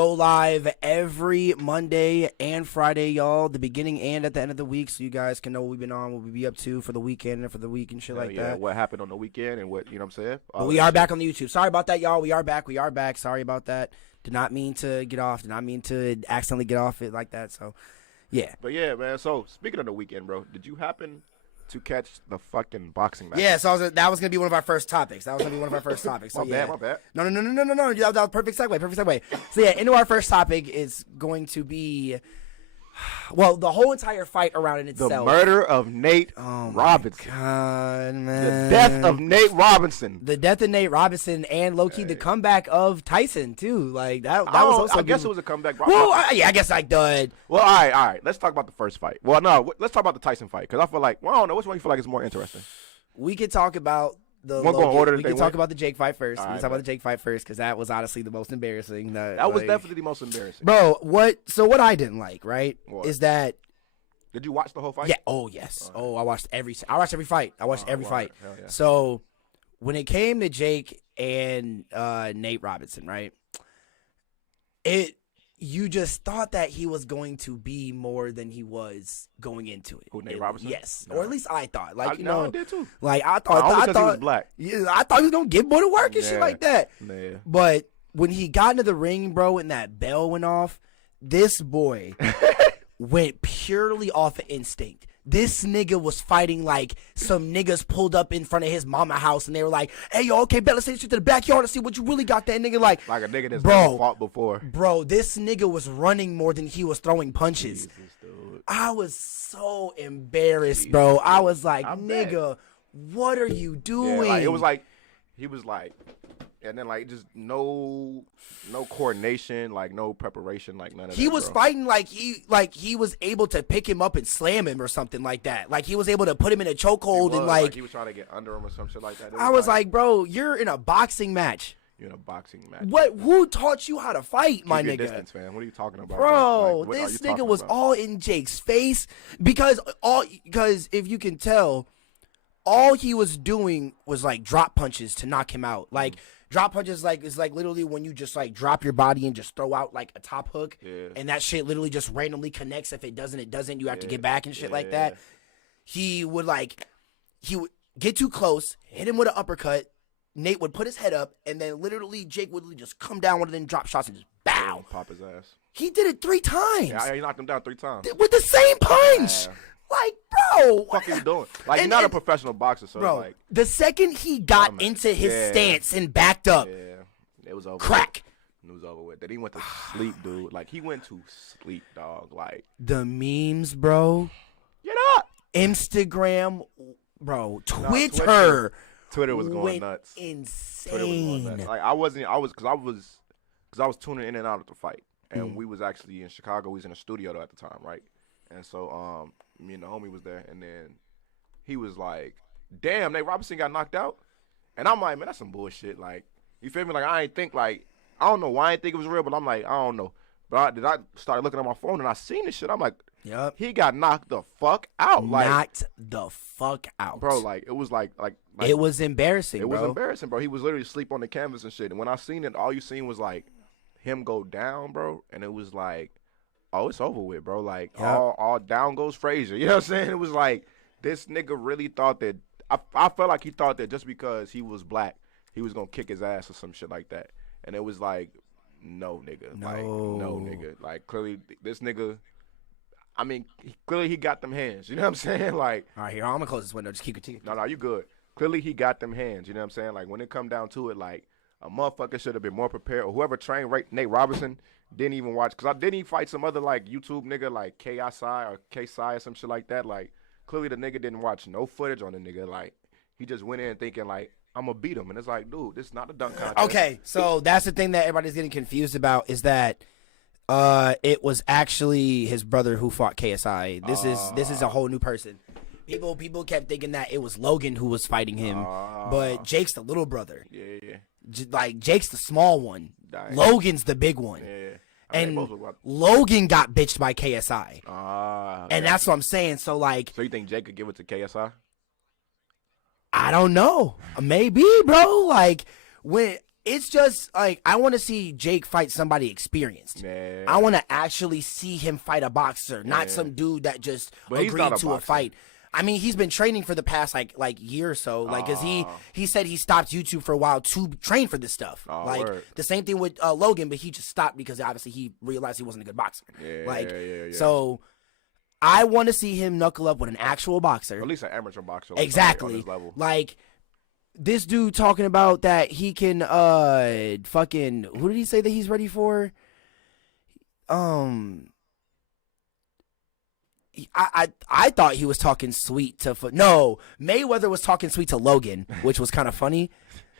Go live every Monday and Friday, y'all. The beginning and at the end of the week, so you guys can know what we've been on, what we be up to for the weekend and for the week and shit like that. What happened on the weekend and what, you know what I'm saying? But we are back on the YouTube. Sorry about that, y'all. We are back. Sorry about that. Did not mean to get off. Did not mean to accidentally get off it like that. So, yeah. But yeah, man. So speaking of the weekend, bro, did you happen to catch the fucking boxing match? Yeah, so that was gonna be one of our first topics. So, my yeah. bad. No. That was perfect segue. So yeah, into our first topic is going to be, well, the whole entire fight around it itself. The murder of Nate Robinson. God, man. The death of Nate Robinson. The death of Nate Robinson and low-key the comeback of Tyson too. Like that was also. I guess it was a comeback. Well, I guess like the. Well, all right. Let's talk about the first fight. Well, no, let's talk about the Tyson fight because I feel like, well, I don't know which one you feel like is more interesting. We could talk about the. We can talk about the Jake fight first. We can talk about the Jake fight first because that was honestly the most embarrassing. That was definitely the most embarrassing, bro. What I didn't like, right, is that. Did you watch the whole fight? Yeah. Oh yes. Oh, I watched every fight. I watched every fight. Hell yeah. So when it came to Jake and Nate Robinson, right? You just thought that he was going to be more than he was going into it. Who, Nate Robinson? Yes, or at least I thought. Like I did too. Like I thought he was black. Yeah, I thought he was gonna get more to work and shit like that. Yeah. But when he got into the ring, bro, and that bell went off, this boy went purely off of instinct. This nigga was fighting like some niggas pulled up in front of his mama house and they were like, hey, yo, okay, bet, let's take this shit to the backyard and see what you really got that nigga like. Like a nigga that's never fought before. Bro, this nigga was running more than he was throwing punches. Jesus, dude. I was so embarrassed, bro. I was like, nigga, what are you doing? Yeah, like, it was like, he was like, and then like just no coordination, like no preparation, like none of that. He was fighting like he was able to pick him up and slam him or something like that. Like he was able to put him in a chokehold and like he was trying to get under him or some shit like that. I was like, bro, you're in a boxing match. You're in a boxing match. Who taught you how to fight, my nigga? Distance, man. What are you talking about, bro? Like, this nigga was all in Jake's face because if you can tell, all he was doing was like drop punches to knock him out, like. Drop punches is like literally when you just like drop your body and just throw out like a top hook, and that shit literally just randomly connects. If it doesn't, it doesn't. You have to get back and shit like that. He would get too close, hit him with an uppercut. Nate would put his head up, and then literally Jake would just come down one of them drop shots and just bow, pop his ass. He did it 3 times. Yeah, he knocked him down 3 times with the same punch. Yeah. Like, bro, what the fuck are you doing? Like, you're not a professional boxer, so bro, like, the second he got into his stance and backed up, it was over. Crack. It was over with. Then he went to sleep, dude. Like, he went to sleep, dog. Like, the memes, bro. Get up. Instagram, bro. Twitter was going nuts. Insane. Twitter was going nuts. Like, I was tuning in and out of the fight, and we was actually in Chicago. We was in a studio though at the time, right? And so, me and the homie was there, and then he was like, damn, Nate Robinson got knocked out? And I'm like, man, that's some bullshit. Like, you feel me? Like, I don't know why I didn't think it was real, but I'm like, I don't know. But I started looking at my phone, and I seen this shit. I'm like, yep. He got knocked the fuck out. Knocked the fuck out. Bro, like, it was like it was embarrassing, bro. It was embarrassing, bro. He was literally asleep on the canvas and shit. And when I seen it, all you seen was, like, him go down, bro. And it was like, oh, it's over with, bro. Like, all down goes Frazier. You know what I'm saying? It was like, this nigga really thought that, I felt like he thought that just because he was black, he was going to kick his ass or some shit like that. And it was like, no, nigga. No. Like, no, nigga. Like, clearly, this nigga, I mean, clearly he got them hands. You know what I'm saying? Like. All right, here, I'm going to close this window. Just keep continuing. No, you good. Clearly, he got them hands. You know what I'm saying? Like, when it come down to it, like, a motherfucker should have been more prepared. Or whoever trained Nate Robinson didn't even watch. Because didn't he fight some other, like, YouTube nigga, like, KSI or KSI or some shit like that? Like, clearly the nigga didn't watch no footage on the nigga. Like, he just went in thinking, like, I'm going to beat him. And it's like, dude, this is not a dunk contest. Okay, so that's the thing that everybody's getting confused about is that it was actually his brother who fought KSI. This is a whole new person. People kept thinking that it was Logan who was fighting him, but Jake's the little brother. Yeah. Like, Jake's the small one. Dang. Logan's the big one. Yeah. And Logan got bitched by KSI. Okay. And that's what I'm saying. So, like. So you think Jake could give it to KSI? I don't know. Maybe, bro. Like, when it's just like I want to see Jake fight somebody experienced. Yeah. I want to actually see him fight a boxer, not some dude that just agreed to a fight. I mean, he's been training for the past like year or so. Like, cause he said he stopped YouTube for a while to train for this stuff. The same thing with Logan, but he just stopped because obviously he realized he wasn't a good boxer. So I want to see him knuckle up with an actual boxer, or at least an amateur boxer. Exactly. On his level. Like this dude talking about that he can fucking who did he say that he's ready for? I thought he was talking sweet to Mayweather was talking sweet to Logan, which was kind of funny.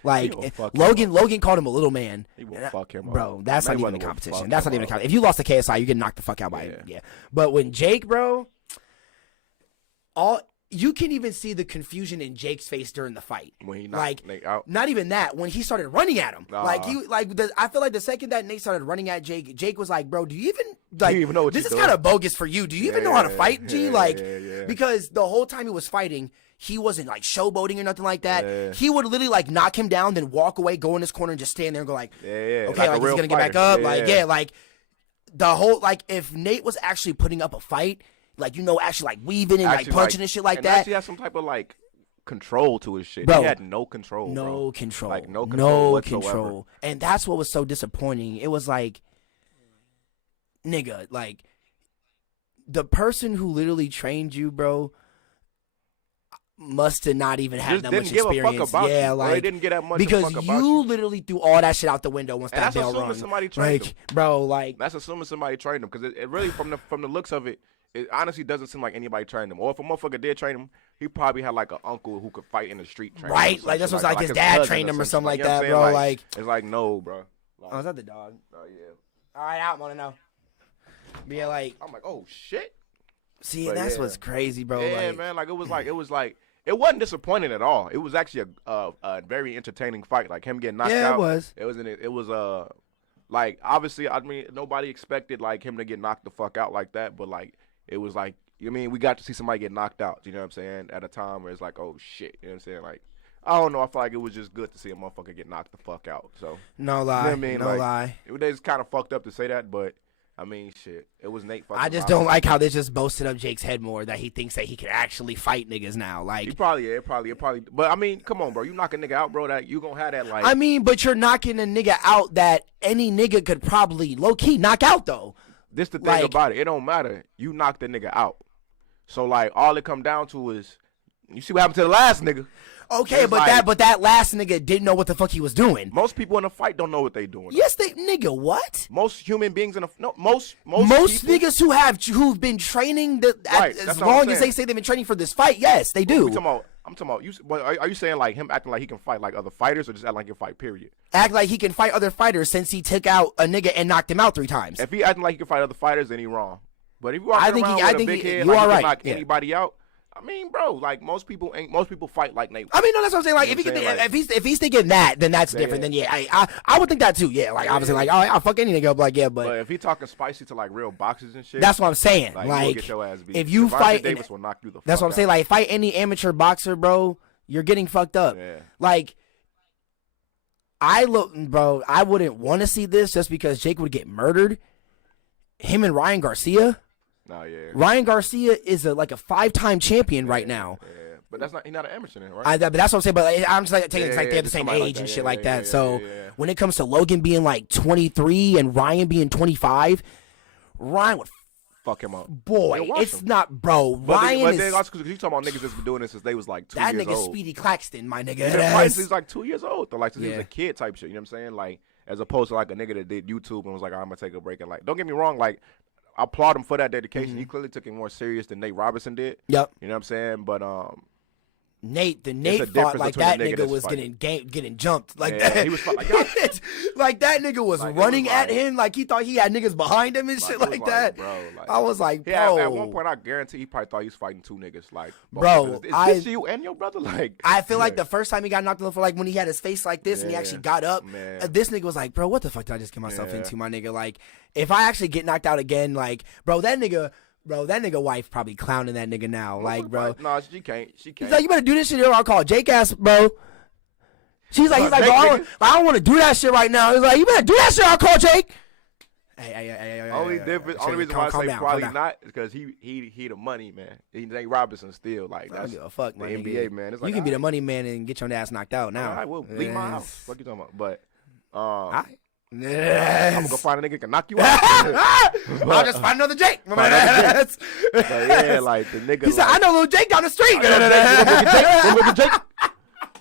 Like Logan called him a little man. He will fuck him up. Bro, that's not even a competition. That's not even a competition. If you lost to KSI, you get knocked the fuck out by him. Yeah. But when Jake, bro, you can even see the confusion in Jake's face during the fight. When he knocked Nate out. Not even that. When he started running at him, I feel like the second that Nate started running at Jake, Jake was like, "Bro, do you even know what this is kind of bogus for you? Do you even know how to fight, G?" Because the whole time he was fighting, he wasn't like showboating or nothing like that. Yeah. He would literally like knock him down, then walk away, go in his corner, and just stand there and go like, "Okay, like he's gonna get back up." The whole if Nate was actually putting up a fight. Actually like weaving and like punching and shit like that. Actually has some type of like control to his shit. Bro, he had no control. No control. Like no control whatsoever. Control. And that's what was so disappointing. It was like, nigga, like the person who literally trained you, bro, must have not even had that much experience. Didn't give a fuck about you. Like they didn't get that much because fuck about you literally threw all that shit out the window once that bell rung. That's assuming somebody trained him. Bro, like that's assuming somebody trained him because it really from the looks of it. It honestly doesn't seem like anybody trained him. Or if a motherfucker did train him, he probably had like an uncle who could fight in the street. Right, like that's what's like his dad trained him or something like that, bro. Like it's like no, bro. Oh, is that the dog? Oh yeah. All right, I don't want to know. But yeah, like I'm like, oh shit. See, and that's what's crazy, bro. Yeah, man. Like it wasn't disappointing at all. It was actually a very entertaining fight. Like him getting knocked out. Yeah, it was. It was like obviously I mean nobody expected like him to get knocked the fuck out like that, but like. It was like, we got to see somebody get knocked out, you know what I'm saying, at a time where it's like, oh, shit, you know what I'm saying? Like, I don't know. I feel like it was just good to see a motherfucker get knocked the fuck out. So no lie. You know what I mean? No lie. They just kind of fucked up to say that, but, I mean, shit. It was Nate fucking I just don't like how they just boasted up Jake's head more that he thinks that he can actually fight niggas now. Like he probably. But, I mean, come on, bro. You knock a nigga out, bro, that you gonna have that, like. I mean, but you're knocking a nigga out that any nigga could probably low-key knock out, though. This the thing about it. It don't matter. You knock the nigga out. So, like, all it come down to is, you see what happened to the last nigga. Okay, but that last nigga didn't know what the fuck he was doing. Most people in a fight don't know what they doing. Yes, nigga, what? Most human beings most niggas who've been training as long as they say they've been training for this fight, yes, they do. I'm talking about you. Are you saying like him acting like he can fight like other fighters, or just acting like he can fight? Period. Act like he can fight other fighters since he took out a nigga and knocked him out 3 times. If he acting like he can fight other fighters, then he wrong. But if you walking around with a big head, like he can knock anybody out. I mean, bro, like most people fight like Nate. I mean, no, that's what I'm saying. Like, if he's thinking that, then that's different. Then I would think that too. Yeah, like obviously, like I'll fuck any nigga up. Like but if he talking spicy to like real boxers and shit, that's what I'm saying. Like get your ass beat. If you fight, Davis will knock you the fuck that's what I'm saying. Like fight any amateur boxer, bro, you're getting fucked up. Yeah. Like I wouldn't want to see this just because Jake would get murdered. Him and Ryan Garcia. No, yeah. Ryan Garcia is a 5-time champion right now. Yeah, but he's not an amateur then, right? But that's what I'm saying. But I'm just taking it's like they have the same age and shit like that. So when it comes to Logan being like 23 and Ryan being 25, Ryan would fuck him up. Boy, it's not, bro. Ryan is. But you talking about niggas that's been doing this since they was like 2 years old. That nigga Speedy Claxton, my nigga. He's been fighting since he's like 2 years old. Though, like since he was a kid type shit. You know what I'm saying? Like as opposed to like a nigga that did YouTube and was like, I'm gonna take a break and like. Don't get me wrong, like. I applaud him for that dedication. He clearly took it more serious than Nate Robinson did. Yep. You know what I'm saying? But Nate fought like that nigga was getting jumped like that. He was like that. Like that nigga was like, running at him like he thought he had niggas behind him and shit like that. Bro, I was like, bro. At one point, I guarantee he probably thought he was fighting 2 niggas. Like, bro, is this you and your brother? Like, I feel like the first time he got knocked on the floor, like when he had his face like this and he actually got up, this nigga was like, bro, what the fuck did I just get myself into, my nigga? Like, if I actually get knocked out again, like, bro, that nigga wife probably clowning that nigga now. Like, bro. No, she can't. He's like, you better do this shit or I'll call Jake ass, bro. He's like, bro, I don't want to do that shit right now. He's like, you better do that shit. I'll call Jake. Hey. Only reason why I say probably not is because he the money man. He Nate Robinson still like that's give a fuck, the man. NBA man. It's like, you can be the money man and get your ass knocked out now. All right, well, leave my house. Fuck you talking about? But I'm yes. gonna go find a nigga that can knock you out. I'll just find another Jake. But yeah, like the nigga. He said, I know little Jake down the street. Go look at Jake.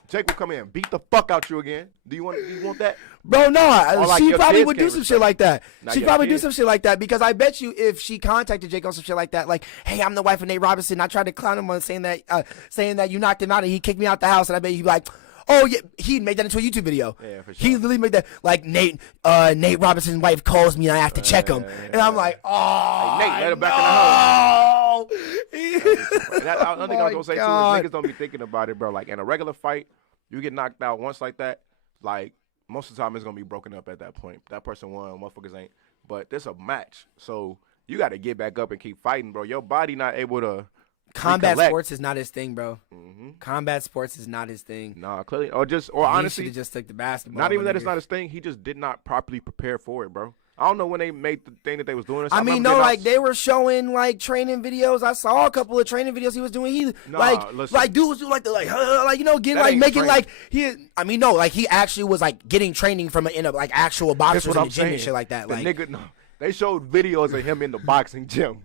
Jake will come in and beat the fuck out you again. Do you want that? Bro, no. Like she probably would do can't some respect shit like that. She probably do some shit like that because I bet you if she contacted Jake on some shit like that, like, hey, I'm the wife of Nate Robinson. I tried to clown him on saying that you knocked him out and he kicked me out the house, and I bet you'd be like, oh yeah, he made that into a YouTube video. Yeah, for sure. He literally made that like Nate Robinson's wife calls me and I have to check him, and I'm like, oh, hey, Nate, let her back in the house. I don't think I was gonna say too much. Niggas don't be thinking about it, bro. Like in a regular fight, you get knocked out once like that, like most of the time it's gonna be broken up at that point. That person won, motherfuckers ain't. But this a match, so you got to get back up and keep fighting, bro. Your body not able to. Combat sports is not his thing, bro. Mm-hmm. Combat sports is not his thing. Nah, clearly, or honestly, he just took the basketball. Not even that it's not his thing. He just did not properly prepare for it, bro. I don't know when they made the thing that they was doing. I mean, no, like they were showing like training videos. I saw a couple of training videos he was doing. He like dude was doing like getting like making training. Like he. I mean, no, like he actually was like getting training from in a like actual boxers in the gym and shit like that. The like nigga, no, they showed videos of him in the boxing gym.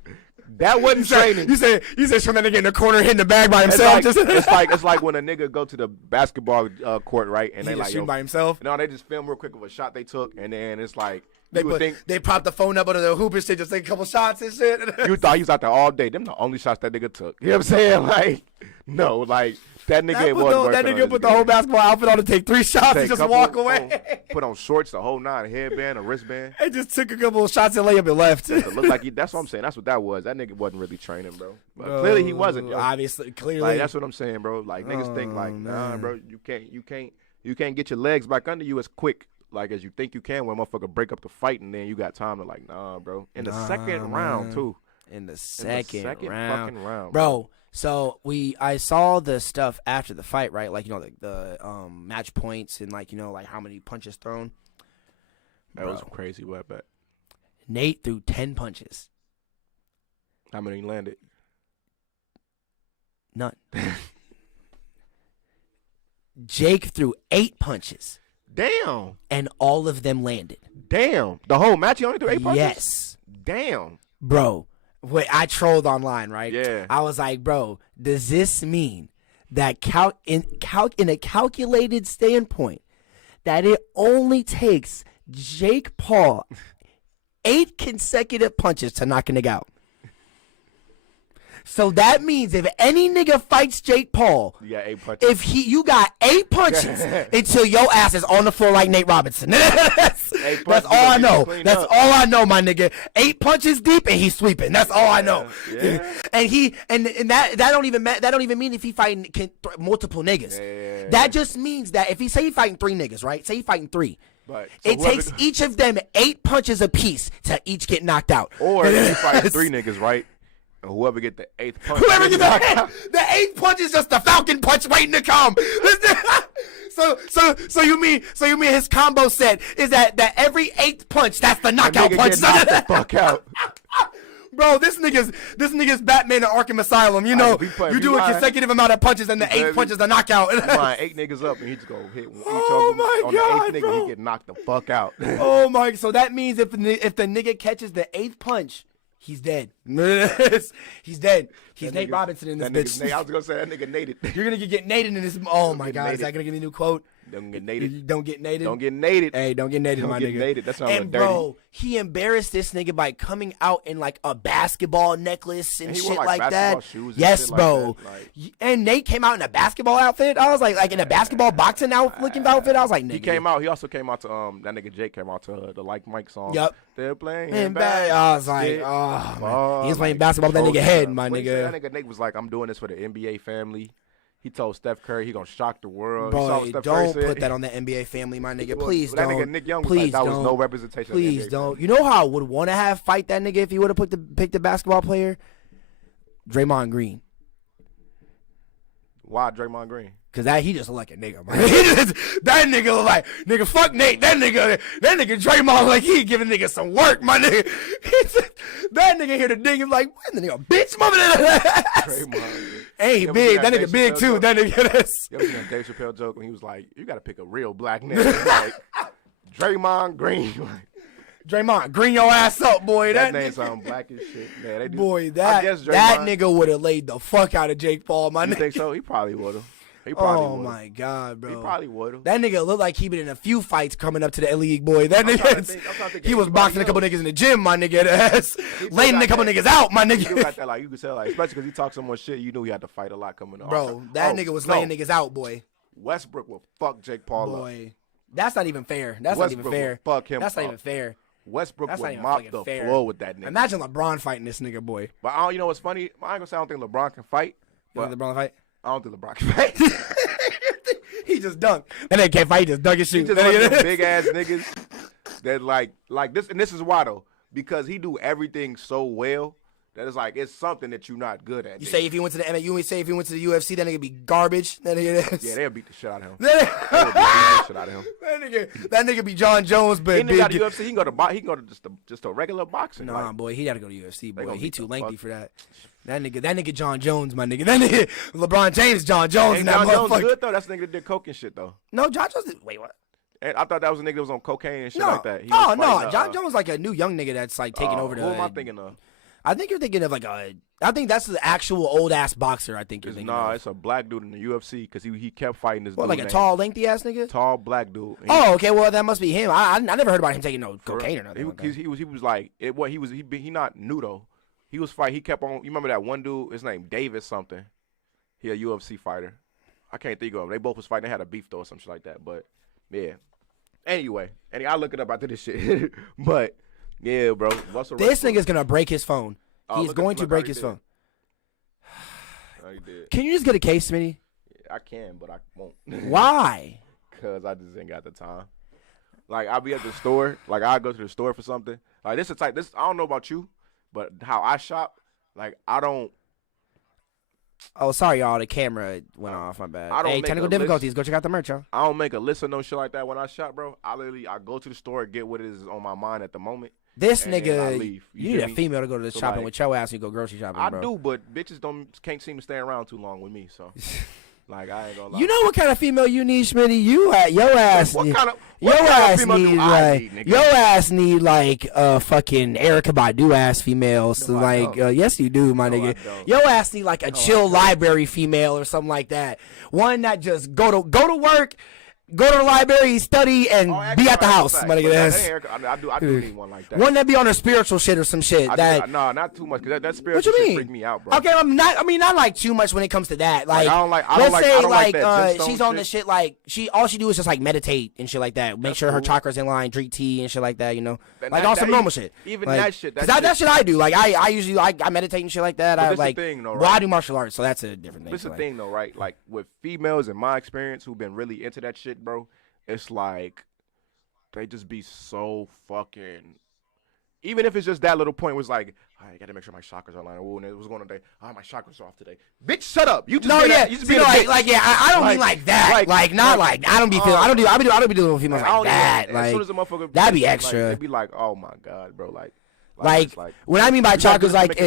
That wasn't training. You said from that nigga in the corner hitting the bag by himself. It's like when a nigga go to the basketball court, right? And they like shooting by himself. No, they just film real quick of a shot they took, and then it's like they propped the phone up under the hoop and shit, just take a couple shots and shit. You thought he was out there all day. Them the only shots that nigga took. You know what I'm saying? Like, no, like that nigga that nigga put the whole basketball outfit on to take 3 shots and just walk away. Put on shorts, the whole 9, a headband, a wristband. And just took a couple of shots and layup and left. Look like that's what I'm saying. That's what that was. That nigga wasn't really training, bro. But clearly he wasn't. Yo. Obviously, clearly. Like, that's what I'm saying, bro. Like niggas think like, nah, bro, you can't get your legs back under you as quick. Like as you think you can when motherfucker break up the fight and then you got time to like, nah, bro. In the second round too. In the second fucking round, bro. So I saw the stuff after the fight, right? Like, you know, the match points and like, you know, like how many punches thrown. That was crazy. What bet? Nate threw 10 punches. How many landed? None. Jake threw 8 punches. Damn. And all of them landed. Damn. The whole match he only threw 8 punches? Yes. Damn. Bro, wait, I trolled online, right? Yeah. I was like, bro, does this mean that in a calculated standpoint that it only takes Jake Paul 8 consecutive punches to knock a nigga out? So that means if any nigga fights Jake Paul, you got 8 punches. You got 8 punches until your ass is on the floor like Nate Robinson. That's all I know. That's all I know, my nigga. 8 punches deep and he's sweeping. That's all I know. Yeah. And that don't even mean if he fighting multiple niggas. Yeah. That just means that if he fighting 3 niggas, right? Say he fighting 3. But it takes each of them 8 punches apiece to each get knocked out. Or if he fighting 3 niggas, right? Whoever get the 8th punch. Whoever get the 8th punch is just the Falcon punch waiting to come. So you mean his combo set is that every 8th punch that's the knockout punch. Knock the fuck out. Bro, this nigga's Batman in Arkham Asylum. You know, you do a consecutive amount of punches and the 8th punch is the knockout. Line 8 niggas up and he just go hit each of them. My God, the 8th nigga, bro. he get knocked the fuck out. Oh my! So that means if the nigga catches the 8th punch, he's dead. He's dead. He's Nate Robinson in this bitch. I was gonna say that nigga nated. You're gonna get nated in this. Oh my God! Is that gonna give me a new quote? Don't get nated. Don't get nated. Don't get nated. Hey, don't get nated, my nigga. Nated. That's not and bro, he embarrassed this nigga by coming out in like a basketball necklace and shit like that. Yes, bro. And Nate came out in a basketball outfit. I was like in a basketball boxing looking outfit. I was like, nigga. He came out. He also came out to that nigga Jake came out to the Like Mike song. Yep. They're playing I was like, oh, man. He was playing basketball with that nigga head, my nigga. That nigga Nate was like, I'm doing this for the NBA family. He told Steph Curry he gonna shock the world. Bro, don't put that on the NBA family, my nigga. Please don't. That nigga Nick Young was like, that was no representation. Please don't. You know how I would want to have fight that nigga if he would have picked the basketball player? Draymond Green. Why Draymond Green? Cause he just look like a nigga, man. That nigga look like nigga. Fuck Nate. That nigga Draymond like he giving nigga some work, my nigga. That nigga here to dig him like, what the nigga, bitch, mother. Draymond. Hey, big. That nigga big too. That nigga. You ever seen that Dave Chappelle joke when he was like, you got to pick a real black nigga, like Draymond Green. Draymond, green your ass up, boy. That name sound black as shit. Man, they do. Boy, that nigga would have laid the fuck out of Jake Paul, my nigga. You think so? He probably would have. Oh my God, bro. He probably would have. That nigga looked like he been in a few fights coming up to the league, boy. That nigga, he was boxing a couple niggas in the gym, my nigga. Laying a couple niggas out, my nigga. You got that, like, you could tell, like, especially because he talked so much shit, you knew he had to fight a lot coming up. Bro, that nigga was laying niggas out, boy. Westbrook will fuck Jake Paul up. Boy, that's not even fair. That's not even fair. Fuck him. That's not even fair. Westbrook will mop the floor with that nigga. Imagine LeBron fighting this nigga, boy. But you know what's funny? I ain't gonna say I don't think LeBron can fight. You think LeBron fight? I don't think LeBron can fight. He just dunked. And they can't fight. He just dunk his shoe. He just one of them big ass niggas that like this, and this is why though, because he do everything so well that it's like it's something that you're not good at. You say if he went to the MMA, you say if he went to the UFC, that nigga be garbage. That nigga, yeah, they'll beat the shit out of him. They'll beat the shit out of him. That nigga be John Jones, but he ain't got to UFC. He can go to just a regular boxing. Nah, like, boy, he got to go to UFC. Boy, he too lengthy for that. That nigga John Jones, my nigga. That nigga LeBron James, John Jones, and that John motherfucker. Jones good though. That's the nigga that did coke and shit though. No, John Jones. Wait, what? And I thought that was a nigga that was on cocaine and shit like that. No, John Jones like a new young nigga that's like taking over the. Who am I thinking of? I think you're thinking of like I think that's the actual old ass boxer. I think you're thinking. Nah, of. It's a black dude in the UFC because he kept fighting this. What, dude like a tall, lengthy ass nigga? Tall black dude. Oh, okay. Well, that must be him. I never heard about him taking no cocaine or nothing. He was like he not new though. He was fight. He kept on. You remember that one dude? His name Davis something. He a UFC fighter. I can't think of him. They both was fighting. They had a beef though or some shit like that. But yeah. Anyway, I look it up after this shit. But yeah, bro. This nigga's gonna break his phone. He's going to break his phone. Oh, you did. Can you just get a case, Smitty? Yeah, I can, but I won't. Why? Because I just ain't got the time. Like I'll be at the store. Like I go to the store for something. Like this is like this. I don't know about you. But how I shop, like, I don't. Oh, sorry, y'all. The camera went off. My bad. Hey, technical difficulties. Go check out the merch, y'all. I don't make a list of no shit like that when I shop, bro. I go to the store and get what is on my mind at the moment. This nigga, you need a female to go to the shopping with your ass and you go grocery shopping, bro. I do, but bitches can't seem to stay around too long with me, so. Like, I ain't gonna lie. You know what kind of female you need, Smitty? Your ass need like fucking Erykah Badu ass female. So like, yes you do, my nigga. Your ass need like a chill library female or something like that. One that just go to work, go to the library, study, and be at the house. My nigga, I do need one like that. One that be on her spiritual shit or some shit. No, not too much, because that spiritual shit freak me out, bro. Okay, not like too much when it comes to that. Like, let's say she's on the shit like all she do is just like meditate and shit like that. Make sure her chakras in line, drink tea and shit like that. You know, like all some normal shit. Even that shit. That shit I do. Like I usually I meditate and shit like that. I like. Well, I do martial arts, so that's a different thing. This is the thing though, right? Like with females in my experience who've been really into that shit, bro. It's like they just be so fucking. Even if it's just that little point was like, I gotta make sure my chakras are aligned. Oh, and it was going on today. Oh, my chakras are off today. Bitch, shut up. You just I don't mean like that. Like not like I don't be feeling. I don't be doing with females like that. Like, as soon as a motherfucker, that'd be extra. They'd be like, oh my god, bro. Like when I mean by chakras, like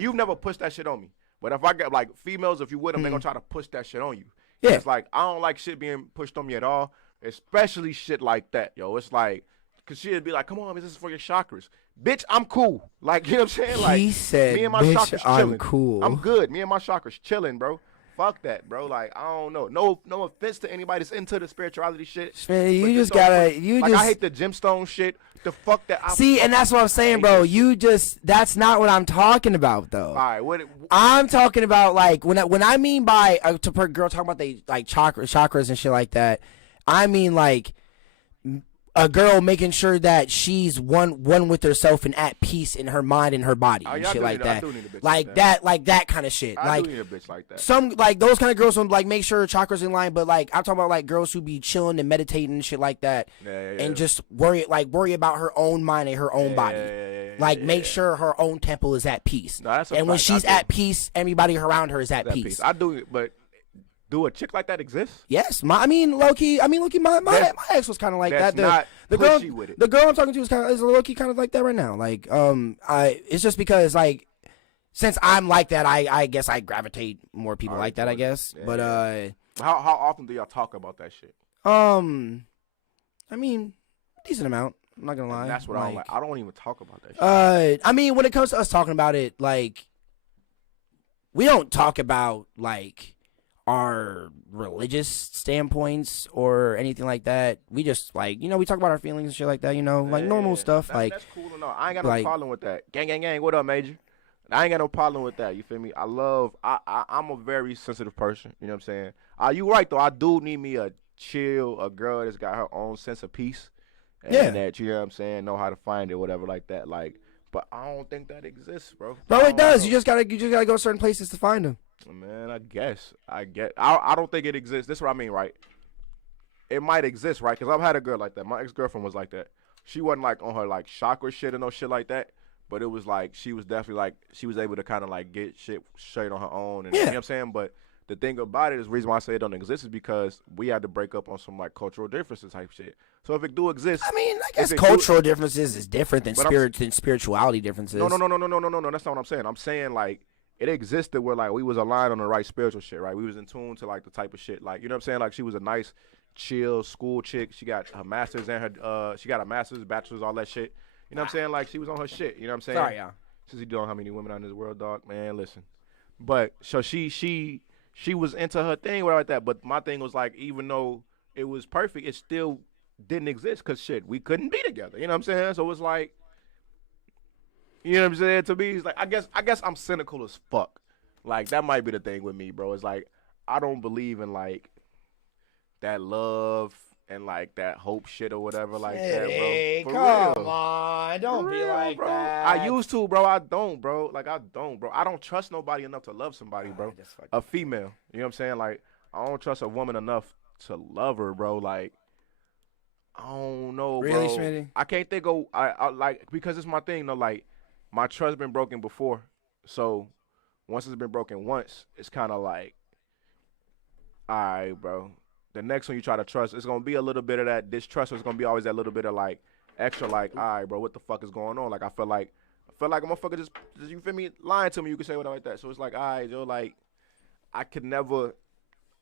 you've never pushed that shit on me. But if I get like females, if you with them, they're gonna try to push that shit on you. Yeah. It's like, I don't like shit being pushed on me at all, especially shit like that, yo. It's like, because she'd be like, come on, this is for your chakras. Bitch, I'm cool. Like, you know what I'm saying? Like, he said, me and my chakras chilling. I'm cool. I'm good. Me and my chakras chilling, bro. Fuck that, bro. Like, I don't know. No offense to anybody that's into the spirituality shit. Man, you just gotta, I hate the gemstone shit. The fuck that. See, and that's what I'm saying, bro. That's not what I'm talking about, though. All right, I'm talking about, like, when I mean by, to per girl talking about they, like, chakras and shit like that, I mean, like, a girl making sure that she's one with herself and at peace in her mind and her body and shit like that. Like that kind of shit. I do need a bitch like that. Some like those kind of girls who like make sure her chakras in line, but like I'm talking about like girls who be chilling and meditating and shit like that, and just worry about her own mind and her own body. Make sure her own temple is at peace. And when she's at peace, everybody around her is at peace. I do it, but Do a chick like that exist? Yes, low key. My ex was kind of like that. The girl, with it. the girl I'm talking to is low key kind of like that right now. Like, it's just because like, since I'm like that, I guess I gravitate more people like that. I guess, yeah, but how often do y'all talk about that shit? Decent amount. I'm not gonna lie. And that's what I don't like. I don't even talk about that shit. When it comes to us talking about it, like, we don't talk about like our religious standpoints or anything like that. We just like, we talk about our feelings and shit like that, like normal stuff. That's cool to know. I ain't got no problem with that. Gang. What up, Major? I ain't got no problem with that. You feel me? I'm a very sensitive person. You know what I'm saying? You right though. I do need me a girl that's got her own sense of peace. And that, you know what I'm saying, know how to find it, whatever like that. Like, but I don't think that exists, bro. Bro, it does. Know. You just gotta go certain places to find them. Man, I don't think it exists. This is what I mean, right? It might exist, right? Because I've had a girl like that. My ex-girlfriend was like that. She wasn't like on her like chakra shit and no shit like that. But it was like she was definitely like she was able to kind of like get shit straight on her own. And you know what I'm saying? But the thing about it is the reason why I say it don't exist is because we had to break up on some like cultural differences type shit. So if it do exist, I guess cultural differences is different than spirituality differences. No. That's not what I'm saying. I'm saying like it existed where like we was aligned on the right spiritual shit, right? We was in tune to like the type of shit, like you know what I'm saying. Like she was a nice, chill school chick. She got her masters and her she got a master's, bachelor's, all that shit. You know what I'm saying? Like she was on her shit. You know what I'm saying? Sorry, yeah. Since you don't know how many women out in this world, dog, man, listen. But so she was into her thing, whatever like that. But my thing was like, even though it was perfect, it still didn't exist because shit, we couldn't be together. You know what I'm saying? So it was like, you know what I'm saying? To me, it's like I guess I'm cynical as fuck. Like that might be the thing with me, bro. It's like I don't believe in like that love and like that hope shit or whatever like that, bro. Hey, come on, don't be like bro. that. I used to, bro. I don't, bro. Like I don't, bro. I don't trust nobody enough to love somebody, bro. A female, you know what I'm saying? Like I don't trust a woman enough to love her, bro. Like I don't know, bro. Really, Smitty? I can't think of I like because it's my thing, though. Like my trust been broken before, so once it's been broken once, it's kind of like, all right, bro. The next one you try to trust, it's gonna be a little bit of that distrust. Or it's gonna be always that little bit of like extra, like, all right, bro, what the fuck is going on? Like I feel like a motherfucker just you feel me lying to me. You can say whatever like that. So it's like, all right, yo, like I could never,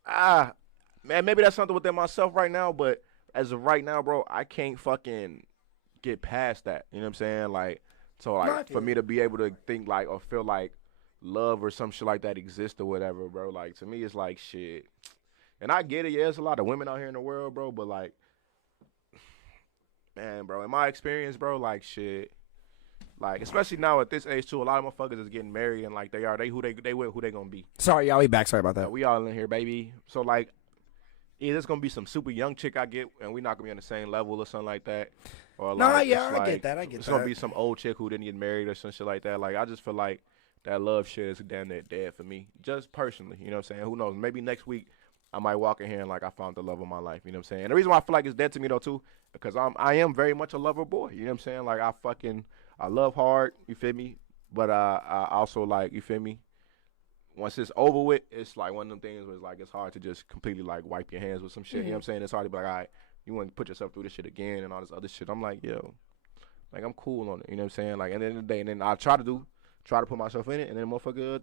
man, maybe that's something within myself right now, but as of right now, bro, I can't fucking get past that. You know what I'm saying? Like, so like for me to be able to think like or feel like love or some shit like that exists or whatever, bro. Like to me, it's like shit. And I get it, yeah, there's a lot of women out here in the world, bro, but like, man, bro, in my experience, bro, like shit, like especially now at this age too, a lot of motherfuckers is getting married and like who they gonna be. Sorry, y'all, we back. Sorry about that. We all in here, baby. So like, either it's gonna be some super young chick I get, and we not gonna be on the same level or something like that. Or I get that. It's gonna be some old chick who didn't get married or some shit like that. Like I just feel like that love shit is damn near dead for me, just personally. You know what I'm saying? Who knows? Maybe next week I might walk in here and like I found the love of my life. You know what I'm saying? And the reason why I feel like it's dead to me though too, because I am very much a lover boy. You know what I'm saying? Like I love hard. You feel me? But I also like, you feel me? Once it's over with, it's like one of them things where it's like it's hard to just completely like wipe your hands with some shit. You know what I'm saying? It's hard to be like, all right, you want to put yourself through this shit again and all this other shit. I'm like, yo, like I'm cool on it. You know what I'm saying? Like at the end of the day, and then I try to put myself in it, and then motherfucker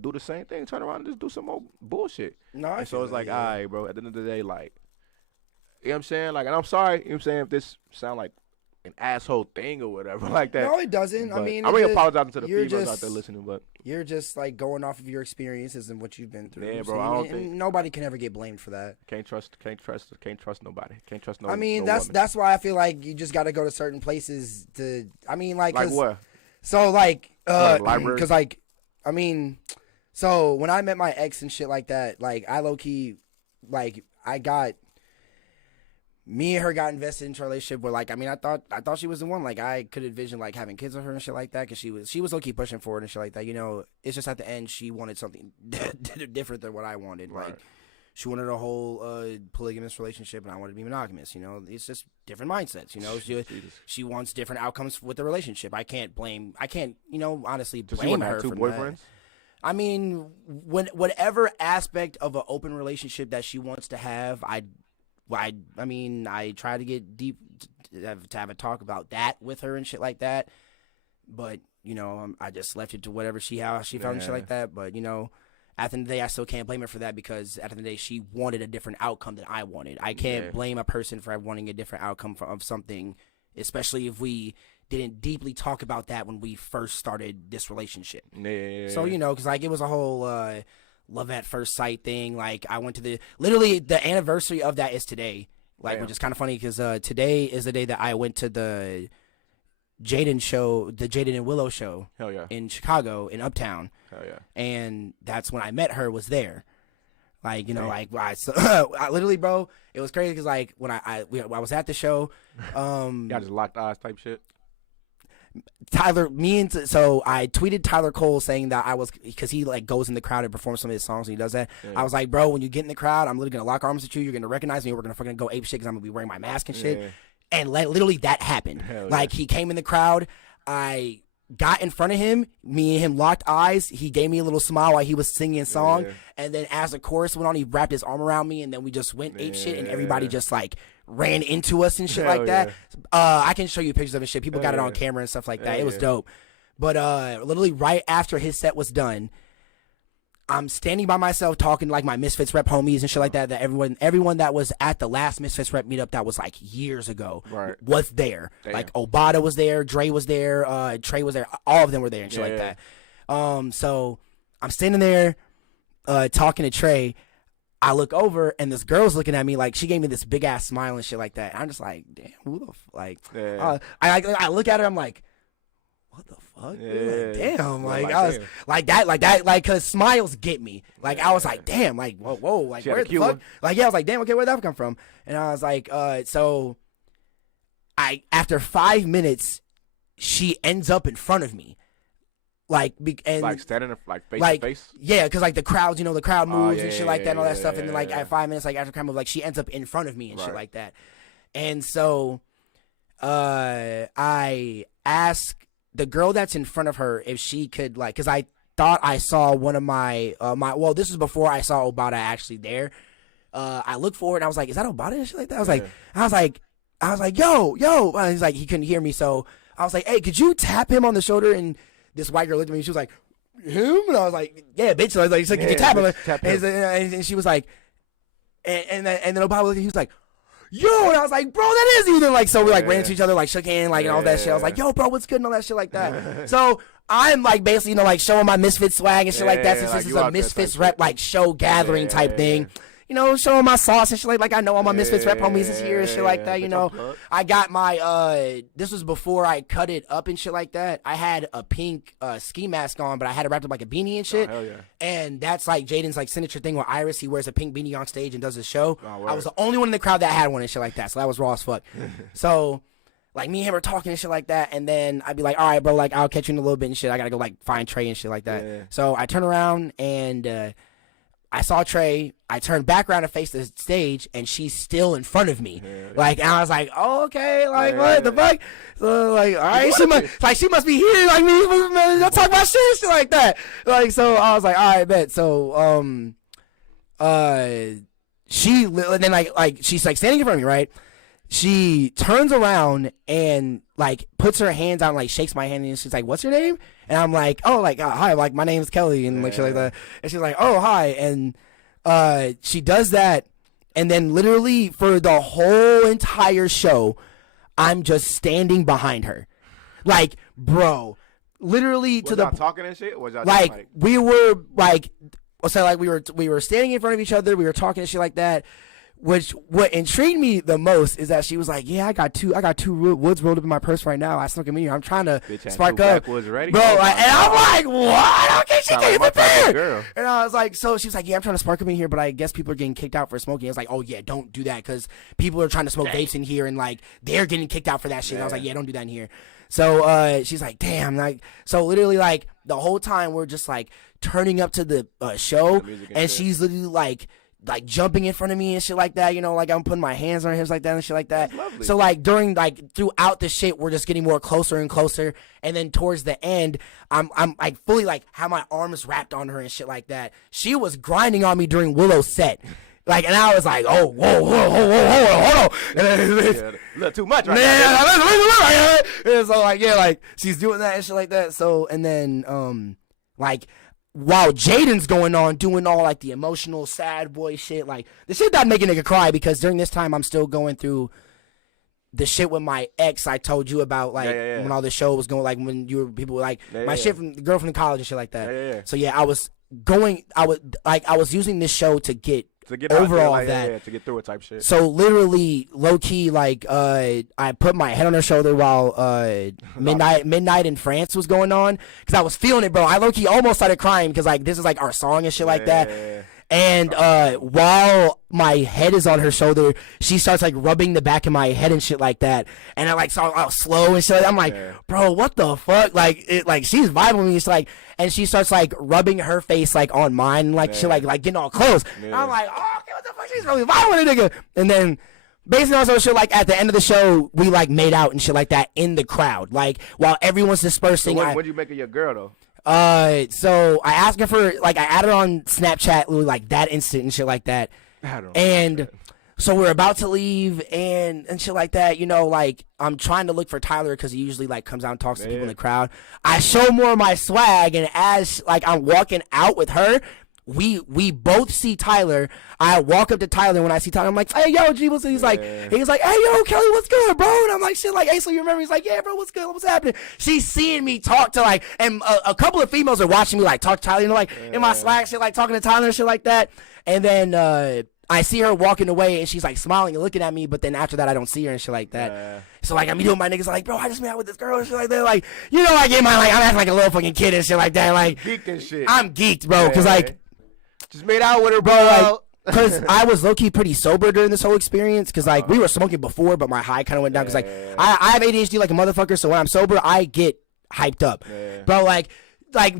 do the same thing, turn around and just do some more bullshit. And so it's like, all right, bro, at the end of the day, like, you know what I'm saying? Like, and I'm sorry, you know what I'm saying, if this sound like an asshole thing or whatever like that. No, it doesn't. But I mean, I'm really apologizing to the females out there listening, but you're just like going off of your experiences and what you've been through. Yeah, bro. I don't think nobody can ever get blamed for that. Can't trust nobody. Can't trust no. I mean, no that's why I feel like you just got to go to certain places to. I mean, like what? So like, library? Because like, I mean, so when I met my ex and shit like that, like I low key, like me and her got invested into a relationship where, like, I mean, I thought she was the one. Like, I could envision, like, having kids with her and shit like that because she was low-key pushing for it and shit like that. You know, it's just at the end she wanted something different than what I wanted. Right. Like, she wanted a whole polygamous relationship and I wanted to be monogamous. You know, it's just different mindsets. You know, she wants different outcomes with the relationship. I can't, you know, honestly blame her for for boyfriends? I mean, whatever aspect of an open relationship that she wants to have, I mean, I try to get deep to have a talk about that with her and shit like that. But you know, I just left it to whatever she found and shit like that. But you know, at the end of the day, I still can't blame her for that because at the end of the day, she wanted a different outcome than I wanted. I can't blame a person for wanting a different outcome of something, especially if we didn't deeply talk about that when we first started this relationship. So, you know, because like it was a whole love at first sight thing. Like I went to literally the anniversary of that is today. Like, which is kind of funny because today is the day that I went to the Jaden show, the Jaden and Willow show. Hell yeah. In Chicago, in Uptown. Hell yeah. And that's when I met her, was there. Like, you know, like, I literally, bro, it was crazy because, like, when I was at the show. Y'all just locked eyes type shit? Tyler, so I tweeted Tyler Cole saying that I was, because he, like, goes in the crowd and performs some of his songs and he does that. Yeah. I was like, bro, when you get in the crowd, I'm literally going to lock arms with you. You're going to recognize me. We're going to fucking go ape shit because I'm going to be wearing my mask and shit. Yeah. And literally that happened. Like, he came in the crowd. I got in front of him. Me and him locked eyes. He gave me a little smile while he was singing a song. Yeah. And then as the chorus went on, he wrapped his arm around me. And then we just went ape shit. And everybody just, like, ran into us and shit like that. I can show you pictures of it shit. People got it on camera and stuff like that. It was dope. But literally right after his set was done, I'm standing by myself talking to like my Misfits rep homies and shit like that. That everyone that was at the last Misfits rep meetup that was like years ago was there. Damn. Like Obata was there, Dre was there, Trey was there. All of them were there and shit like that. So I'm standing there talking to Trey. I look over and this girl's looking at me like she gave me this big ass smile and shit like that. And I'm just like, damn, who the like? I look at her. I'm like, what the fuck? Like, damn, like I was like that, like, cause smiles get me. Like I was like, damn, like whoa, like where the fuck? Like I was like, damn, okay, where'd that come from? And I was like, so after 5 minutes, she ends up in front of me. Like standing like face to face. Yeah, because like the crowd, you know, the crowd moves and shit like that and all that stuff. And then like at 5 minutes, like after the crowd moves, like she ends up in front of me and shit like that. And so I asked the girl that's in front of her if she could like, because I thought I saw one of my well, this was before I saw Obata actually there. I looked forward and I was like, is that Obata and shit like that? I was like, yo. And he's like, he couldn't hear me, so I was like, hey, could you tap him on the shoulder? And this white girl looked at me and she was like, him? And I was like, yeah, bitch. So I was like, can you tap him? And she was like, and then Obama looked, he was like, yo, and I was like, bro, that is either like, so we like ran into each other, like shook hands, like and all that shit. I was like, yo, bro, what's good and all that shit like that. So I'm like basically, you know, like showing my Misfits swag and shit like that, since like this is a Misfits rep like show gathering type thing. You know, showing my sauce and shit like I know all my Misfits rep homies is here and shit like that, you know. I got my, this was before I cut it up and shit like that. I had a pink ski mask on, but I had it wrapped up like a beanie and shit. Oh, hell yeah. And that's like Jaden's like signature thing with Iris. He wears a pink beanie on stage and does his show. Oh, I was the only one in the crowd that had one and shit like that, so that was raw as fuck. So, like, me and him were talking and shit like that, and then I'd be like, all right, bro, like, I'll catch you in a little bit and shit. I gotta go, like, find Trey and shit like that. Yeah. So I turn around, and I saw Trey. I turned back around and faced the stage, and she's still in front of me. Yeah. Like, and I was like, oh, okay, like, what the fuck? So, like, all right, she must be here, like, me, don't talk about shit like that. Like, so I was like, all right, bet. So, and then, like, she's, like, standing in front of me, right? She turns around and like puts her hands out and like shakes my hand and she's like, what's your name? And I'm like, oh, like, hi, like my name's Kelly and like shit like that. And she's like, oh, hi. And she does that, and then literally for the whole entire show, I'm just standing behind her. Like, bro, literally was y'all talking and shit? Was y'all like we were like, so like we were standing in front of each other, we were talking and shit like that. Which what intrigued me the most is that she was like, "Yeah, I got two woods rolled up in my purse right now. I snuck them in here. I'm trying to spark up, bro." And I'm like, "What? Okay, she taking the beer." And I was like, "So she was like, yeah, I'm trying to spark them in here, but I guess people are getting kicked out for smoking." I was like, "Oh yeah, don't do that because people are trying to smoke vapes in here and like they're getting kicked out for that shit." And I was like, "Yeah, don't do that in here." So she's like, "Damn!" Like, so literally like the whole time we're just like turning up to the show, and she's literally like like jumping in front of me and shit like that, you know, like I'm putting my hands on her hips like that and shit like that. That's lovely. So like throughout the shit, we're just getting more closer and closer, and then towards the end, I'm like fully like have my arms wrapped on her and shit like that. She was grinding on me during Willow's set. Like, and I was like, oh, whoa, hold on. A little too much right now. And so, like, yeah, like, she's doing that and shit like that. So, and then, like, while Jaden's going on, doing all, like, the emotional, sad boy shit, like, the shit that make a nigga cry, because during this time, I'm still going through the shit with my ex I told you about, like, when all the show was going, like, when people were, like, shit from the girl from college and shit like that. So, yeah, I was using this show to get over all that. To get through it type shit. So literally, low key, like I put my head on her shoulder while midnight in France was going on, because I was feeling it, bro. I low key almost started crying because like this is like our song and shit like that. And while my head is on her shoulder, she starts like rubbing the back of my head and shit like that. And I like saw I was slow and shit. I'm like, bro, what the fuck? Like she's vibing with me. It's like, and she starts like rubbing her face like on mine, and like she like getting all close. I'm like, oh, okay, what the fuck? She's really vibing with a nigga. And then basically also shit like at the end of the show, we like made out and shit like that in the crowd, like while everyone's dispersing. So what'd you make of your girl though? So I asked her for, like, I added her on Snapchat, literally, like, that instant and shit like that. And so we're about to leave and shit like that, you know, like, I'm trying to look for Tyler because he usually, like, comes out and talks to people in the crowd. I show more of my swag, and as, like, I'm walking out with her, we both see Tyler. I walk up to Tyler, and when I see Tyler, I'm like, hey, yo, G, what's up? He's like, hey, yo, Kelly, what's good, bro? And I'm like, shit, like, hey, so you remember? He's like, yeah, bro, what's good? What's happening? She's seeing me talk to, like, and a couple of females are watching me, like, talk to Tyler, you know, like, in my Slack, shit, like, talking to Tyler and shit like that. And then I see her walking away, and she's, like, smiling and looking at me, but then after that, I don't see her and shit like that. So, like, I'm doing my niggas, like, bro, I just met out with this girl and shit like that. Like, you know, like, in my, like, I'm acting like a little fucking kid and shit like that. Like, geeked and shit. I'm geeked, bro, because, like, just made out with her, bro. Like, because I was low-key pretty sober during this whole experience, because, like, we were smoking before, but my high kind of went down, because, like, I have ADHD like a motherfucker, so when I'm sober, I get hyped up. Bro, like,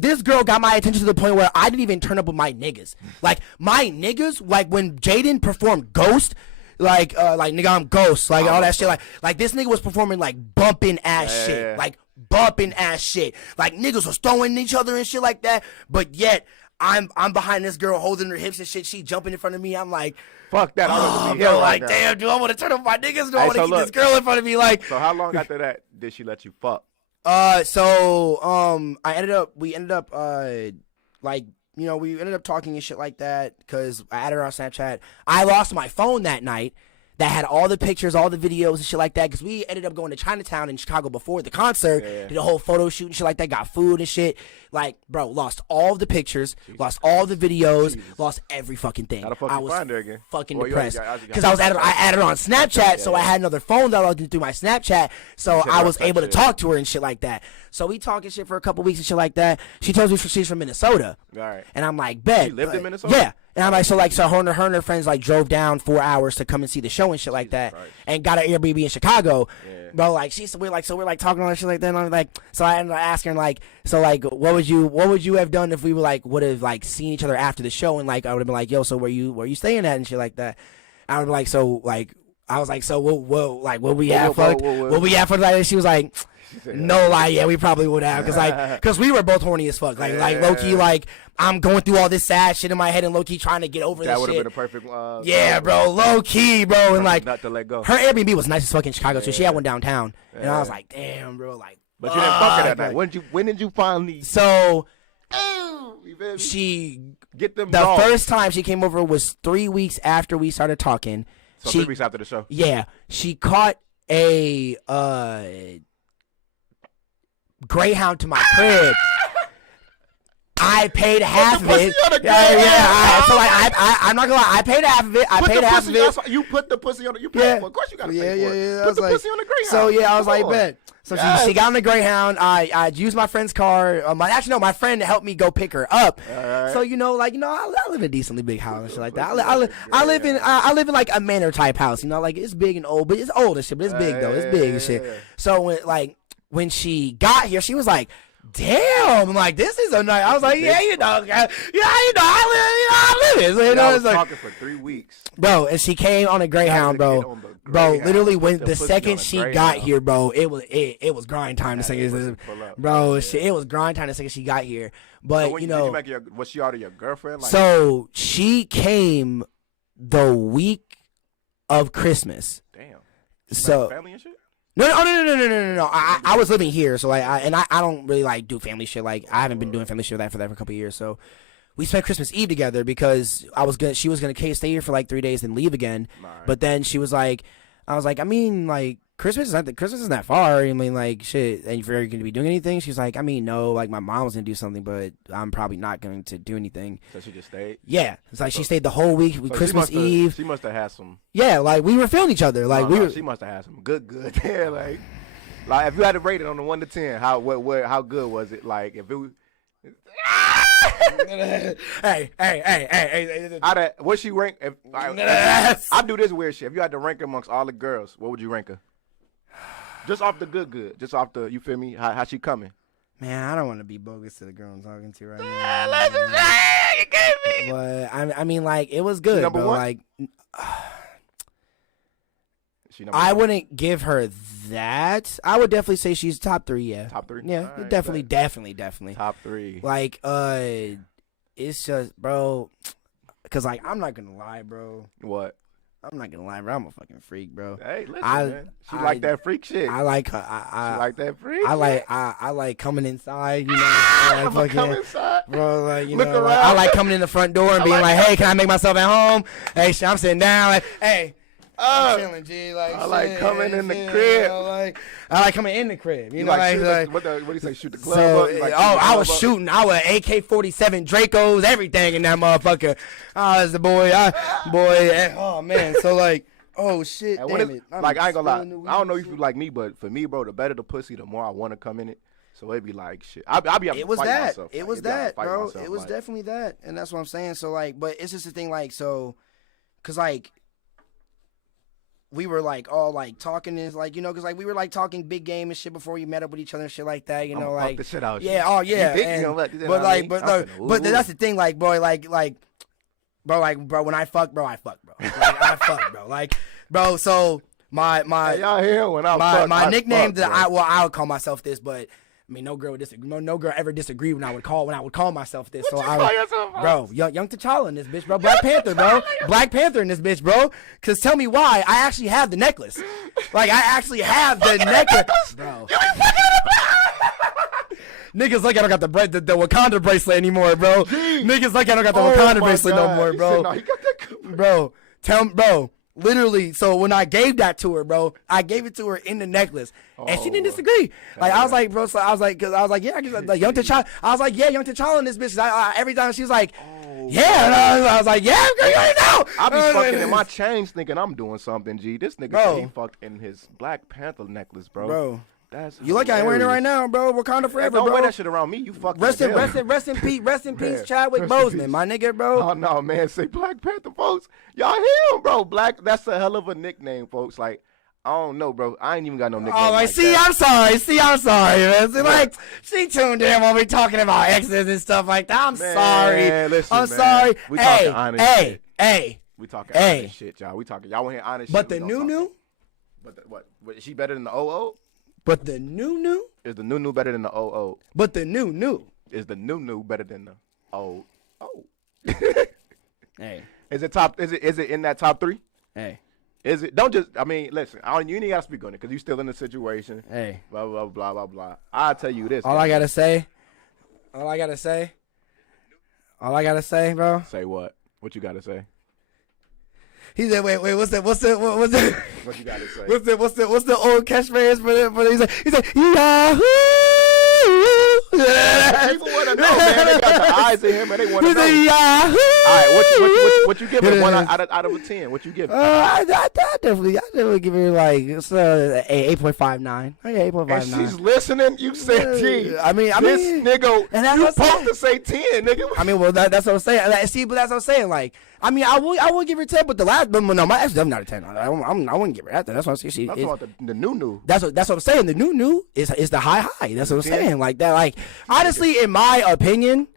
this girl got my attention to the point where I didn't even turn up with my niggas. Like, my niggas, like, when Jaden performed Ghost, like, nigga, I'm Ghost, like, all that shit, like, this nigga was performing, like, bumping ass shit, like, bumping ass shit. Like, niggas was throwing each other and shit like that, but yet, I'm behind this girl holding her hips and shit. She jumping in front of me. I'm like, fuck that. Oh, bro, like, damn, do I want to turn up my niggas? Do I want to keep this girl in front of me? Like, so how long after that did she let you fuck? We ended up, like, you know, we ended up talking and shit like that, because I added her on Snapchat. I lost my phone that night that had all the pictures, all the videos and shit like that, because we ended up going to Chinatown in Chicago before the concert, did a whole photo shoot and shit like that, got food and shit. Like, bro, lost all the pictures, lost all the videos, lost every fucking thing. I was fucking depressed, because I added her on Snapchat, so I had another phone that I logged in through my Snapchat, so I was able to talk to her and shit like that. So we talking shit for a couple weeks and shit like that. She tells me she's from Minnesota, and I'm like, bet. She lived in Minnesota? Yeah. And I'm like, so her and her friends like drove down 4 hours to come and see the show and shit like that, and got an Airbnb in Chicago. Bro, like we're talking all that shit like that. And I'm like, so I ended up asking her, like, so like, what would you have done if we were like would have like seen each other after the show, and like I would have been like, yo, so where you staying at and shit like that. I would be like, so like I was like, so what we have for the night? And she was like, no, like, yeah, we probably would have, because we were both horny as fuck, like low key, like I'm going through all this sad shit in my head and low key trying to get over this shit. That would have been a perfect. Yeah, bro, low key, bro, and like not to let go. Her Airbnb was nice as fuck in Chicago, so she had one downtown, and I was like, damn, bro, like. But you didn't fuck her that night. When did you finally? So, she get them. The first time she came over was 3 weeks after we started talking. So 3 weeks after the show. Yeah, she caught a Greyhound to my crib. I paid half of it. Yeah. So like, I'm not gonna lie. I paid half of it. You put the pussy on. You paid for it. Of course you gotta pay for it. Put the pussy on the Greyhound. So yeah, I was like, bet. So she got on the Greyhound. I used my friend's car. My friend helped me go pick her up. So I live in a decently big house and shit like that. I live in like a manor type house. You know, like it's big and old, but it's old and shit. But it's big though. It's big and shit. So when she got here, she was like, damn, like this is a night. I was like, yeah, I live it. You know, I was it's like, talking for 3 weeks, bro, and she came on a Greyhound, bro. Bro, literally when the second she got here, bro, it was grind time. The second, bro, it was grind time the second she got here. But so you know, was she already your girlfriend? Like, so she came the week of Christmas. Damn. So like family and shit. No. I was living here, so like, I don't really like do family shit. Like, I haven't been doing family shit for a couple of years. So we spent Christmas Eve together because she was gonna stay here for like 3 days and leave again. Right. But then she was like, I was like, I mean, like Christmas isn't that far. I mean, like shit, and you're going to be doing anything? She's like, I mean, no, like my mom was gonna do something, but I'm probably not going to do anything. So she just stayed. Yeah, it's like she stayed the whole week. So Christmas Eve. She must have had some. Yeah, like we were feeling each other. Like she must have had some good. Yeah, like if you had to rate it on a 1 to 10, how good was it? Like if it was. Hey. What she rank? I do this weird shit. If you had to rank her amongst all the girls, what would you rank her? Just off the good. Just off the, you feel me? How she coming? Man, I don't want to be bogus to the girl I'm talking to right now. Let's just say you gave me. But I mean, like it was good. Number one? Like, I wouldn't give her that. I would definitely say she's top 3. Yeah, top 3. Yeah, right, definitely. Top 3. Like, it's just, bro. Cause like I'm not gonna lie, bro. What? I'm not gonna lie, bro. I'm a fucking freak, bro. Hey, listen, man. She like that freak shit. I like her. She like that freak. I like coming inside, you know. Like come inside, bro. Like you look know, around. Like, I like coming in the front door and being like, hey, can I make myself at home? Hey, I'm sitting down. Like, hey. I'm chilling, G. Like, I like coming in the crib. You know, like, I like coming in the crib. You know, like what do you say? Shoot the club up? So, I was shooting. I was AK-47 Dracos, everything in that motherfucker. Oh, that's the boy. Oh man. So like, oh shit. Damn it. Like I ain't gonna lie. I don't know if you like me, but for me, bro, the better the pussy, the more I want to come in it. So it'd be like shit. I'll be able to fight myself. It was that, bro. It was definitely that, and that's what I'm saying. So like, but it's just the thing, like, so, cause like. We were like all like talking and like, you know, cause like we were like talking big game and shit before we met up with each other and shit like that, you know, like the shit out. Yeah, oh yeah. But that's the thing, like, bro, bro, when I fuck, bro, I fuck, bro. Like, I fuck, bro. Like, bro, so my hey, y'all hear when I fuck, my nickname that I would call myself this, but I mean, no girl would disagree. No girl ever disagreed when I would call myself this. What so you call yourself, bro, young T'Challa in this bitch, bro. Black Panther, bro. Black Panther in this bitch, bro. Cause tell me why? I actually have the necklace. Like I actually have the necklace, bro. Niggas like I don't got the Wakanda bracelet anymore, bro. Niggas like I don't got the Wakanda bracelet no more, bro. No, he got that bro. Literally, so when I gave that to her, bro, I gave it to her in the necklace, and she didn't disagree. Like I was like, bro, so I was like, yeah, I guess, like young T'Challa. I was like, yeah, young T'Challa in this bitch. Every time she was like, yeah, and I was like, yeah, girl, you already know. I be fucking in my chains thinking I'm doing something. G, this nigga said he fucked in his Black Panther necklace, bro. Bro. That's you like I ain't wearing it right now, bro. Wakanda forever, don't bro. Wear that shit around me. You fucking rest in peace, Chadwick Boseman, my nigga, bro. Oh no, man, say Black Panther, folks. Y'all hear him, bro? Black. That's a hell of a nickname, folks. Like I don't know, bro. I ain't even got no nickname. Oh, like see, I'm sorry, man. See, like she tuned in when we talking about exes and stuff like that. I'm sorry. Listen, I'm sorry. We talking honest shit. Hey. We talking honest shit, y'all. We talking. Y'all want to hear honest shit? But the new. But what? Is she better than the OO? But the new is the new better than the OO. But the new is the new better than the old. Hey, is it in that top 3? Hey, is it? Don't just. I mean, listen. You ain't gotta speak on it because you still in the situation. Hey, blah blah blah blah blah. I'll tell you this. All I gotta say, bro. Say what? What you gotta say? He said, "Wait, what's the?" What you gotta say? What's the old catchphrase for he said, Yahoo! People wanna know, man. They got eyes in him, and they want to know. Yahoo! All right, what you give it? One out of a 10. What you give it? I definitely give it like it's 8.59. Okay, 8.59. And she's listening. You said 10. I mean, this nigga, and that's you what I'm supposed to say 10, nigga. I mean, well, that's what I'm saying. Like, see, but that's what I'm saying. Like, I mean, I will give her 10, but the last, but no, my ex definitely not a 10. I wouldn't give her that. That's what I'm saying. That's what the new. That's what I'm saying. The new is the high. That's what I'm saying. Like that. Like honestly, in my opinion,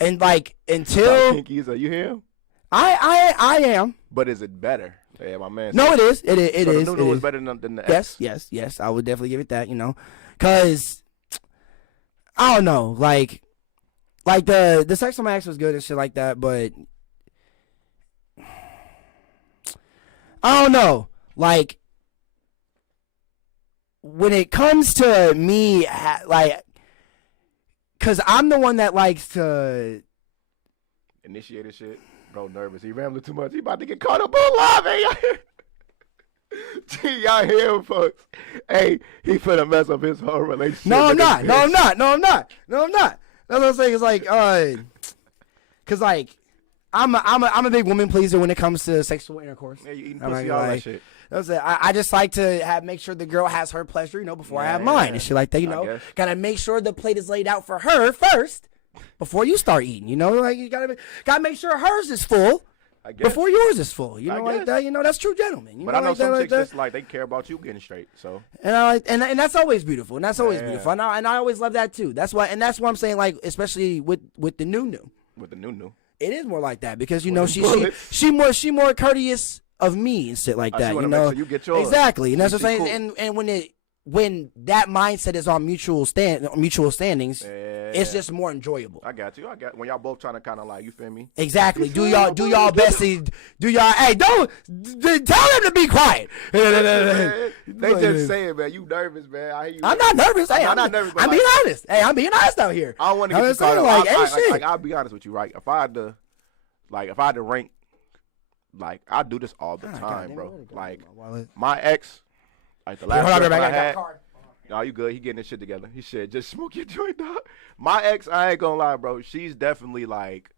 and like until Pinkies, are you here? I am. But is it better? Yeah, my man. No, it is. It is. The new is better than the ex. Yes. I would definitely give it that. Cause I don't know, like the sex on my ex was good and shit like that, but I don't know, like when it comes to me, like, cause I'm the one that likes to initiate shit. Bro, nervous. He rambling too much. He about to get caught up on live. Hey, y'all hear? Gee, y'all hear him, folks? Hey, he finna mess up his whole relationship. No, I'm not. That's what I'm saying. It's like, cause like, I'm a big woman pleaser when it comes to sexual intercourse. Yeah, you eating pussy, all that shit. That's it. I just like to make sure the girl has her pleasure, before I have mine and shit like that. Gotta make sure the plate is laid out for her first before you start eating. Like you gotta make sure hers is full before yours is full. Like that. That's true gentleman. But I know some chicks just like they care about you getting straight. So and that's always beautiful. And that's always beautiful. And I always love that too. That's why I'm saying, like, especially with the new. With the new. It is more like that because she more courteous of me and shit like that. Make sure you get yours. Exactly, and that's what I'm saying. Cool. And when that mindset is on mutual standings, it's just more enjoyable. I got you. When y'all both trying to kind of like, you feel me? Exactly. Do y'all best? Do y'all? Hey, don't tell them to be quiet. They just saying, man, you nervous, man. I hear you. I'm not nervous. Hey, I'm not nervous. I'm being honest. Hey, I'm being honest out here. I don't want to get you caught up. Like, I'll be honest with you, right? If I had to rank, like, I do this all the time, bro. Like, my ex, like the last girl I had. No, you good. He getting his shit together. He said, just smoke your joint, dog. My ex, I ain't gonna lie, bro. She's definitely like,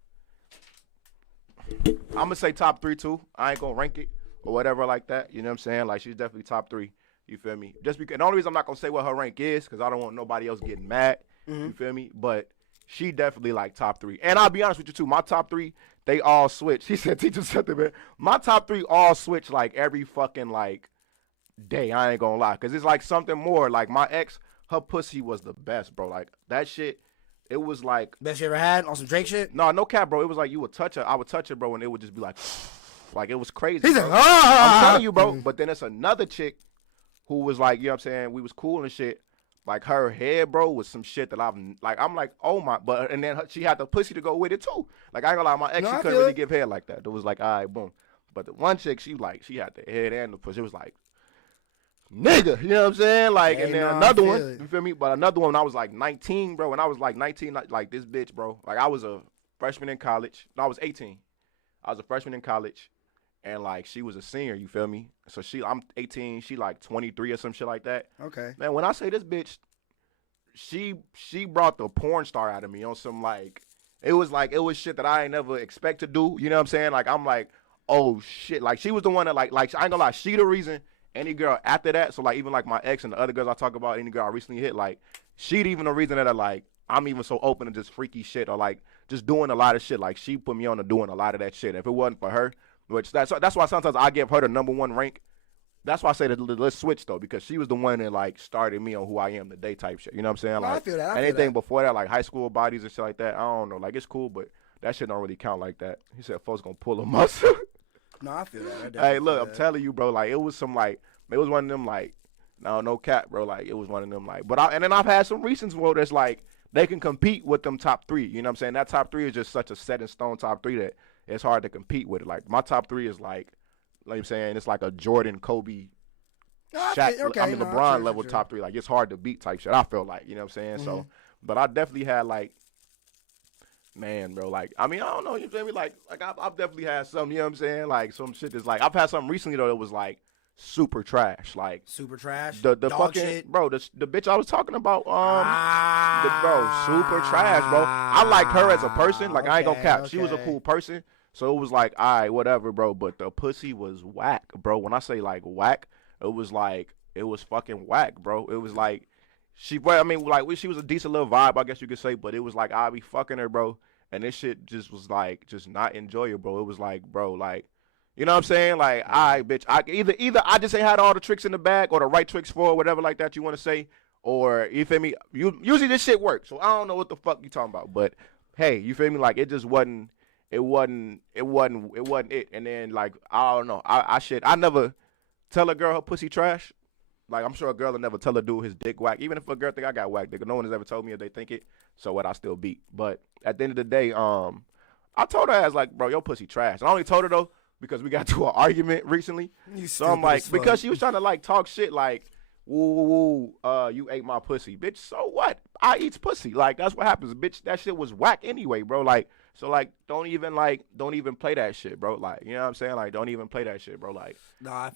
I'm gonna say top 3 too. I ain't gonna rank it or whatever like that. You know what I'm saying? Like, she's definitely top 3. You feel me? Just because, and the only reason I'm not gonna say what her rank is because I don't want nobody else getting mad. You feel me? But she definitely like top 3. And I'll be honest with you too. My top 3, they all switch. He said, teacher something, man. My top 3 all switch like every fucking like day. I ain't gonna lie, because it's like something more. Like my ex, her pussy was the best, bro. Like that shit, it was like best you ever had on some Drake shit. No cap, bro. It was like you would touch her, I would touch it, bro, and it would just be like it was crazy. He's like, I'm telling you, bro. But then it's another chick who was like, you know what I'm saying, we was cool and shit. Like her head, bro, was some shit that I'm like, oh my, but and then she had the pussy to go with it too. Like I ain't gonna lie, my ex, she couldn't really give head like that. It was like, all right, boom. But the one chick, she had the head and the pussy. It was like, nigga, you know what I'm saying? Like, and then another one, you feel me? But another one, when I was like 19, bro. When I was like 19, like this bitch, bro. Like I was a freshman in college. No, I was 18. I was a freshman in college, and like she was a senior. You feel me? So I'm 18. She like 23 or some shit like that. Okay. Man, when I say this bitch, she brought the porn star out of me on some like it was shit that I ain't never expect to do. You know what I'm saying? Like I'm like, oh shit. Like she was the one that like I ain't gonna lie, she the reason. Any girl after that, so like even like my ex and the other girls I talk about, any girl I recently hit, like she'd even the reason that like I'm even so open to just freaky shit or like just doing a lot of shit. Like she put me on to doing a lot of that shit. If it wasn't for her, which that's why sometimes I give her the #1 rank. That's why I say that let's switch though, because she was the one that like started me on who I am today type shit. You know what I'm saying? Like I feel that. Anything before that, like high school bodies and shit like that, I don't know. Like it's cool, but that shit don't really count like that. He said folks gonna pull a muscle. No, I feel that. Hey, look, I'm telling you, bro. Like it was some like. It was one of them like, no cap, bro. Like it was one of them like, and then I've had some recent where that's like they can compete with them top 3. You know what I'm saying? That top 3 is just such a set in stone top 3 that it's hard to compete with it. Like my top 3 is like I'm saying, it's like a Jordan, Kobe, Shaq. LeBron level top 3. Like it's hard to beat type shit. I feel like, you know what I'm saying? So, but I definitely had like, man, bro. Like I mean, I don't know. You feel me? Like I've definitely had some. You know what I'm saying? Like some shit that's like I've had something recently though that was like. super trash. Like super trash. the Dog fucking shit. bro, the bitch I was talking about, the bro, super trash, bro. I liked her as a person. Like I ain't gonna cap. She was a cool person. So it was like, all right, whatever, bro. But the pussy was whack, bro. When I say like whack, it was fucking whack, bro. It was like she was a decent little vibe, I guess you could say. But it was like I be fucking her, bro. And this shit just was like just not enjoyable. It was like, bro, like. You know what I'm saying? Like, all right, bitch. Either I just ain't had all the tricks in the bag or the right tricks for it, whatever like that you want to say, or you feel me? Usually this shit works, so I don't know what the fuck you talking about. But hey, you feel me? Like it just wasn't. It wasn't it. And then like I don't know. I never tell a girl her pussy trash. Like I'm sure a girl will never tell a dude his dick whack. Even if a girl think I got whack, no one has ever told me if they think it. So what? I still beat. But at the end of the day, I told her as like, bro, your pussy trash. And I only told her though. Because we got to an argument recently. So I'm like, because she was trying to like talk shit like, woo, you ate my pussy. Bitch, so what? I eats pussy. Like, that's what happens. Bitch, that shit was whack anyway, bro. Like, so like, don't even play that shit, bro. Like, you know what I'm saying? Like, don't even play that shit, bro. Like,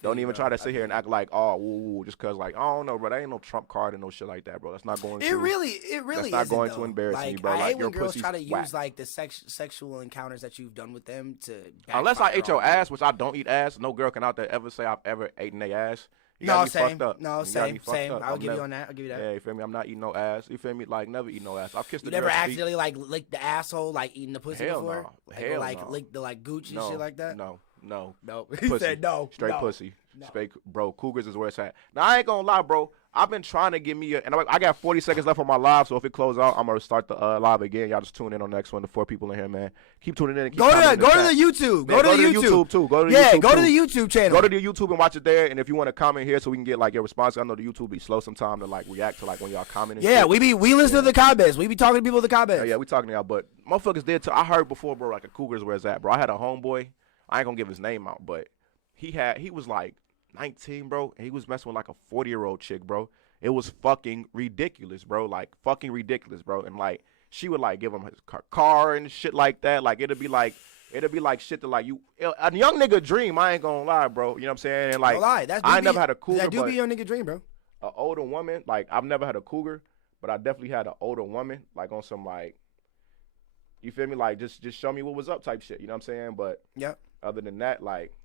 don't even try to sit here and act like, oh, woo, just cause like, I don't know, bro. That ain't no trump card and no shit like that, bro. That's not going to. It really that's not going to embarrass me, bro. I hate like, when girls try to whack. use like the sexual encounters that you've done with them to. Unless I ate your ass, which I don't eat ass. No girl can out there ever say I've ever eaten their ass. No, same. I'll give you on that. I'll give you that. Yeah, you feel me? I'm not eating no ass. You feel me? Like never eat no ass. I've kissed. You never accidentally like licked the asshole, like eating the pussy before? No. Hell like no. lick the like gooch and shit like that? No. He said no. Straight pussy. No. Straight, bro. Cougars is where it's at. Now I ain't gonna lie, bro. I've been trying to get me and I got 40 seconds left on my live, so if it closes out, I'm gonna start the live again. Y'all just tune in on the next one. The 4 people in here, man. Keep tuning in. And keep go to the YouTube. Man, go to the YouTube too. Go to the YouTube go to the YouTube channel. Go to the YouTube and watch it there. And if you want to comment here, so we can get like your response. I know the YouTube be slow sometime to like react to like when y'all comment. Yeah, shit. we listen to the comments. We be talking to people in the comments. Yeah, we talking to y'all. But motherfuckers did. I heard before, bro. Like a Cougars where it's at, bro. I had a homeboy. I ain't gonna give his name out, but he was like 19, bro, and he was messing with like a 40-year-old chick, bro. It was fucking ridiculous, bro. Like fucking ridiculous, bro. And like she would like give him his car and shit like that. Like it'd be like shit that like a young nigga dream. I ain't gonna lie, bro. You know what I'm saying? And like I never had a cougar. That do be your nigga dream, bro. An older woman, like I've never had a cougar, but I definitely had an older woman, like on some like, you feel me? Like just show me what was up type shit. You know what I'm saying? But yeah. Other than that, like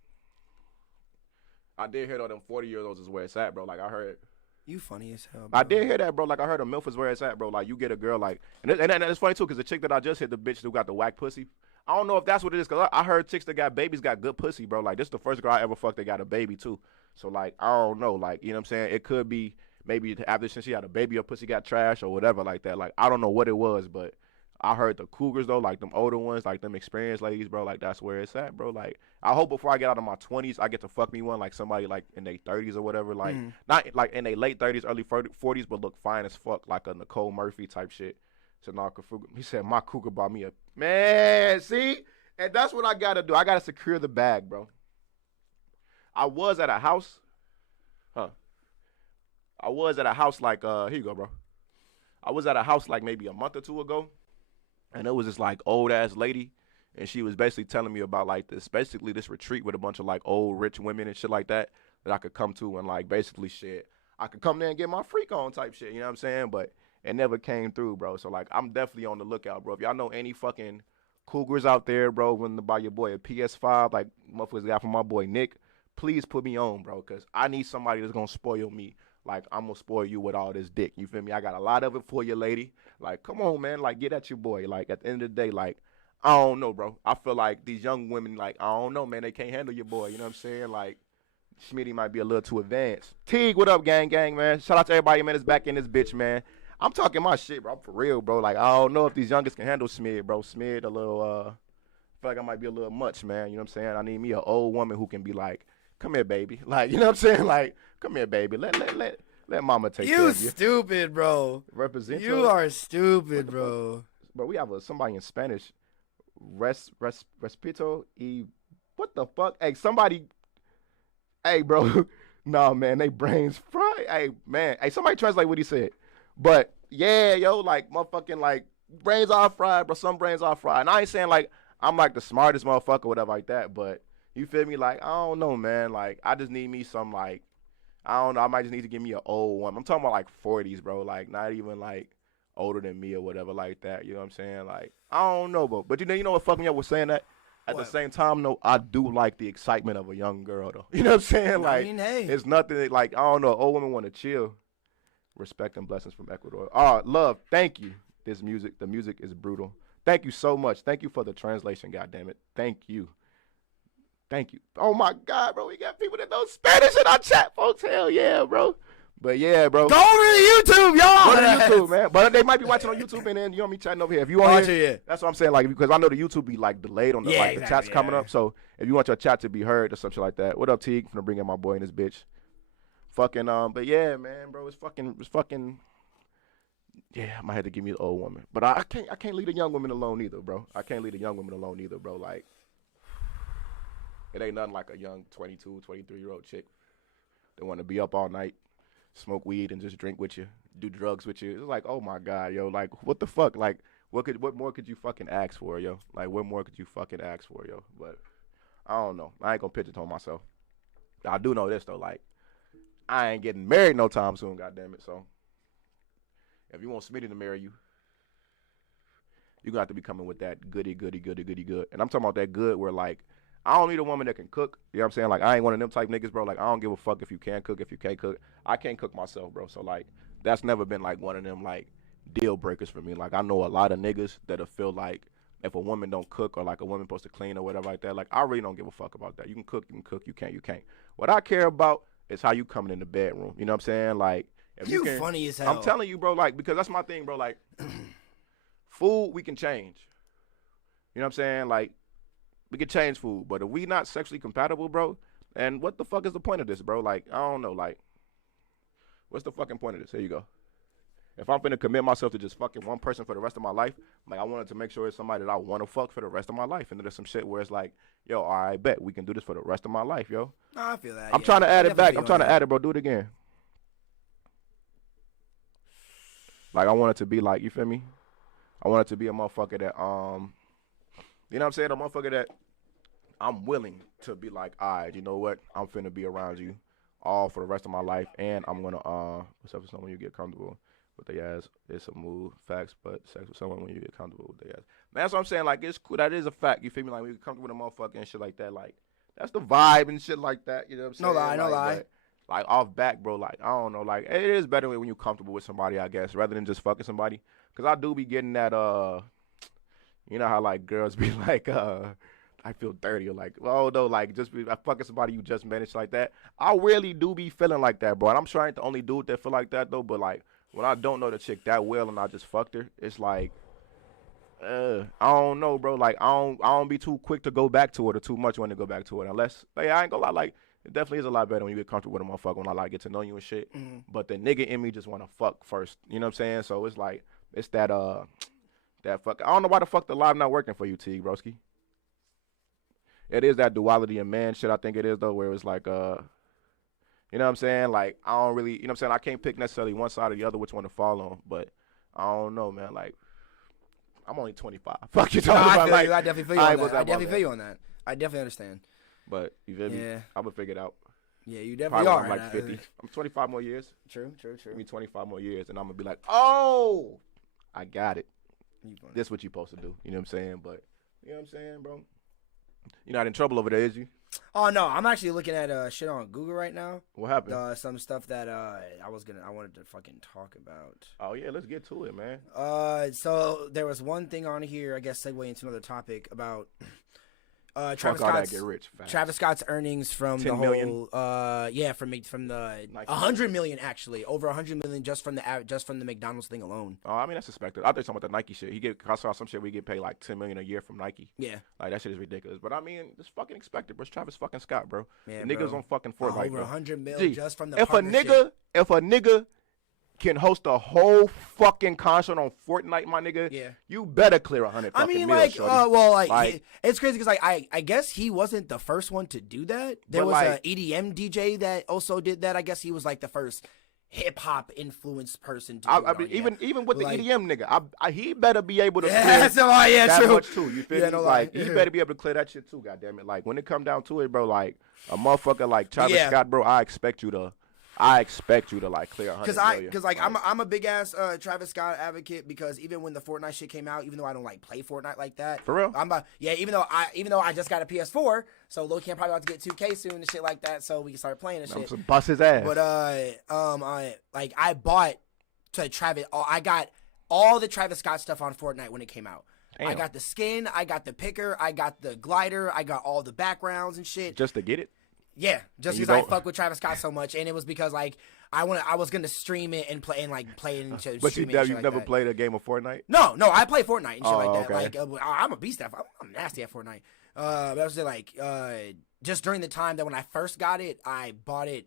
I did hear though them 40-year-olds is where it's at, bro. Like I heard. You funny as hell, bro. I did hear that, bro. Like I heard a MILF is where it's at, bro. Like you get a girl like, and it's funny too, cause the chick that I just hit, the bitch who got the whack pussy. I don't know if that's what it is, cause I heard chicks that got babies got good pussy, bro. Like this is the first girl I ever fucked that got a baby too. So like I don't know, like you know what I'm saying. It could be maybe after since she had a baby, her pussy got trash or whatever like that. Like I don't know what it was, but I heard the cougars though, like them older ones, like them experienced ladies, bro. Like that's where it's at, bro. Like I hope before I get out of my 20s, I get to fuck me one, like somebody like in their 30s or whatever, like not like in their late 30s, early 40s, but look fine as fuck, like a Nicole Murphy type shit. So now he said my cougar bought me a man. See, and that's what I gotta do. I gotta secure the bag, bro. I was at a house, like here you go, bro. I was at a house like maybe a month or two ago. And it was this like old ass lady, and she was basically telling me about like this retreat with a bunch of like old rich women and shit like that I could come to, and like basically shit, I could come there and get my freak on type shit, you know what I'm saying? But it never came through, bro. So like I'm definitely on the lookout, bro. If y'all know any fucking cougars out there, bro, willing to buy your boy a PS5, like motherfuckers got from my boy Nick, please put me on, bro, because I need somebody that's gonna spoil me. Like, I'm going to spoil you with all this dick. You feel me? I got a lot of it for you, lady. Like, come on, man. Like, get at your boy. Like, at the end of the day, like, I don't know, bro. I feel like these young women, like, I don't know, man. They can't handle your boy. You know what I'm saying? Like, Schmitty might be a little too advanced. Teague, what up, gang, man? Shout out to everybody, man, that's back in this bitch, man. I'm talking my shit, bro. I'm for real, bro. Like, I don't know if these youngest can handle Smid, bro. Smid a little, I feel like I might be a little much, man. You know what I'm saying? I need me an old woman who can be like, come here, baby. Like, you know what I'm saying? Like, come here, baby. Let mama take care of you. You stupid, bro. Represent. You are stupid, bro. Bro, we have somebody in Spanish. Respito y. What the fuck? Hey, somebody. Hey, bro. Nah, man, they brains fried. Hey, man. Hey, somebody translate what he said. But yeah, yo, like motherfucking like brains are fried, bro. Some brains are fried. And I ain't saying like I'm like the smartest motherfucker, whatever like that. But You feel me? Like, I don't know, man. Like, I just need me some, like, I don't know. I might just need to give me an old one. I'm talking about, like, 40s, bro. Like, not even, like, older than me or whatever like that. You know what I'm saying? Like, I don't know, but you know what fucked me up with saying that? At the same time, though, I do like the excitement of a young girl, though. You know what I'm saying? Like, I mean, hey. it's nothing, like, I don't know. Old women want to chill. Respect and blessings from Ecuador. Oh, love, thank you. The music is brutal. Thank you so much. Thank you for the translation, goddammit. Thank you. Thank you. Oh, my God, bro. We got people that know Spanish in our chat, folks. Hell yeah, bro. But, yeah, bro. Go over to YouTube, y'all. Go to YouTube, man. But they might be watching on YouTube, and then you know me chatting over here. If you want here, yeah. that's what I'm saying. Like, because I know the YouTube be, like, delayed on the, the chats coming up. So, if you want your chat to be heard or something like that. What up, Teague? I'm going to bring in my boy and this bitch. Fucking, but, yeah, man, bro. It's fucking. Yeah, I might have to give me the old woman. But I can't leave the young women alone either, bro. I can't leave the young women alone either, bro. Like, it ain't nothing like a young 22, 23-year-old chick that want to be up all night, smoke weed, and just drink with you, do drugs with you. It's like, oh, my God, yo. Like, what the fuck? Like, what more could you fucking ask for, yo? Like, what more could you fucking ask for, yo? But I don't know. I ain't going to pigeonhole myself. I do know this, though. Like, I ain't getting married no time soon, goddammit, so. If you want Smitty to marry you, you're going to have to be coming with that goody. And I'm talking about that good where, like, I don't need a woman that can cook. You know what I'm saying? Like, I ain't one of them type niggas, bro. Like, I don't give a fuck if you can cook, if you can't cook. I can't cook myself, bro. So, like, that's never been, like, one of them, like, deal breakers for me. Like, I know a lot of niggas that'll feel like if a woman don't cook or, like, a woman supposed to clean or whatever like that, like, I really don't give a fuck about that. You can cook, you can't. What I care about is how you coming in the bedroom. You know what I'm saying? Like, if you can, funny as hell. I'm telling you, bro, like, because that's my thing, bro. Like, food, we can change. You know what I'm saying? Like, we can change food. But if we not sexually compatible, bro, and what the fuck is the point of this, bro? Like, I don't know. Like, what's the fucking point of this? Here you go. If I'm finna commit myself to just fucking one person for the rest of my life, like, I wanted to make sure it's somebody that I want to fuck for the rest of my life. And then there's some shit where it's like, yo, all right, bet we can do this for the rest of my life, yo. No, I feel that. I'm trying to add it back. I'm trying to add it, bro. Do it again. Like, I want it to be like, you feel me? I want it to be a motherfucker that, you know what I'm saying? A motherfucker that I'm willing to be like, all right, you know what? I'm finna be around you all for the rest of my life. And I'm gonna, what's up with someone you get comfortable with their ass? It's a move, facts, but sex with someone when you get comfortable with their ass. Man, that's what I'm saying. Like, it's cool. That is a fact. You feel me? Like, when you get comfortable with a motherfucker and shit like that, like, that's the vibe and shit like that. You know what I'm saying? No lie. But, like, off back, bro, like, I don't know, like, it is better when you're comfortable with somebody, I guess, rather than just fucking somebody. Because I do be getting that, you know how, like, girls be like, I feel dirty, or like, oh, no, like, just be fucking somebody you just met and shit like that. I really do be feeling like that, bro. And I'm sure I ain't the only dude that feel like that, though. But, like, when I don't know the chick that well and I just fucked her, it's like, I don't know, bro. Like, I don't be too quick to go back to it or too much when to go back to it. Unless, like, I ain't gonna lie, like, it definitely is a lot better when you get comfortable with a motherfucker, when I, like, get to know you and shit. Mm-hmm. But the nigga in me just want to fuck first. You know what I'm saying? So it's like, it's that fuck. I don't know why the fuck the live not working for you, T, broski. It is that duality of man shit, I think it is, though, where it's like, you know what I'm saying? Like, I don't really, you know what I'm saying? I can't pick necessarily one side or the other which one to fall on. But I don't know, man. Like, I'm only 25. Fuck you talking about? Like, I definitely feel you on that. I definitely feel you on that. I definitely understand. But, you feel me? Yeah. I'm going to figure it out. Yeah, you definitely are. I'm like 50. I'm 25 more years. True. Give me 25 more years, and I'm going to be like, oh, I got it. This what you supposed to do. You know what I'm saying? But, you know what I'm saying, bro? You're not in trouble over there, is you? Oh, no. I'm actually looking at shit on Google right now. What happened? Some stuff that I wanted to fucking talk about. Oh, yeah. Let's get to it, man. So there was one thing on here, I guess, segue into another topic about Travis Scott's earnings from the million? whole, from the 100 million actually, over 100 million just from the McDonald's thing alone. Oh, I mean that's expected. I think talking about the Nike shit. I saw some shit we get paid like 10 million a year from Nike. Yeah, like that shit is ridiculous. But I mean, it's fucking expected, bro. It's Travis fucking Scott, bro. Yeah, the niggas on fucking Fortnite. Over 100 million just from the if a nigga can host a whole fucking concert on Fortnite, my nigga. Yeah. You better clear 100 fucking I mean, mil, it's crazy because I guess he wasn't the first one to do that. There was a EDM DJ that also did that. I guess he was like the first hip hop influenced person to I mean, even with the EDM nigga, he better be able to clear that true. much too. You feel me? No like he better be able to clear that shit too. Goddamn it! Like when it come down to it, bro, like a motherfucker like Travis Scott, bro, I expect you to like clear 100 million. Because I'm a big ass Travis Scott advocate, because even when the Fortnite shit came out, even though I don't like play Fortnite like that, for real, even though I just got a PS4, so Lil Kim probably about to get 2K soon and shit like that, so we can start playing and shit. So bust his ass. But I bought I got all the Travis Scott stuff on Fortnite when it came out. Damn. I got the skin, I got the picker, I got the glider, I got all the backgrounds and shit. Just to get it? Yeah, just because I fuck with Travis Scott so much, and it was because like I was gonna stream it and play it into. But you've never played a game of Fortnite? No, I play Fortnite and shit like that. Okay. Like I'm a beast at. I'm nasty at Fortnite. But I was like just during the time that when I first got it, I bought it,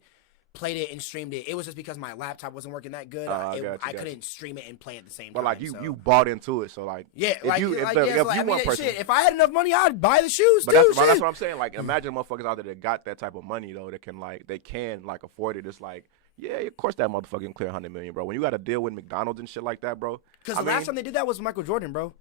played it, and streamed it. It was just because my laptop wasn't working that good. I couldn't stream it and play at the same time. But like you bought into it, so like if I had enough money, I'd buy the shoes too. That's what I'm saying. Like imagine motherfuckers out there that got that type of money though, that can afford it. It's like, yeah, of course that motherfucker can clear 100 million, bro. When you got to deal with McDonald's and shit like that, bro. Because the last time they did that was Michael Jordan, bro.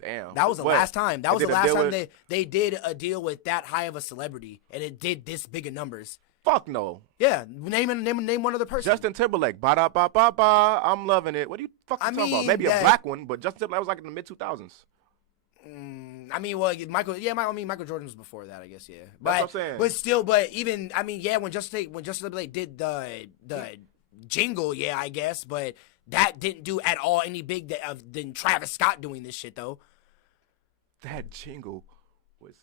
Damn. That was the last time. That was the last time they did a deal with that high of a celebrity, and it did this big of numbers. Fuck no. Yeah, name one other person. Justin Timberlake. Ba da ba ba ba. I'm loving it. What are you fucking talking about? Maybe a black one, but Justin Timberlake was like in the mid 2000s. Michael Jordan was before that, I guess. Yeah, that's what I'm saying. But still, when Justin Timberlake did the jingle, yeah, I guess, but that didn't do at all any big than Travis Scott doing this shit though. That jingle was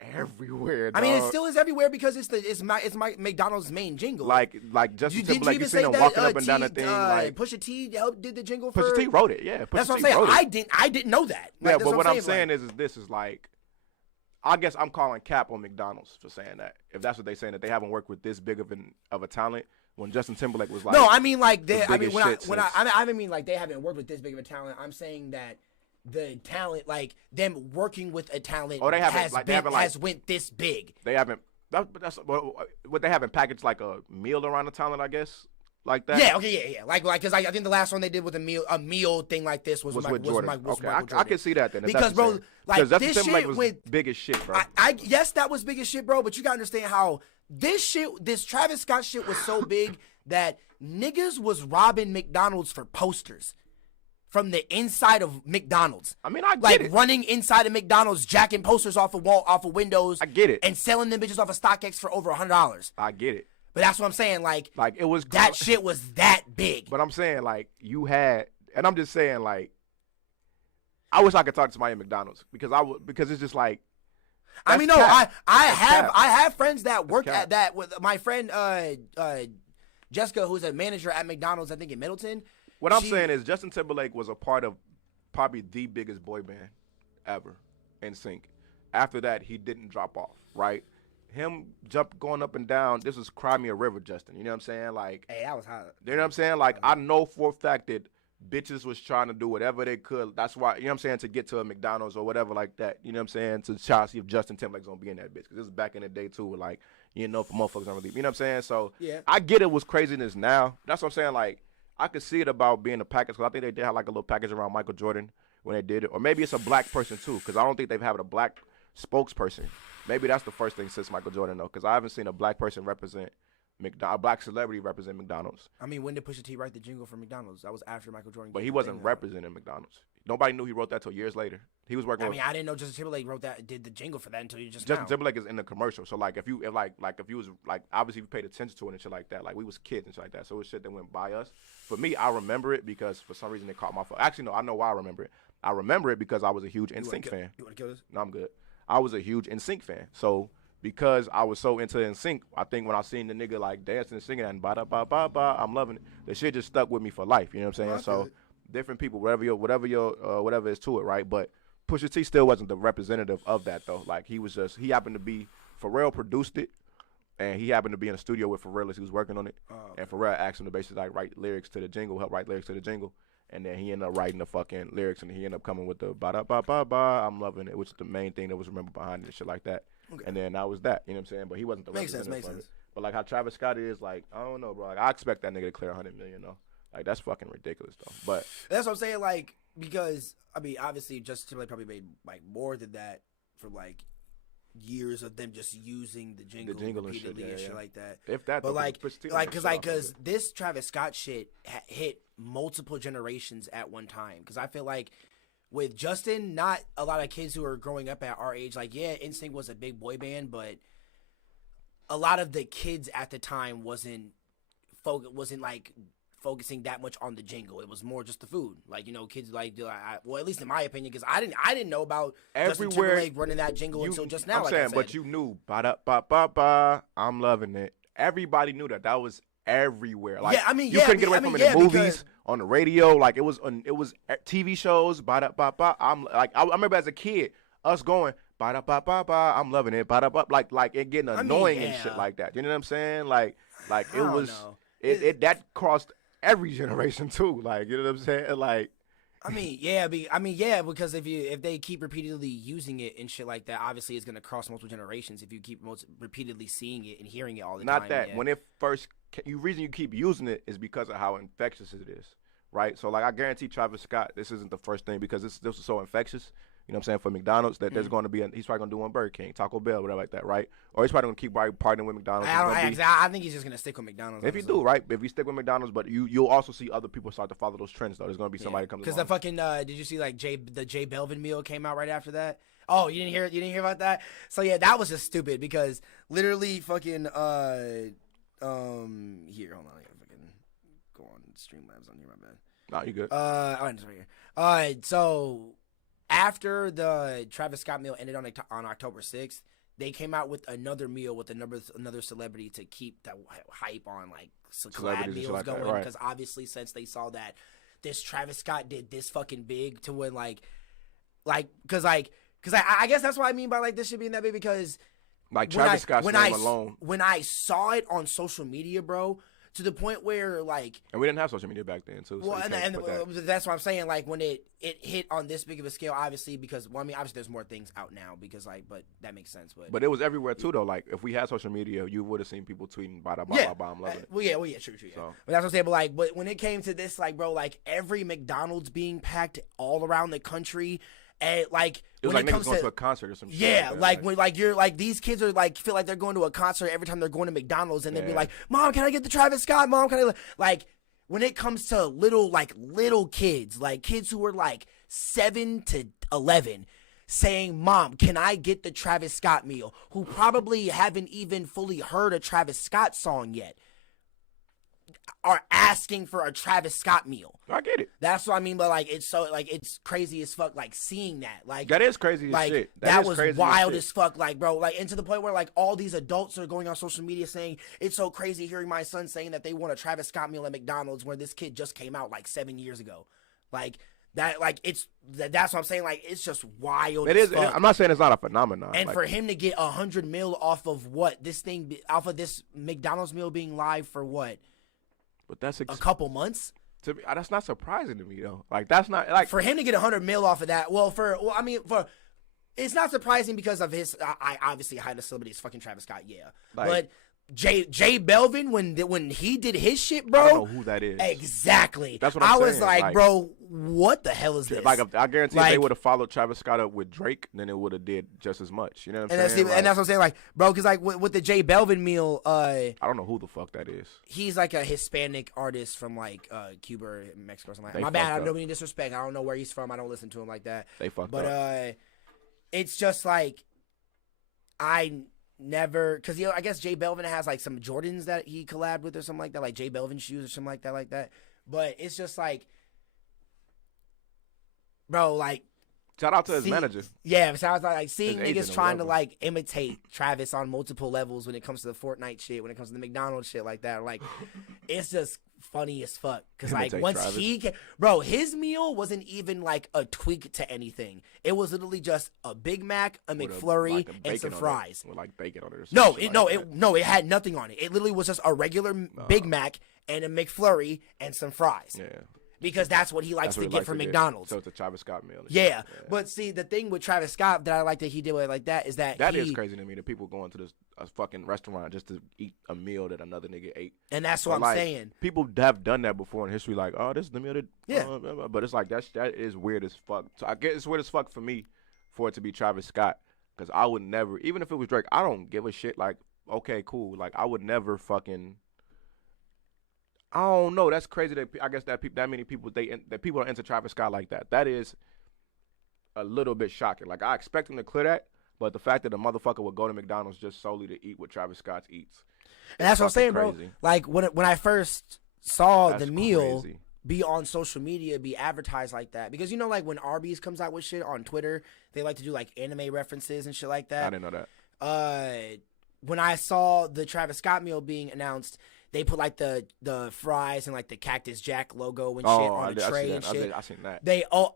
everywhere, dog. I mean, it still is everywhere because it's McDonald's main jingle. Like Justin Timberlake, you seen him walking up and down the thing. Like Pusha T did the jingle for. Pusha T wrote it, yeah. That's what I'm saying. I didn't know that. Yeah, but what I'm saying is this is like, I guess I'm calling cap on McDonald's for saying that. If that's what they're saying, that they haven't worked with this big of a talent. When Justin Timberlake was like, no, I mean like I mean like they haven't worked with this big of a talent. I'm saying that the talent, like them working with a talent, has went this big. They haven't. That's what they haven't packaged like a meal around the talent, I guess, like that. Yeah, okay, yeah. Like because I think the last one they did with a meal thing like this was with Jordan. Okay, I can see that then. Because bro, like Justin this Timberlake shit was big as shit, bro. Yes, that was big as shit, bro. But you gotta understand how this Travis Scott shit was so big that niggas was robbing McDonald's for posters. From the inside of McDonald's. I mean, I get it. Running inside of McDonald's, jacking posters off of windows. I get it. And selling them bitches off of StockX for over $100. I get it. But that's what I'm saying. Like it was that shit was that big. But I'm saying like you had, and I'm just saying like, I wish I could talk to somebody at McDonald's because it's just like. I mean, no, I have friends that work at that with my friend Jessica, who's a manager at McDonald's, I think in Middleton. What I'm saying is Justin Timberlake was a part of probably the biggest boy band ever, NSYNC. After that, he didn't drop off, right? Him going up and down, this was Cry Me a River, Justin. You know what I'm saying? Like, hey, that was hot. You know what I'm saying? Like, I know for a fact that bitches was trying to do whatever they could. That's why, you know what I'm saying, to get to a McDonald's or whatever like that. You know what I'm saying? To try to see if Justin Timberlake's going to be in that bitch. Because this is back in the day, too, with like, you know, for motherfuckers don't really, you know what I'm saying? So, yeah. I get it was craziness now. That's what I'm saying, like, I could see it about being a package, because I think they did have like a little package around Michael Jordan when they did it. Or maybe it's a black person too, because I don't think they've had a black spokesperson. Maybe that's the first thing since Michael Jordan though, because I haven't seen a black person represent a black celebrity represent McDonald's. I mean, when did Pusha T write the jingle for McDonald's? That was after Michael Jordan. But he wasn't representing McDonald's. Nobody knew he wrote that till years later. He was working. I didn't know Justin Timberlake did the jingle for that until you just. Justin Timberlake is in the commercial, so like if you was like obviously we paid attention to it and shit like that, like we was kids and shit like that, so it was shit that went by us. For me, I remember it because for some reason it caught my phone. Actually, no, I know why I remember it. I remember it because I was a huge NSYNC fan. You want to kill this? No, I'm good. I was a huge NSYNC fan, so because I was so into NSYNC, I think when I seen the nigga like dancing and singing and ba da ba ba ba, I'm loving it. The shit just stuck with me for life. You know what I'm saying? So. Different people, whatever is to it, right? But Pusha T still wasn't the representative of that though. Like he happened to be, Pharrell produced it, and he happened to be in a studio with Pharrell as he was working on it. And Pharrell asked him to basically like write lyrics to the jingle, help write lyrics to the jingle, and then he ended up writing the fucking lyrics, and he ended up coming with the ba da ba ba ba, I'm loving it, which is the main thing that was remembered behind it and shit like that. Okay. And then that was that, you know what I'm saying? But he wasn't the representative of it. But like how Travis Scott is, like I don't know, bro. Like I expect that nigga to clear 100 million though. Like that's fucking ridiculous though. But that's what I'm saying. Like because I mean, obviously, Justin Timberlake probably made like more than that for like years of them just using the jingle repeatedly and shit like that. If that, but though, because this Travis Scott shit hit multiple generations at one time. Because I feel like with Justin, not a lot of kids who are growing up at our age, like yeah, NSYNC was a big boy band, but a lot of the kids at the time wasn't like focusing that much on the jingle. It was more just the food. Like, you know, kids like, well, at least in my opinion, because I didn't know about Justin Timberlake running that jingle until just now. I'm saying, but you knew, ba-da-ba-ba-ba, I'm loving it. Everybody knew that. That was everywhere. Like, you couldn't get away from it in movies, on the radio. Like, it was TV shows, ba-da-ba-ba. I remember as a kid, us going, ba-da-ba-ba-ba, I'm loving it, ba-da-ba, like it getting annoying and shit like that. You know what I'm saying? Like it was, it that crossed every generation too, like you know what I'm saying, like. Because if they keep repeatedly using it and shit like that, obviously it's gonna cross multiple generations. If you keep repeatedly seeing it and hearing it all the time. Not that when it first, reason you keep using it is because of how infectious it is, right? So like I guarantee Travis Scott, this isn't the first thing because this is so infectious. You know what I'm saying, for McDonald's, that there's going to be, he's probably going to do one Burger King, Taco Bell, whatever like that, right? Or he's probably going to keep partnering with McDonald's. I think he's just going to stick with McDonald's. If you do, right? If you stick with McDonald's, but you'll also see other people start to follow those trends, though. There's going to be somebody comes along. Because the fucking, did you see, like, the J Belvin meal came out right after that? Oh, you didn't hear it? You didn't hear about that? So, yeah, that was just stupid because literally fucking, here, hold on. I gotta fucking go on Streamlabs on here, my bad. No, you good. I'm just right here. So after the Travis Scott meal ended on October 6th, they came out with another meal with another celebrity to keep that hype on like collab meals going. Because obviously, since they saw that this Travis Scott did this fucking big to when because I guess that's what I mean by like this should be in that big because like Travis Scott's name alone. When I saw it on social media, bro. To the point where, like... And we didn't have social media back then, too. Well, so and that's what I'm saying. Like, when it hit on this big of a scale, obviously, because... Well, I mean, obviously, there's more things out now because, like... But that makes sense, but it was everywhere, too, though. Like, if we had social media, you would have seen people tweeting, blah, blah, blah, blah, I'm loving it. Well, yeah, true, yeah. So. But that's what I'm saying. But, like, when it came to this, like, bro, like, every McDonald's being packed all around the country... And like it was when like it comes going to a concert or some shit. Yeah, like when like you're like these kids are like feel like they're going to a concert every time they're going to McDonald's and they'd be like, "Mom, can I get the Travis Scott? Mom, can I?" Like when it comes to little kids, like kids who are like 7 to 11, saying, "Mom, can I get the Travis Scott meal?" Who probably haven't even fully heard a Travis Scott song yet. Are asking for a Travis Scott meal. I get it. That's what I mean, but like it's so like it's crazy as fuck. Like seeing that, like that is crazy as shit. That was wild as fuck. Like bro, like and to the point where like all these adults are going on social media saying it's so crazy hearing my son saying that they want a Travis Scott meal at McDonald's where this kid just came out like 7 years ago. Like that, like that's what I'm saying. Like it's just wild. It is. Fuck. I'm not saying it's not a phenomenon. And like, for him to get 100 mil off of off of this McDonald's meal being live for what? But that's a couple months. To me, that's not surprising to me though. Like that's not like for him to get 100 mil off of that. It's not surprising because of his. I obviously hide a celebrity is fucking Travis Scott. Yeah, like, but J Belvin when he did his shit, bro. I don't know who that is. Exactly. That's what I'm saying. I was like, bro, what the hell is this? Like I guarantee if they would have followed Travis Scott up with Drake, then it would have did just as much. You know what I'm saying? And that's what I'm saying. Like, bro, because like with the J Belvin meal, I don't know who the fuck that is. He's like a Hispanic artist from like Cuba or Mexico or something like that. My bad. I have no disrespect. I don't know where he's from. I don't listen to him like that. They fucked up. But it's just like I never, because I guess J Belvin has like some Jordans that he collabed with or something like that, like J Belvin shoes or something like that. But it's just like, bro, like shout out to his manager. Yeah, sounds like seeing niggas trying to like imitate Travis on multiple levels when it comes to the Fortnite shit, when it comes to the McDonald's shit like that. Like, it's just funny as fuck. Because like once Travis. Bro, his meal wasn't even like a tweak to anything. It was literally just a Big Mac, a McFlurry, and some fries. With like bacon on it. No, it had nothing on it. It literally was just a regular Big Mac and a McFlurry and some fries. Yeah. Because that's what he likes to get from McDonald's. So it's a Travis Scott meal. Yeah. But see, the thing with Travis Scott that I like that he did with it like that is that is crazy to me that people going to this a fucking restaurant just to eat a meal that another nigga ate. And that's what But, I'm saying. People have done that before in history. Like, oh, this is the meal that. Yeah. Blah, blah. But it's like that is weird as fuck. So I guess it's weird as fuck for me for it to be Travis Scott, because I would never, even if it was Drake, I don't give a shit. Like, okay, cool. Like, I would never fucking. I don't know. That's crazy. That I guess that many people that people are into Travis Scott like that. That is a little bit shocking. Like, I expect him to clear that, but the fact that a motherfucker would go to McDonald's just solely to eat what Travis Scott eats. And that's what I'm saying, crazy. bro. Like when I first saw That's the meal crazy. be on social media, be advertised like that, because you know, like when Arby's comes out with shit on Twitter, they like to do like anime references and shit like that. I didn't know that. When I saw the Travis Scott meal being announced, they put like the fries and like the Cactus Jack logo and shit on the tray and shit. I seen that.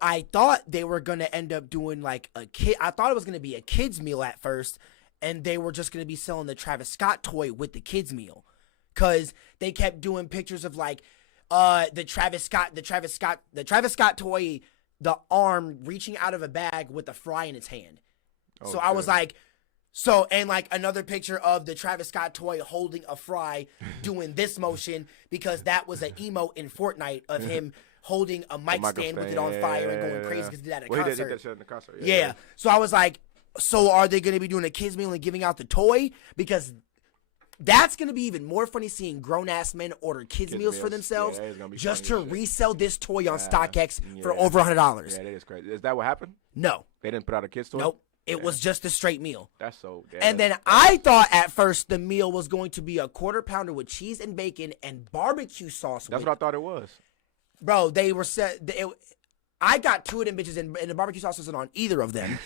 I thought they were gonna end up doing like a kid. I thought it was gonna be a kids meal at first, and they were just gonna be selling the Travis Scott toy with the kids meal, cause they kept doing pictures of like the Travis Scott toy, the arm reaching out of a bag with a fry in its hand. Oh, so I was like. So, and like another picture of the Travis Scott toy holding a fry doing this motion, because that was an emote in Fortnite of him holding a mic stand with it on fire and going crazy because he did that at a concert. He did that shit in the concert. Yeah. So I was like, so are they going to be doing a kids meal and giving out the toy? Because that's going to be even more funny, seeing grown-ass men order kids meals for themselves just to resell this toy on StockX for over $100. Yeah, that is crazy. Is that what happened? No. They didn't put out a kids toy? Nope. It was just a straight meal. That's so. And then I thought at first the meal was going to be a quarter pounder with cheese and bacon and barbecue sauce. That's what I thought it was. Bro, they were said. I got two of them bitches, and the barbecue sauce wasn't on either of them.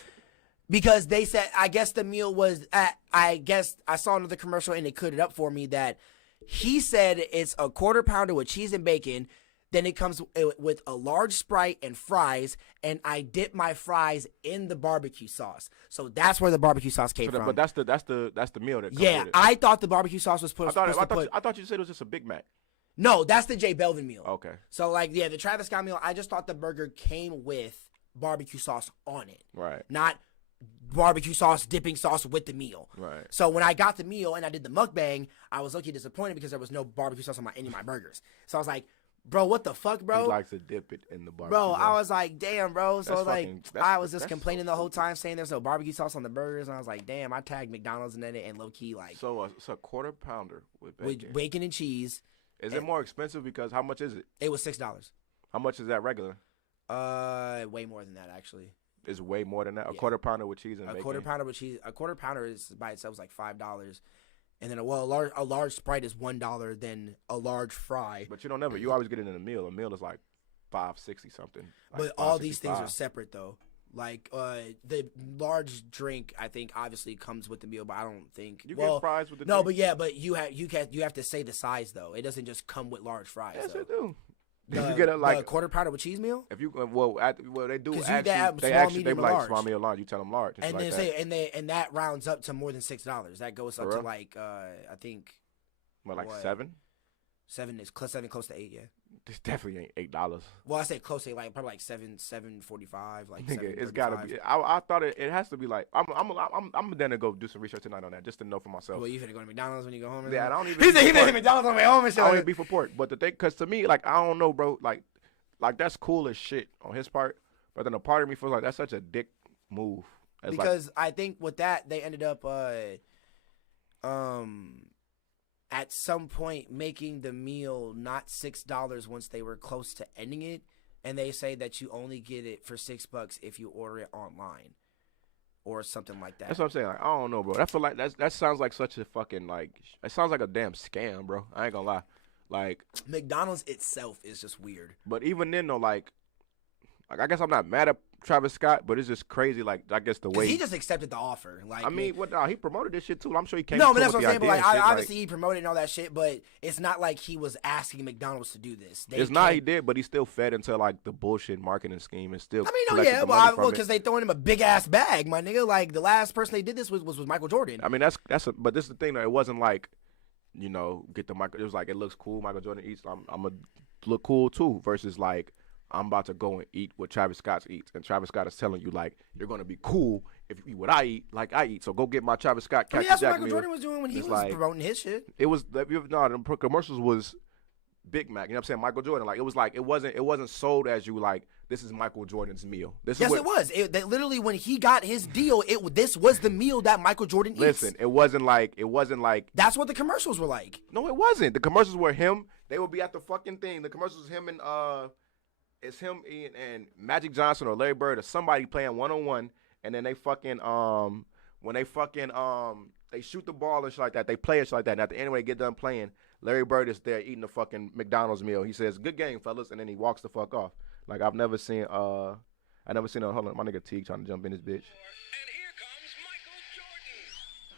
Because they said, I guess the meal was, I guess I saw another commercial and they cleared it up for me that he said it's a quarter pounder with cheese and bacon. Then it comes with a large Sprite and fries, and I dip my fries in the barbecue sauce. So that's where the barbecue sauce came from. But that's the meal that comes yeah, with it. I thought the barbecue sauce was supposed to put. I thought you said it was just a Big Mac. No, that's the J Belvin meal. Okay. So like, yeah, the Travis Scott meal, I just thought the burger came with barbecue sauce on it. Right. Not barbecue sauce, dipping sauce with the meal. Right. So when I got the meal and I did the mukbang, I was low-key disappointed because there was no barbecue sauce on any of my burgers. So I was like, bro, what the fuck, bro? He likes to dip it in the barbecue. Bro, sauce. I was like, damn, bro. So I was just complaining so the whole time, saying there's no barbecue sauce on the burgers, and I was like, damn, I tagged McDonald's in it and low-key like. So it's a quarter pounder with bacon. With bacon and cheese. Is it more expensive? Because how much is it? It was $6. How much is that regular? Way more than that, actually. It's way more than that. Yeah. A quarter pounder with cheese and bacon. A quarter pounder with cheese. A quarter pounder is by itself is like $5, and then a large Sprite is $1. Then a large fry. But you don't never. You always get it in a meal. A meal is like $5.60 something. Like but all these things are separate though. Like the large drink, I think obviously comes with the meal, but I don't think you get fries with the drink. No, but yeah, but you have to say the size though. It doesn't just come with large fries. Yes, though. it do. The, you get a quarter pounder with cheese meal. If you they do they actually be like small meal large. You tell them large. And like then and that rounds up to more than $6. That goes up to like I think. What, like 7? 7 is close to 8. Yeah. This definitely ain't $8. Well, I say close to like probably like 7.45. Like nigga, it's gotta be. I thought it has to be like I'm then to go do some research tonight on that just to know for myself. Well, you finna go to McDonald's when you go home? Yeah, I don't even. He said McDonald's on the way home and shit. I don't eat beef or pork, but the thing, cause to me, like I don't know, bro, like that's cool as shit on his part, but then a part of me feels like that's such a dick move. Because I think with that they ended up at some point making the meal not $6 once they were close to ending it, and they say that you only get it for $6 if you order it online or something like that. That's what I'm saying. Like, I don't know, bro. I feel like that sounds like such a fucking like it sounds like a damn scam, bro. I ain't gonna lie. Like McDonald's itself is just weird. But even then though, like I guess I'm not mad at Travis Scott, but it's just crazy. Like I guess the way he just accepted the offer. Like I mean, he promoted this shit too. I'm sure he came. No, but that's what I'm saying. But like obviously he promoted and all that shit, but it's not like he was asking McDonald's to do this. It's not he did, but he still fed into like the bullshit marketing scheme and still. I mean, no, yeah, well, because they throwing him a big ass bag, my nigga. Like the last person they did this was Michael Jordan. I mean, but this is the thing though. It wasn't like, get the Michael. It was like it looks cool. Michael Jordan eats. I'm gonna look cool too. Versus like. I'm about to go and eat what Travis Scott eats, and Travis Scott is telling you like you're gonna be cool if you eat what I eat, like I eat, so go get my Travis Scott. I mean, that's what Michael Jordan was doing when he was like, promoting his shit. It was the commercials was Big Mac. You know what I'm saying? Michael Jordan. Like it wasn't sold as you like this is Michael Jordan's meal. This yes, is it was. Literally when he got his deal, this was the meal that Michael Jordan eats. Listen, it wasn't like. That's what the commercials were like. No, it wasn't. The commercials were him. They would be at the fucking thing. The commercials was him and it's him and Magic Johnson or Larry Bird or somebody playing one-on-one, and then they fucking when they fucking they shoot the ball and shit like that. They play it shit like that. And at the end when they get done playing, Larry Bird is there eating a fucking McDonald's meal. He says, "Good game, fellas," and then he walks the fuck off. Like I've never seen hold on, my nigga Teague trying to jump in this bitch. And here comes Michael Jordan.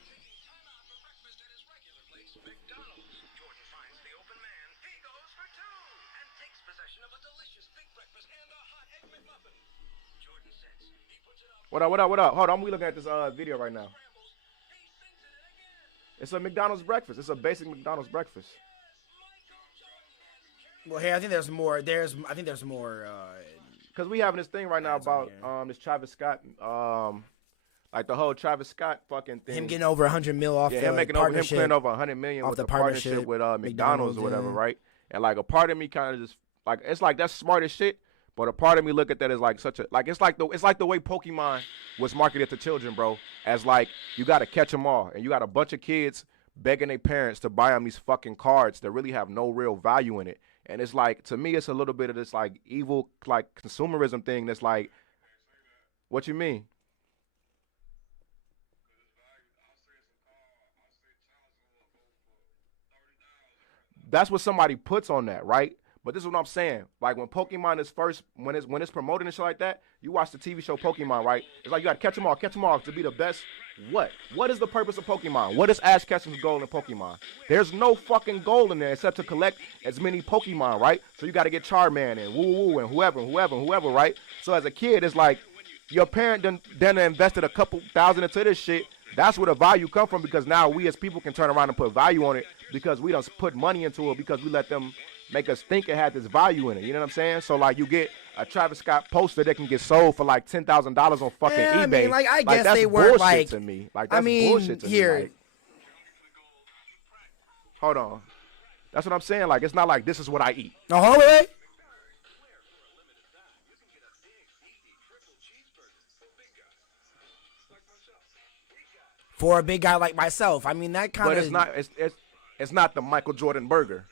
Taking time out for breakfast at his regular place, McDonald's. Jordan finds the open man. He goes for two and takes possession of a delicious big breakfast and a hot egg McMuffin. Jordan sets. He puts it up. What up? Hold on, we looking at this video right now. He sings it again. It's a McDonald's breakfast. It's a basic McDonald's breakfast. Well, hey, I think there's more. Cause we having this thing right now about this Travis Scott, like the whole Travis Scott fucking thing. Him getting over 100 mil off the him partnership. clearing over 100 million off with the the partnership with McDonald's or whatever, right? And like a part of me kind of just like it's like that's smart as shit, but a part of me look at that as like such a like it's like the way Pokemon was marketed to children, bro. As like you got to catch them all, and you got a bunch of kids begging their parents to buy them these fucking cards that really have no real value in it. And it's like, to me, it's a little bit of this like evil, like consumerism thing. That's like, what you mean? That's what somebody puts on that, right? But this is what I'm saying. Like when Pokemon is first, when it's promoted and shit like that, you watch the TV show Pokemon, right? It's like you gotta catch them all to be the best. What is the purpose of Pokemon? What is Ash Ketchum's goal in Pokemon? There's no fucking goal in there except to collect as many Pokemon, right? So you gotta get Charmander and Woo and whoever, right? So as a kid, it's like your parent done invested a couple thousand into this shit. That's where the value come from, because now we as people can turn around and put value on it because we don't put money into it because we let them make us think it had this value in it. You know what I'm saying? So like you get a Travis Scott poster that can get sold for like $10,000 on fucking eBay. I mean, like I guess that's they weren't bullshit like to me. Like that's bullshit to here. me. Like, hold on. That's what I'm saying. Like it's not like this is what I eat. No, hold on. For a big guy like myself, I mean that kind of. But it's not the Michael Jordan burger.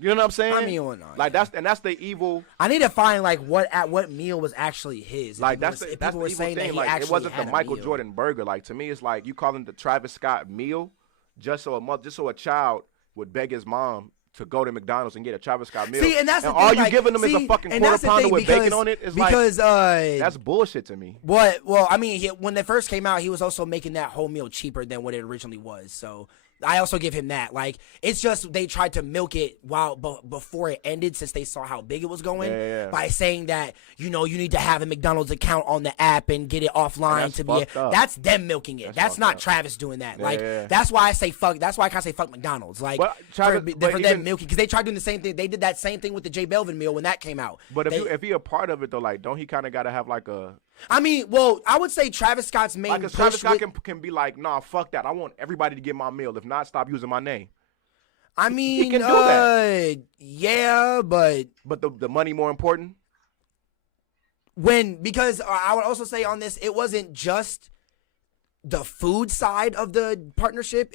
You know what I'm saying? I mean, well, no, like that's the evil. I need to find like what meal was actually his. Like that's the evil thing. Like it wasn't the Michael meal. Jordan burger. Like to me, it's like you calling the Travis Scott meal just so a child would beg his mom to go to McDonald's and get a Travis Scott meal. See, and that's the thing, all you like, giving them is a fucking quarter pounder with bacon on it. Is because that's bullshit to me. What? Well, I mean, when they first came out, he was also making that whole meal cheaper than what it originally was. So I also give him that. Like, it's just they tried to milk it before it ended, since they saw how big it was going, by saying that you need to have a McDonald's account on the app and get it offline to be. That's them milking it. That's not Travis doing that. That's why I say fuck. That's why I can't say fuck McDonald's. Like for them milking, because they tried doing the same thing. They did that same thing with the J Belvin meal when that came out. But if he a part of it though, like don't he kind of got to have like a. I mean, well, I would say Travis Scott's main push. Travis Scott can be like, nah, fuck that. I want everybody to get my meal. If not, stop using my name. I mean, he can do that. Yeah, but the money more important. Because I would also say on this, it wasn't just the food side of the partnership.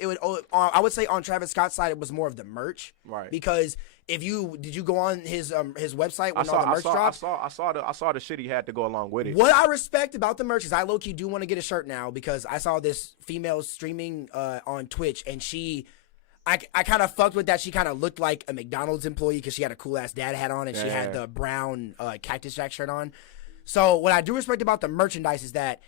I would say on Travis Scott's side, it was more of the merch, right? Because did you go on his website when all the merch dropped? I saw the shit he had to go along with it. What I respect about the merch is I low-key do want to get a shirt now, because I saw this female streaming on Twitch, and I kind of fucked with that. She kind of looked like a McDonald's employee because she had a cool ass dad hat on, and she had the brown Cactus Jack shirt on. So what I do respect about the merchandise is that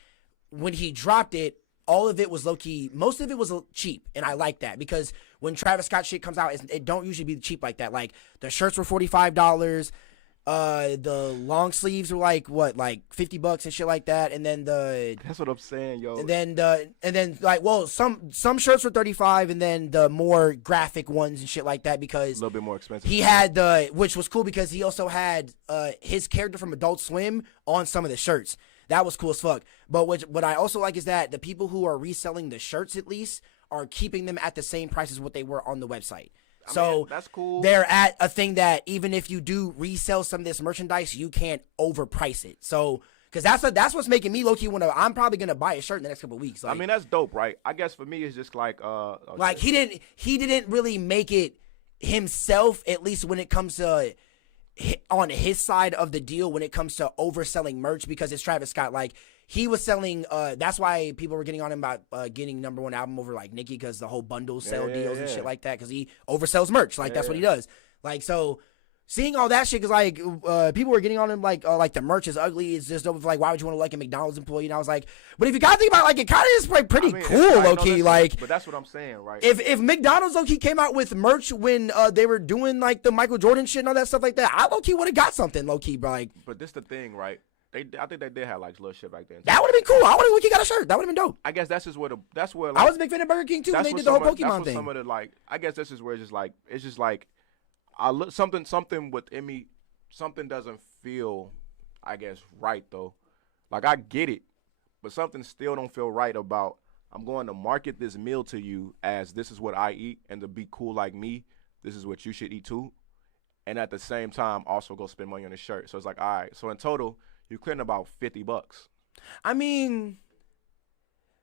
when he dropped it, all of it was low-key, most of it was cheap, and I like that, because when Travis Scott shit comes out, it don't usually be cheap like that. Like, the shirts were $45, the long sleeves were like $50 and shit like that, and then that's what I'm saying, yo. And then some shirts were $35, and then the more graphic ones and shit like that, because a little bit more expensive. He had which was cool because he also had his character from Adult Swim on some of the shirts. That was cool as fuck. But what I also like is that the people who are reselling the shirts at least are keeping them at the same price as what they were on the website. So that's cool. They're at a thing that even if you do resell some of this merchandise, you can't overprice it. So because that's what's making me low key I'm probably gonna buy a shirt in the next couple of weeks. Like, I mean, that's dope, right? I guess for me, it's just like he didn't really make it himself, at least when it comes to on his side of the deal, when it comes to overselling merch, because it's Travis Scott. Like, he was selling, that's why people were getting on him about getting #1 album over like Nicki, because the whole bundle sell deals and shit like that, because he oversells merch. Like, that's what he does. Like, so seeing all that shit, because like people were getting on him like the merch is ugly. It's just over, like, why would you want to like a McDonald's employee? And I was like, but if you gotta think about it, like, it kind of is like pretty cool, low key. Like, but that's what I'm saying, right? If McDonald's low key came out with merch when they were doing like the Michael Jordan shit and all that stuff like that, I low key would have got something, low key, bro. Like, but this the thing, right? I think they did have like little shit back then. That would have been cool. I would have low key got a shirt. That would have been dope. I guess that's just where like, I was a big fan of Burger King too when they did the whole Pokemon thing. Some of the, like, I guess this is where it's just like I look something within me. Something doesn't feel, I guess, right though. Like, I get it, but something still don't feel right about, I'm going to market this meal to you as this is what I eat, and to be cool like me, this is what you should eat too. And at the same time, also go spend money on a shirt. So it's like, all right. So in total, you're clearing about $50. I mean,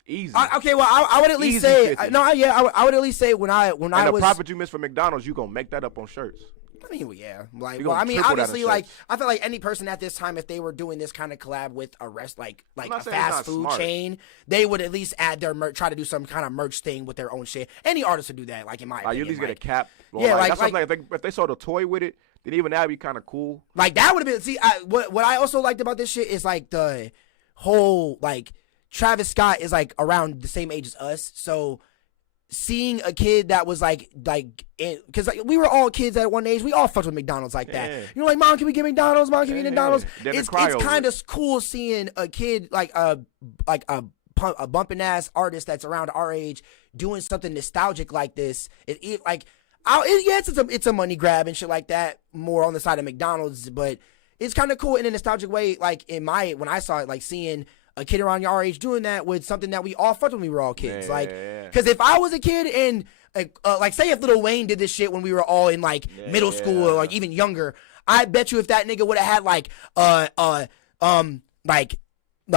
easy. Okay, well, I would at least Easy say 50. I would at least say when I and was the profit you miss from McDonald's, you gonna make that up on shirts. I mean, well, yeah. Like, You well, gonna I mean, triple that in obviously, like, shirts. I feel like any person at this time, if they were doing this kind of collab with a like I'm a not saying it's fast not food smart. chain, they would at least add their merch, try to do some kind of merch thing with their own shit. Any artist would do that, like, in my Like, opinion. you at least get a like, cap. Or Yeah, like, like- that's something if they sold a toy with it, then even that'd be kind of cool. Like, that would have been. See, what I also liked about this shit is like the whole, like, Travis Scott is like around the same age as us, so seeing a kid that was like because like, we were all kids at one age, we all fucked with McDonald's like that. Yeah. You know, like, mom, can we get McDonald's? Mom, can we Yeah. get McDonald's? Then It's cry over kind it. of cool seeing a kid like a bumping ass artist that's around our age doing something nostalgic like this. It's a money grab and shit like that, more on the side of McDonald's, but it's kind of cool in a nostalgic way. Like, when I saw it, like, seeing a kid around our age doing that with something that we all fucked when we were all kids. Yeah, like, yeah. because if I was a kid and like, say if Lil Wayne did this shit when we were all in like middle school or like even younger, I bet you if that nigga would have had like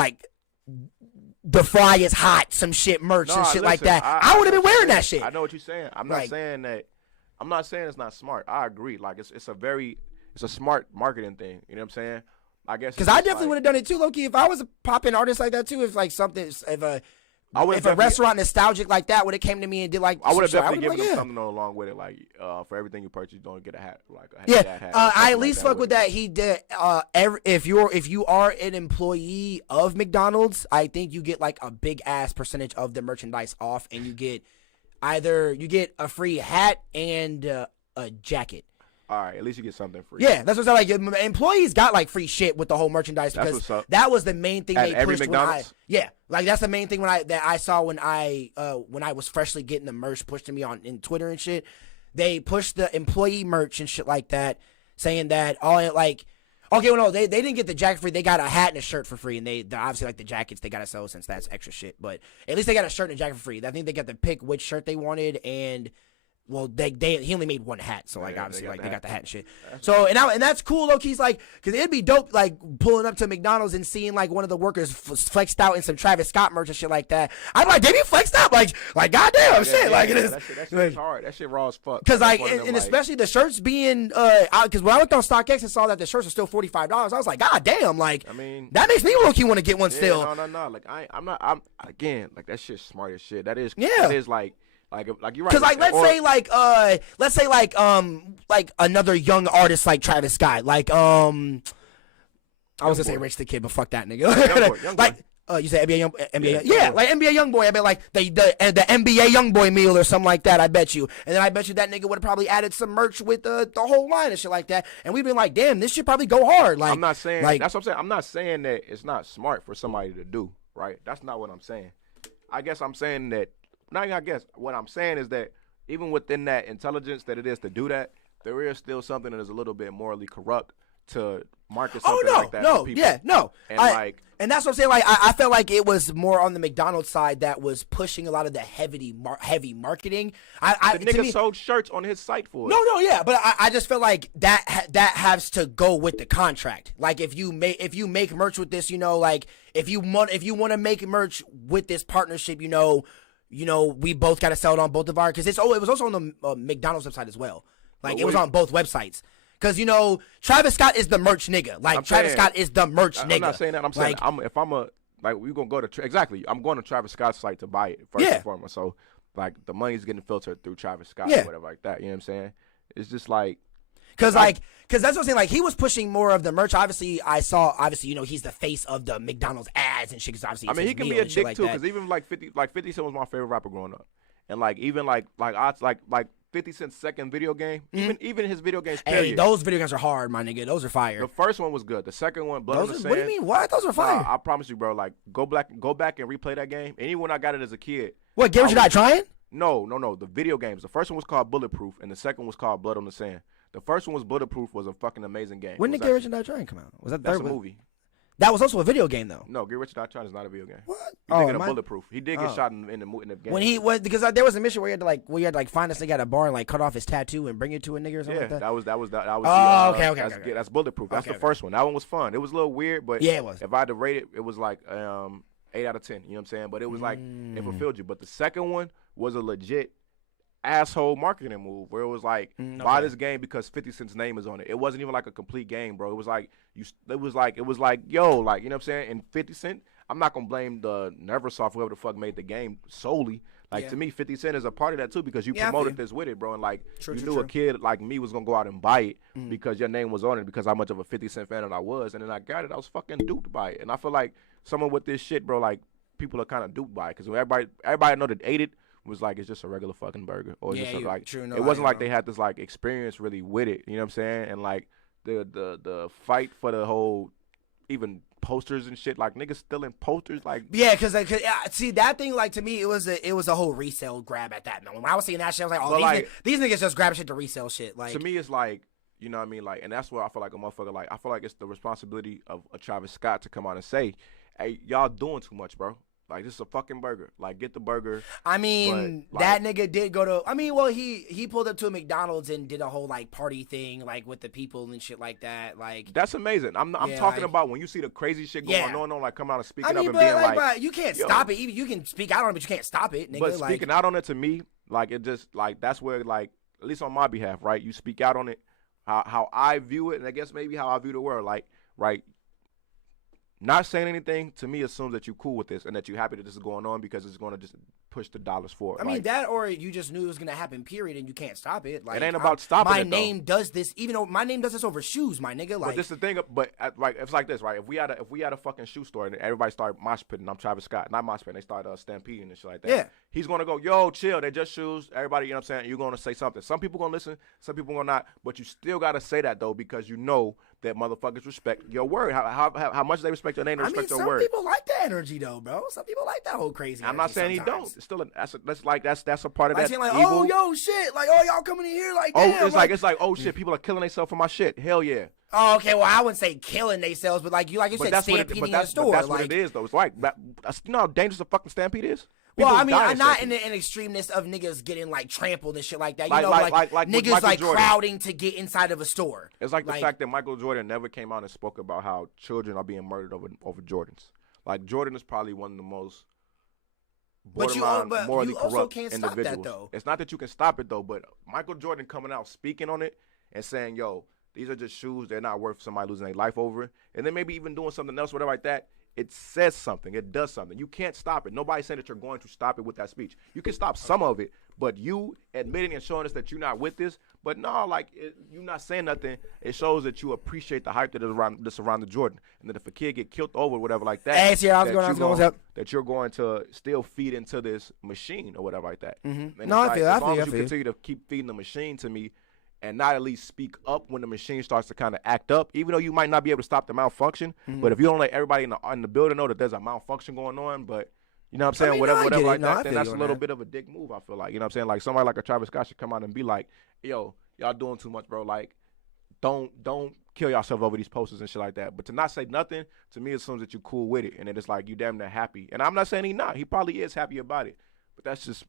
like the fry is hot, some shit merch and shit like that, I would have been wearing that shit. I know what you're saying. I'm not saying that. I'm not saying it's not smart. I agree. Like, it's a smart marketing thing. You know what I'm saying? I guess Because I definitely would have done it too, low-key. If I was a pop-in artist like that too, if like something, if a restaurant nostalgic like that would have came to me and did like, I would have some shit, definitely given like, them yeah. something along with it, like for everything you purchase, don't get a hat, like a Yeah, hat. I at least fuck with that. He did. If you are an employee of McDonald's, I think you get like a big ass percentage of the merchandise off, and you get a free hat and a jacket. All right, at least you get something free. Yeah, that's what I'm like. Employees got like free shit with the whole merchandise That's because what's up. that was the main thing At they every pushed McDonald's? like that's the main thing that I saw when I was freshly getting the merch pushed to me in Twitter and shit. They pushed the employee merch and shit like that, saying that they didn't get the jacket free. They got a hat and a shirt for free, and they obviously like the jackets they gotta sell since that's extra shit. But at least they got a shirt and a jacket for free. I think they got to pick which shirt they wanted and. Well, he only made one hat, so like Yeah, obviously they they got got the hat and shit. So and that's cool, low key. Like, cause it'd be dope, like pulling up to McDonald's and seeing like one of the workers flexed out in some Travis Scott merch and shit like that. I'm like, they be flexed out, like goddamn shit, like it is. That shit's hard. That shit raw as fuck. Cause like, That's one of them, and especially the shirts being, cause when I looked on StockX and saw that the shirts are still $45, I was like, god damn, like, I mean, that makes me low key want to get one yeah, still. No. Like I'm again, like that shit's smart as shit. That is like you're right. Cause like let's say like another young artist like Travis Scott, like I was gonna say Rich the Kid, but fuck that nigga. Young boy. Like you said NBA, Yeah, like NBA YoungBoy. I bet like the NBA YoungBoy meal or something like that. I bet you, and then I bet you that nigga would have probably added some merch with the whole line and shit like that. And we've been like, damn, this should probably go hard. Like I'm not saying like that's what I'm saying. I'm not saying that it's not smart for somebody to do, right? That's not what I'm saying. I guess I'm saying that. Not even I guess. What I'm saying is that even within that intelligence that it is to do that, there is still something that is a little bit morally corrupt to market something like that to people. Yeah, no. And like And that's what I'm saying. Like, I felt like it was more on the McDonald's side that was pushing a lot of the heavy marketing. The nigga sold shirts on his site for it. No, yeah, but I just feel like that has to go with the contract. Like, if you make merch with this, like if you want to make merch with this partnership, we both got to sell it on both of our, because it was also on the McDonald's website as well. Like, it was on both websites. Because, Travis Scott is the merch nigga. Like, Travis Scott is the merch nigga. I'm not saying that. I'm saying, we're going to go to, exactly, I'm going to Travis Scott's site to buy it first and foremost. So, like, the money's getting filtered through Travis Scott or whatever like that. You know what I'm saying? It's just like. Because that's what I'm saying. Like, he was pushing more of the merch. Obviously, he's the face of the McDonald's ads and shit. Because obviously, he can be a dick too. Because even 50 Cent was my favorite rapper growing up. And, like, even, like 50 Cent's second video game, even his video games. Hey, those video games are hard, my nigga. Those are fire. The first one was good. The second one, Blood on the Sand. What do you mean? What? Those are fire. I promise you, bro. Like, go back and replay that game. And even when I got it as a kid. What, Get Rich or Die Trying? No. The video games. The first one was called Bulletproof, and the second was called Blood on the Sand. The first one was Bulletproof. Was a fucking amazing game. When did Get Rich or Die Trying come out? Was that that's a movie? That was also a video game, though. No, Get Rich or Die Trying is not a video game. What? You're thinking of Bulletproof. He did get shot in the game. When he was, because there was a mission where you had to find this nigga at a bar and like cut off his tattoo and bring it to a nigga or something like that. that was. Okay. That's Bulletproof. That's the first one. That one was fun. It was a little weird, but yeah, it was. If I had to rate it, it was like 8 out of 10. You know what I'm saying? But it was like it fulfilled you. But the second one was a legit asshole marketing move where it was like buy this game because 50 Cent's name is on it. It wasn't even like a complete game, bro. It was like yo, like, you know what I'm saying? And 50 Cent, I'm not gonna blame the Neversoft, whoever the fuck made the game solely. Like, to me, 50 Cent is a part of that too, because you promoted this with it, bro. And like you knew a kid like me was gonna go out and buy it because your name was on it, because how much of a 50 Cent fan that I was. And then I got it, I was fucking duped by it. And I feel like someone with this shit, bro, like, people are kind of duped by it, because everybody know that ate it was like, it's just a regular fucking burger, or just it wasn't like they had this like experience really with it. You know what I'm saying? And like the fight for the whole, even posters and shit, like niggas stealing posters, like because see, that thing, like, to me, it was a whole resale grab at that moment. When I was seeing that shit, I was like, these niggas just grab shit to resell shit. Like, to me, it's like, you know what I mean? Like, and that's where I feel like a motherfucker, like, I feel like it's the responsibility of a Travis Scott to come out and say, hey, y'all doing too much, bro. Like, this is a fucking burger. Like, get the burger. I mean, but, that nigga did go to, he pulled up to a McDonald's and did a whole, like, party thing, like, with the people and shit like that. Like, that's amazing. I'm talking about when you see the crazy shit going on, like, come out and speaking up and being like, but you can't stop it. Even you can speak out on it, but you can't stop it, nigga. But speaking out on it, to me, like, it just, like, that's where, like, at least on my behalf, right? You speak out on it, how I view it, and I guess maybe how I view the world, like, right? Not saying anything to me assumes that you're cool with this and that you're happy that this is going on, because it's going to just push the dollars forward. I mean, that, or you just knew it was going to happen, period, and you can't stop it. Like, it ain't about stopping my it, name does this, even though my name does this over shoes, my nigga. Like, but this is the thing. But like, it's like this, right? If we had a fucking shoe store and everybody started mosh pitting, I'm Travis Scott, not mosh pitting, they started stampeding and shit like that. Yeah. He's going to go, yo, chill, they're just shoes. Everybody, you know what I'm saying? You're going to say something. Some people going to listen, some people going to not. But you still got to say that, though, because you know that motherfuckers respect your word. How much they respect your name, they respect your word. Some people like that energy, though, bro. Some people like that whole crazy. I'm not saying sometimes. He don't. It's still that's a part of that. Like, evil. oh, yo, shit, like, oh, y'all coming in here, like, oh, damn, it's like, oh shit, people are killing themselves for my shit. Hell yeah. Oh, okay. Well, I wouldn't say killing themselves, but like you said, stampeding in a store. But that's like, what it is, though. It's like, you know how dangerous a fucking stampede is. Well, I mean, I'm not in an extremeness of niggas getting like trampled and shit like that. You know, like niggas like crowding to get inside of a store. It's like the fact that Michael Jordan never came out and spoke about how children are being murdered over Jordans. Like, Jordan is probably one of the most borderline morally corrupt individuals. That, though. It's not that you can stop it, though, but Michael Jordan coming out speaking on it and saying, yo, these are just shoes, they're not worth somebody losing their life over it, and then maybe even doing something else, whatever like that. It says something. It does something. You can't stop it. Nobody's saying that you're going to stop it with that speech. You can stop some of it, but you admitting and showing us that you're not with this. But no, like, you're not saying nothing. It shows that you appreciate the hype that is around the Jordan, and that if a kid get killed over, whatever like that, that you're going to still feed into this machine or whatever like that. Mm-hmm. And as long as you continue to keep feeding the machine to me, and not at least speak up when the machine starts to kind of act up, even though you might not be able to stop the malfunction. Mm-hmm. But if you don't let everybody in the building know that there's a malfunction going on, but you know what I'm saying, whatever like that, then that's a little bit of a dick move, I feel like. You know what I'm saying? Like, somebody like a Travis Scott should come out and be like, yo, y'all doing too much, bro. Like, don't kill yourself over these posters and shit like that. But to not say nothing, to me, it assumes that you're cool with it, and then it's like you damn near happy. And I'm not saying he not. He probably is happy about it, but that's just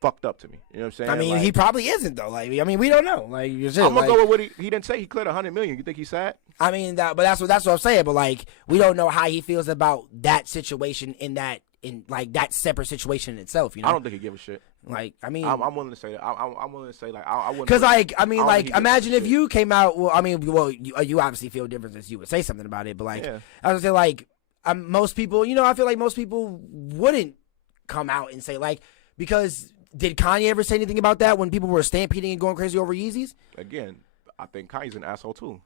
fucked up to me. You know what I'm saying? I mean, like, he probably isn't though. Like, I mean, we don't know. Like, I'm I'm gonna go with what he didn't say. He cleared 100 million. You think he's sad? I mean, but that's what I'm saying. But like, we don't know how he feels about that situation in that separate situation in itself. You know, I don't think he give a shit. Like, I mean, I'm willing to say that. I'm willing to say like I wouldn't. Because like, I mean, I don't like, think he gives imagine a if shit. you came out. Well, I mean, you obviously feel different since you would say something about it. But like, Yeah. I was gonna say like, most people, you know, I feel like most people wouldn't come out and say like, because did Kanye ever say anything about that when people were stampeding and going crazy over Yeezys? Again, I think Kanye's an asshole too.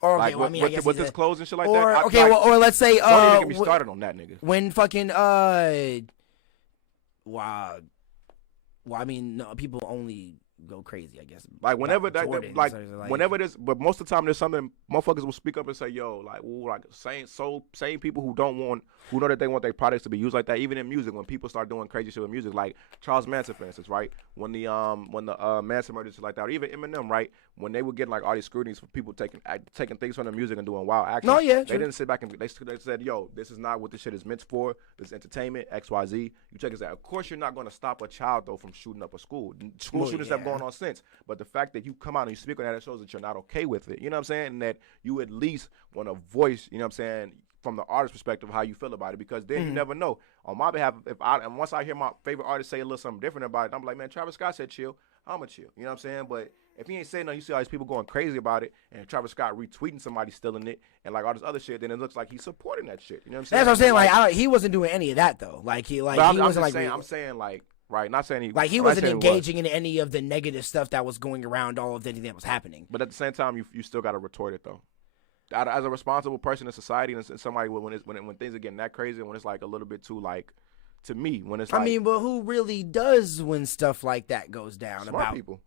Or Like okay, well, I mean, I guess with he's his clothes and shit like or that. okay, or let's say don't even get me started on that nigga. when fucking wow. Well, I mean, no, people only go crazy, I guess. Like whenever about that, Jordans, like or, whenever this, but most of the time there's something motherfuckers will speak up and say, "Yo, like, ooh, like same people who know that they want their products to be used like that." Even in music, when people start doing crazy shit with music, like Charles Manson, for instance, right? When the Manson murder shit like that, or even Eminem, right? When they were getting like all these scrutinies for people taking things from the music and doing wild actions. No, yeah, they true. didn't sit back and they said, "Yo, this is not what this shit is meant for. This is entertainment, X, Y, Z." You check it out. Of course, you're not going to stop a child though from shooting up a school. School Well, shootings yeah. have gone on since, but the fact that you come out and you speak on that, it shows that you're not okay with it. You know what I'm saying? And that you at least want to voice, you know what I'm saying, from the artist perspective, how you feel about it, because then you never know. On my behalf, and once I hear my favorite artist say a little something different about it, I'm like, man, Travis Scott said chill, I'ma chill. You know what I'm saying? But if he ain't saying nothing, you see all these people going crazy about it, and Travis Scott retweeting somebody stealing it, and like all this other shit, then it looks like he's supporting that shit. You know what I'm saying? That's what I'm saying. Like, he wasn't doing any of that though. Like he wasn't like. I'm saying like. Right, not saying he wasn't engaging in any of the negative stuff that was going around all of anything that was happening. But at the same time, you still got to retort it though. As a responsible person in society, and somebody when things are getting that crazy, and when it's like a little bit too like, to me, when it's like, I mean, but who really does when stuff like that goes down? smart About people.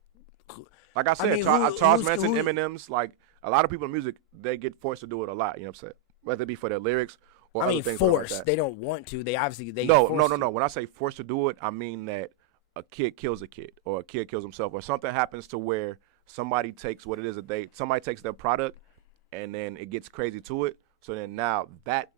Like I said, I mean, Charles Manson, Eminem's, like a lot of people in music, they get forced to do it a lot. You know what I'm saying? Whether it be for their lyrics or I mean, other things forced. like that. They don't want to. They obviously No. When I say forced to do it, I mean that a kid kills a kid, or a kid kills himself, or something happens to where somebody takes what it is that somebody takes their product, and then it gets crazy to it. So then now that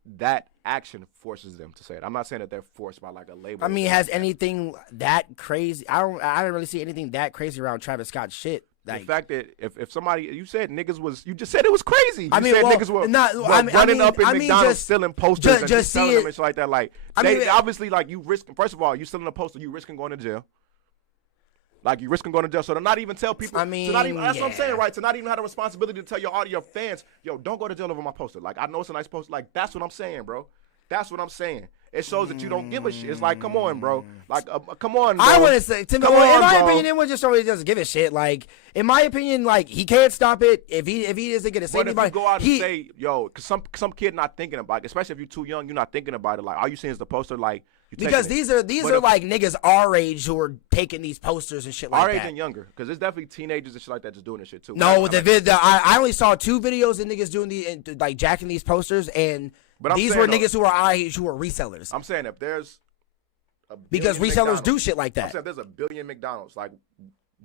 action forces them to say it. I'm not saying that they're forced by like a label. I mean, has anything that crazy? I didn't really see anything that crazy around Travis Scott's shit. Like, the fact that if somebody, you said niggas was, you just said it was crazy. You I mean, said well, niggas were, not- were I mean- running up in I mean, McDonald's just- stealing posters and just selling see them it- and shit like that. Like, I they mean, obviously, like, you risk, first of all, you selling a poster, you risking going to jail. Like, you risking going to jail. So to not even tell people, I mean, to not even, that's what I'm yeah. saying, right? To not even have the responsibility to tell your fans, yo, don't go to jail over my poster. Like, I know it's a nice poster. Like, that's what I'm saying, bro. That's what I'm saying. It shows that you don't give a shit. It's like, come on, bro. Like, come on, bro. I want to say, in Come my on, bro. opinion, it was just somebody doesn't give a shit. Like, in my opinion, like, he can't stop it if he isn't gonna say But if anybody. you go out and say, yo, because some kid not thinking about it, especially if you're too young, you're not thinking about it. Like, all you seeing is the poster, like, you because taking these it. are But like niggas our age who are taking these posters and shit like our that. age and younger, because there's definitely teenagers and shit like that just doing this shit too. No, Like, I only saw 2 videos of niggas doing like jacking these posters, and But I'm these saying, were niggas who are our age who are resellers. I'm saying if there's a Because billion resellers McDonald's- do shit like I'm that. saying if there's a billion McDonald's, like,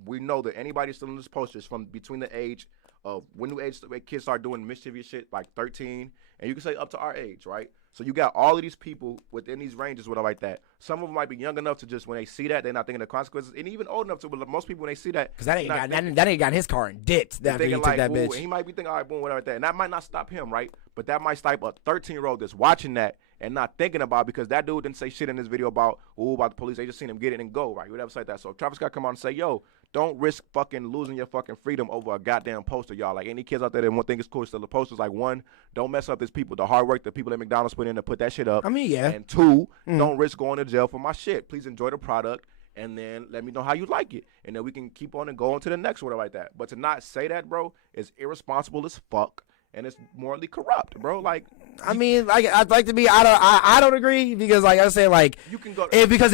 we know that anybody stealing these posters from between the age of when new age kids start doing mischievous shit, like 13, and you can say up to our age, right? So you got all of these people within these ranges, whatever like that. Some of them might be young enough to just, when they see that, they're not thinking of the consequences, and even old enough to, but most people when they see that, Because that ain't they're got not thinking- that ain't got in his car and dipped they're after he thinking took like, that ooh, bitch. and he might be thinking, all right, boom, whatever like that. And that might not stop him, right? But that might stop a 13-year-old that's watching that and not thinking about it, because that dude didn't say shit in this video about the police. They just seen him get it and go, right? Whatever like that. So if Travis Scott come out and say, yo, don't risk fucking losing your fucking freedom over a goddamn poster, y'all. Like, any kids out there that one thing is cool to steal the posters, like, 1, don't mess up the hard work that people at McDonald's put in to put that shit up. I mean, yeah. And 2, don't risk going to jail for my shit. Please enjoy the product, and then let me know how you like it, and then we can keep on and go on to the next one like that. But to not say that, bro, is irresponsible as fuck, and it's morally corrupt, bro. Like, I mean, like, I'd like to be. I don't agree, because, like I say, like, you can go because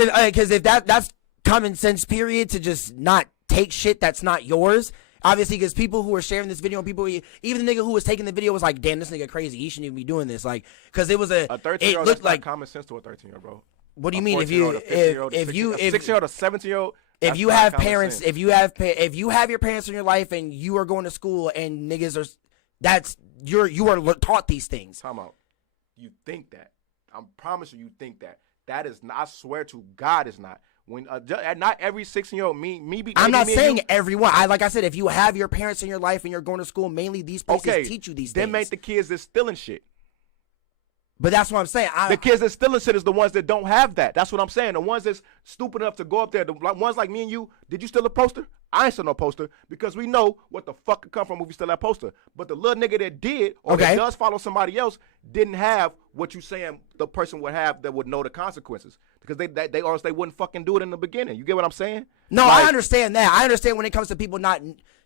if that's common sense, period, to just not take shit that's not yours. Obviously, because people who are sharing this video, even the nigga who was taking the video was like, damn, this nigga crazy. He shouldn't even be doing this. Like, because it was a 13-year-old. It That's looked not like. common sense to a 13-year-old, bro. What do you A mean if 14-year-old, you a 15-year-old, a if you 16-year-old, a 17-year-old? if you have parents, if you have your parents in your life and you are going to school and niggas are You are taught these things. Time out. You think that? I promise you think that. That is not. I swear to God, it's not. When not every 16-year-old I'm not saying everyone. Like I said, if you have your parents in your life and you're going to school, mainly these places teach you these things. Then make the kids that's stealing shit. But that's what I'm saying. The kids that stealing shit is the ones that don't have that. That's what I'm saying. The ones that's stupid enough to go up there, the ones like me and you, did you steal a poster? I ain't steal no poster because we know what the fuck could come from if we steal that poster. But the little nigga that did or that does follow somebody else didn't have what you saying the person would have that would know the consequences. Because they or else they wouldn't fucking do it in the beginning. You get what I'm saying? No, I understand that. I understand when it comes to people not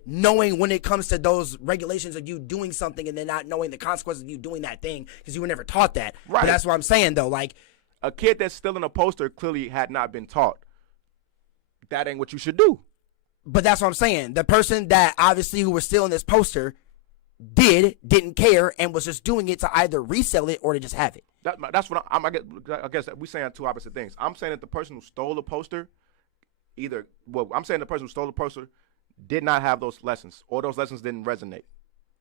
knowing when it comes to those regulations of you doing something and then not knowing the consequences of you doing that thing because you were never taught that. Right. But that's what I'm saying, though. Like, a kid that's stealing a poster clearly had not been taught. That ain't what you should do. But that's what I'm saying. The person that obviously who was stealing this poster didn't care and was just doing it to either resell it or to just have it. That's what I guess that we're saying two opposite things. I'm saying that the person who stole the poster I'm saying the person who stole the poster did not have those lessons, or those lessons didn't resonate.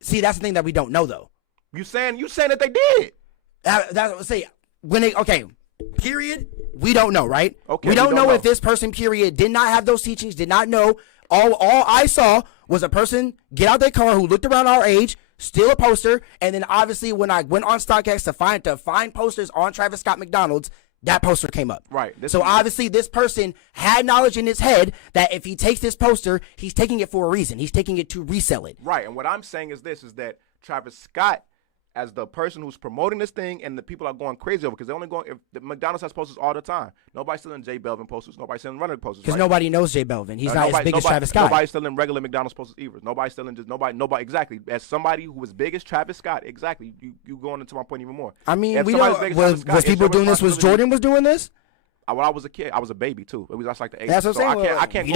See, that's the thing that we don't know, though. You saying that they did? That's what I say. Period. We don't know, right? Okay. We don't know if this person, period, did not have those teachings, did not know. All I saw was a person get out their car who looked around our age, steal a poster, and then obviously when I went on StockX to find posters on Travis Scott McDonald's, that poster came up. Right. So obviously this person had knowledge in his head that if he takes this poster, he's taking it for a reason. He's taking it to resell it. Right. And what I'm saying is that Travis Scott, as the person who's promoting this thing, and the people are going crazy over because they're only going. If the McDonald's has posters all the time, nobody's selling J Belvin posters, nobody's selling Runner posters. Because nobody knows J Belvin. He's not as big as Travis Scott. Nobody's selling regular McDonald's posters either. Nobody's selling nobody. Exactly. As somebody who was big as Travis Scott, exactly. You going into my point even more. I mean, we don't. Was people doing this? Was Jordan was doing this? When I was a kid, I was a baby too. It was just like the 80s. That's what I'm saying. I can't.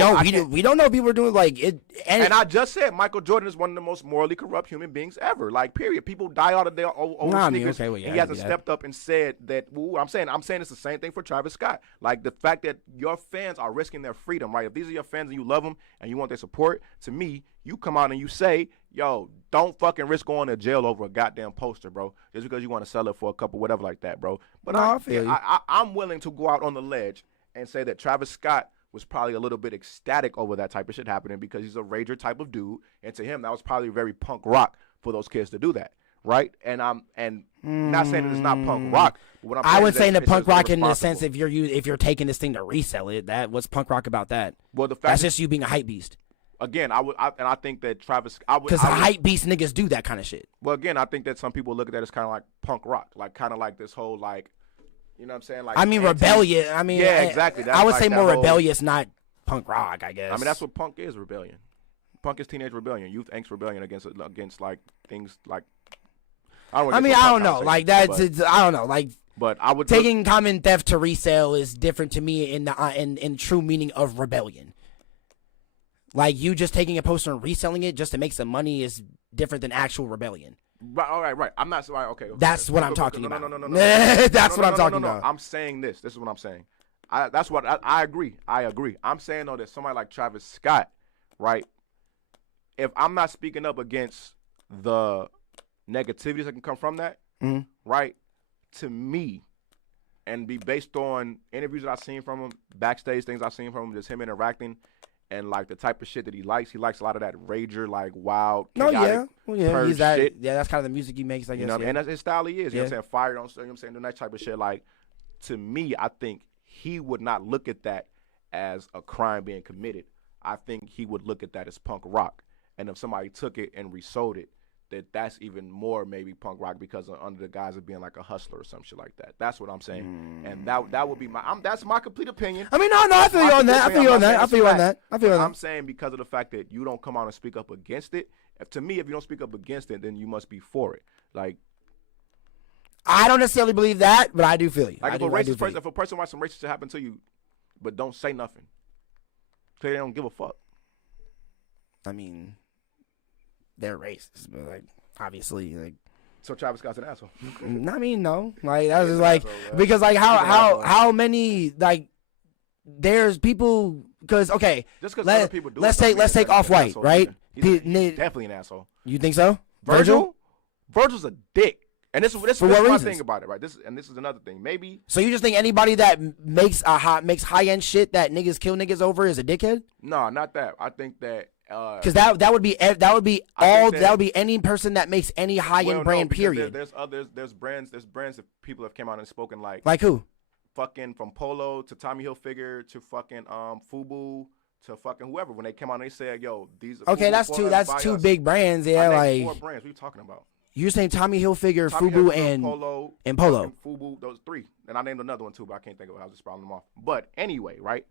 We don't know if people were doing like it. And I just said Michael Jordan is one of the most morally corrupt human beings ever. Like, period. People die out of their old sneakers. And he hasn't stepped up and said that. I'm saying it's the same thing for Travis Scott. Like, the fact that your fans are risking their freedom, right? If these are your fans and you love them and you want their support, to me, you come out and you say, yo, don't fucking risk going to jail over a goddamn poster, bro, just because you want to sell it for a couple, whatever like that, bro. But I'm willing to go out on the ledge and say that Travis Scott was probably a little bit ecstatic over that type of shit happening because he's a rager type of dude, and to him that was probably very punk rock for those kids to do that, right? And I'm not saying that it's not punk rock. But what I would say that punk rock in the sense if you're taking this thing to resell it, what's punk rock about that? Well, the fact that's just you being a hype beast. Again, I think that Travis, because hype beast niggas do that kind of shit. Well, again, I think that some people look at that as kind of like punk rock, like kind of like this whole like, you know what I'm saying? Like, I mean, rebellion. I mean, yeah, exactly. I would say more rebellious, not punk rock, I guess. I mean, that's what punk is, rebellion. Punk is teenage rebellion, youth angst rebellion against like things like. I don't know, like that's. I don't know, like. But I would taking common theft to resale is different to me in the true meaning of rebellion. Like, you just taking a poster and reselling it just to make some money is different than actual rebellion. Right, all right. I'm not okay. That's what I'm talking about. No. That's what I'm talking about. I'm saying this. This is what I'm saying. I agree. I'm saying, though, that somebody like Travis Scott, right, if I'm not speaking up against the negativities that can come from that, right, to me, and be based on interviews that I've seen from him, backstage things I've seen from him, just him interacting, and like the type of shit that he likes a lot of that rager, like wild, chaotic, he's that shit. Yeah, that's kind of the music he makes, I guess. You know what I mean? And that's his style he is. You know what I'm saying? Fire, you know what I'm saying? Doing that type of shit. Like, to me, I think he would not look at that as a crime being committed. I think he would look at that as punk rock. And if somebody took it and resold it, that's even more maybe punk rock because under the guise of being like a hustler or some shit like that. That's what I'm saying. And that would be that's my complete opinion. I mean, no, I feel you on that. I'm saying because of the fact that you don't come out and speak up against it. To me, if you don't speak up against it, then you must be for it. Like, I don't necessarily believe that, but I do feel you. Like, if a person wants some racist to happen to you, but don't say nothing, because they don't give a fuck. I mean, they're racist, but like, obviously, like. So Travis Scott's an asshole. I mean, no, like that's just like because like how many like there's people because okay, just because other people do let's take Off-White, right? He's definitely an asshole. You think so? Virgil's a dick. And this is my thing about it, right? This is another thing. Maybe. So you just think anybody that makes high end shit that niggas kill niggas over is a dickhead? No, not that. I think that because that would be any person that makes any high end brand. Period. There's brands that people have came out and spoken like who? Fucking from Polo to Tommy Hilfiger to fucking FUBU to fucking whoever. When they came out and they said, yo, these are okay, that's two big brands. Yeah, like 4 brands. What are you talking about? You're saying Tommy Hilfiger, FUBU, and Polo. FUBU, those 3. And I named another one too, but I can't think of it. I was just spouting them off. But anyway, right?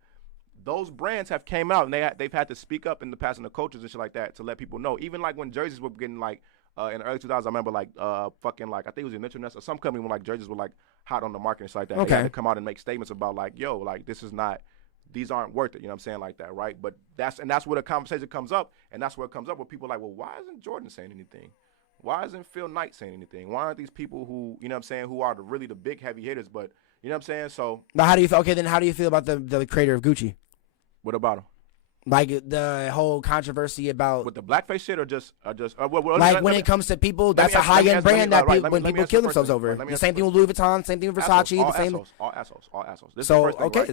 Those brands have came out and they've had to speak up in the past in the coaches and shit like that to let people know. Even like when jerseys were getting like in the early 2000s, I remember like fucking like I think it was in Mitchell Ness or some company when like jerseys were like hot on the market and shit like that. Okay. They had to come out and make statements about like, yo, like this is not. These aren't worth it, you know what I'm saying, like that, right? But that's where the conversation comes up, and that's where it comes up where people are like, well, why isn't Jordan saying anything? Why isn't Phil Knight saying anything? Why aren't these people who, you know what I'm saying, who are really the big heavy hitters, but, you know what I'm saying? So. But how do you feel? Okay, then how do you feel about the creator of Gucci? What about him? Like the whole controversy about. With the blackface shit or just like when it comes to people, that's a high-end brand that when people kill themselves over. The same thing with Louis Vuitton, same thing with Versace. All assholes. So, okay,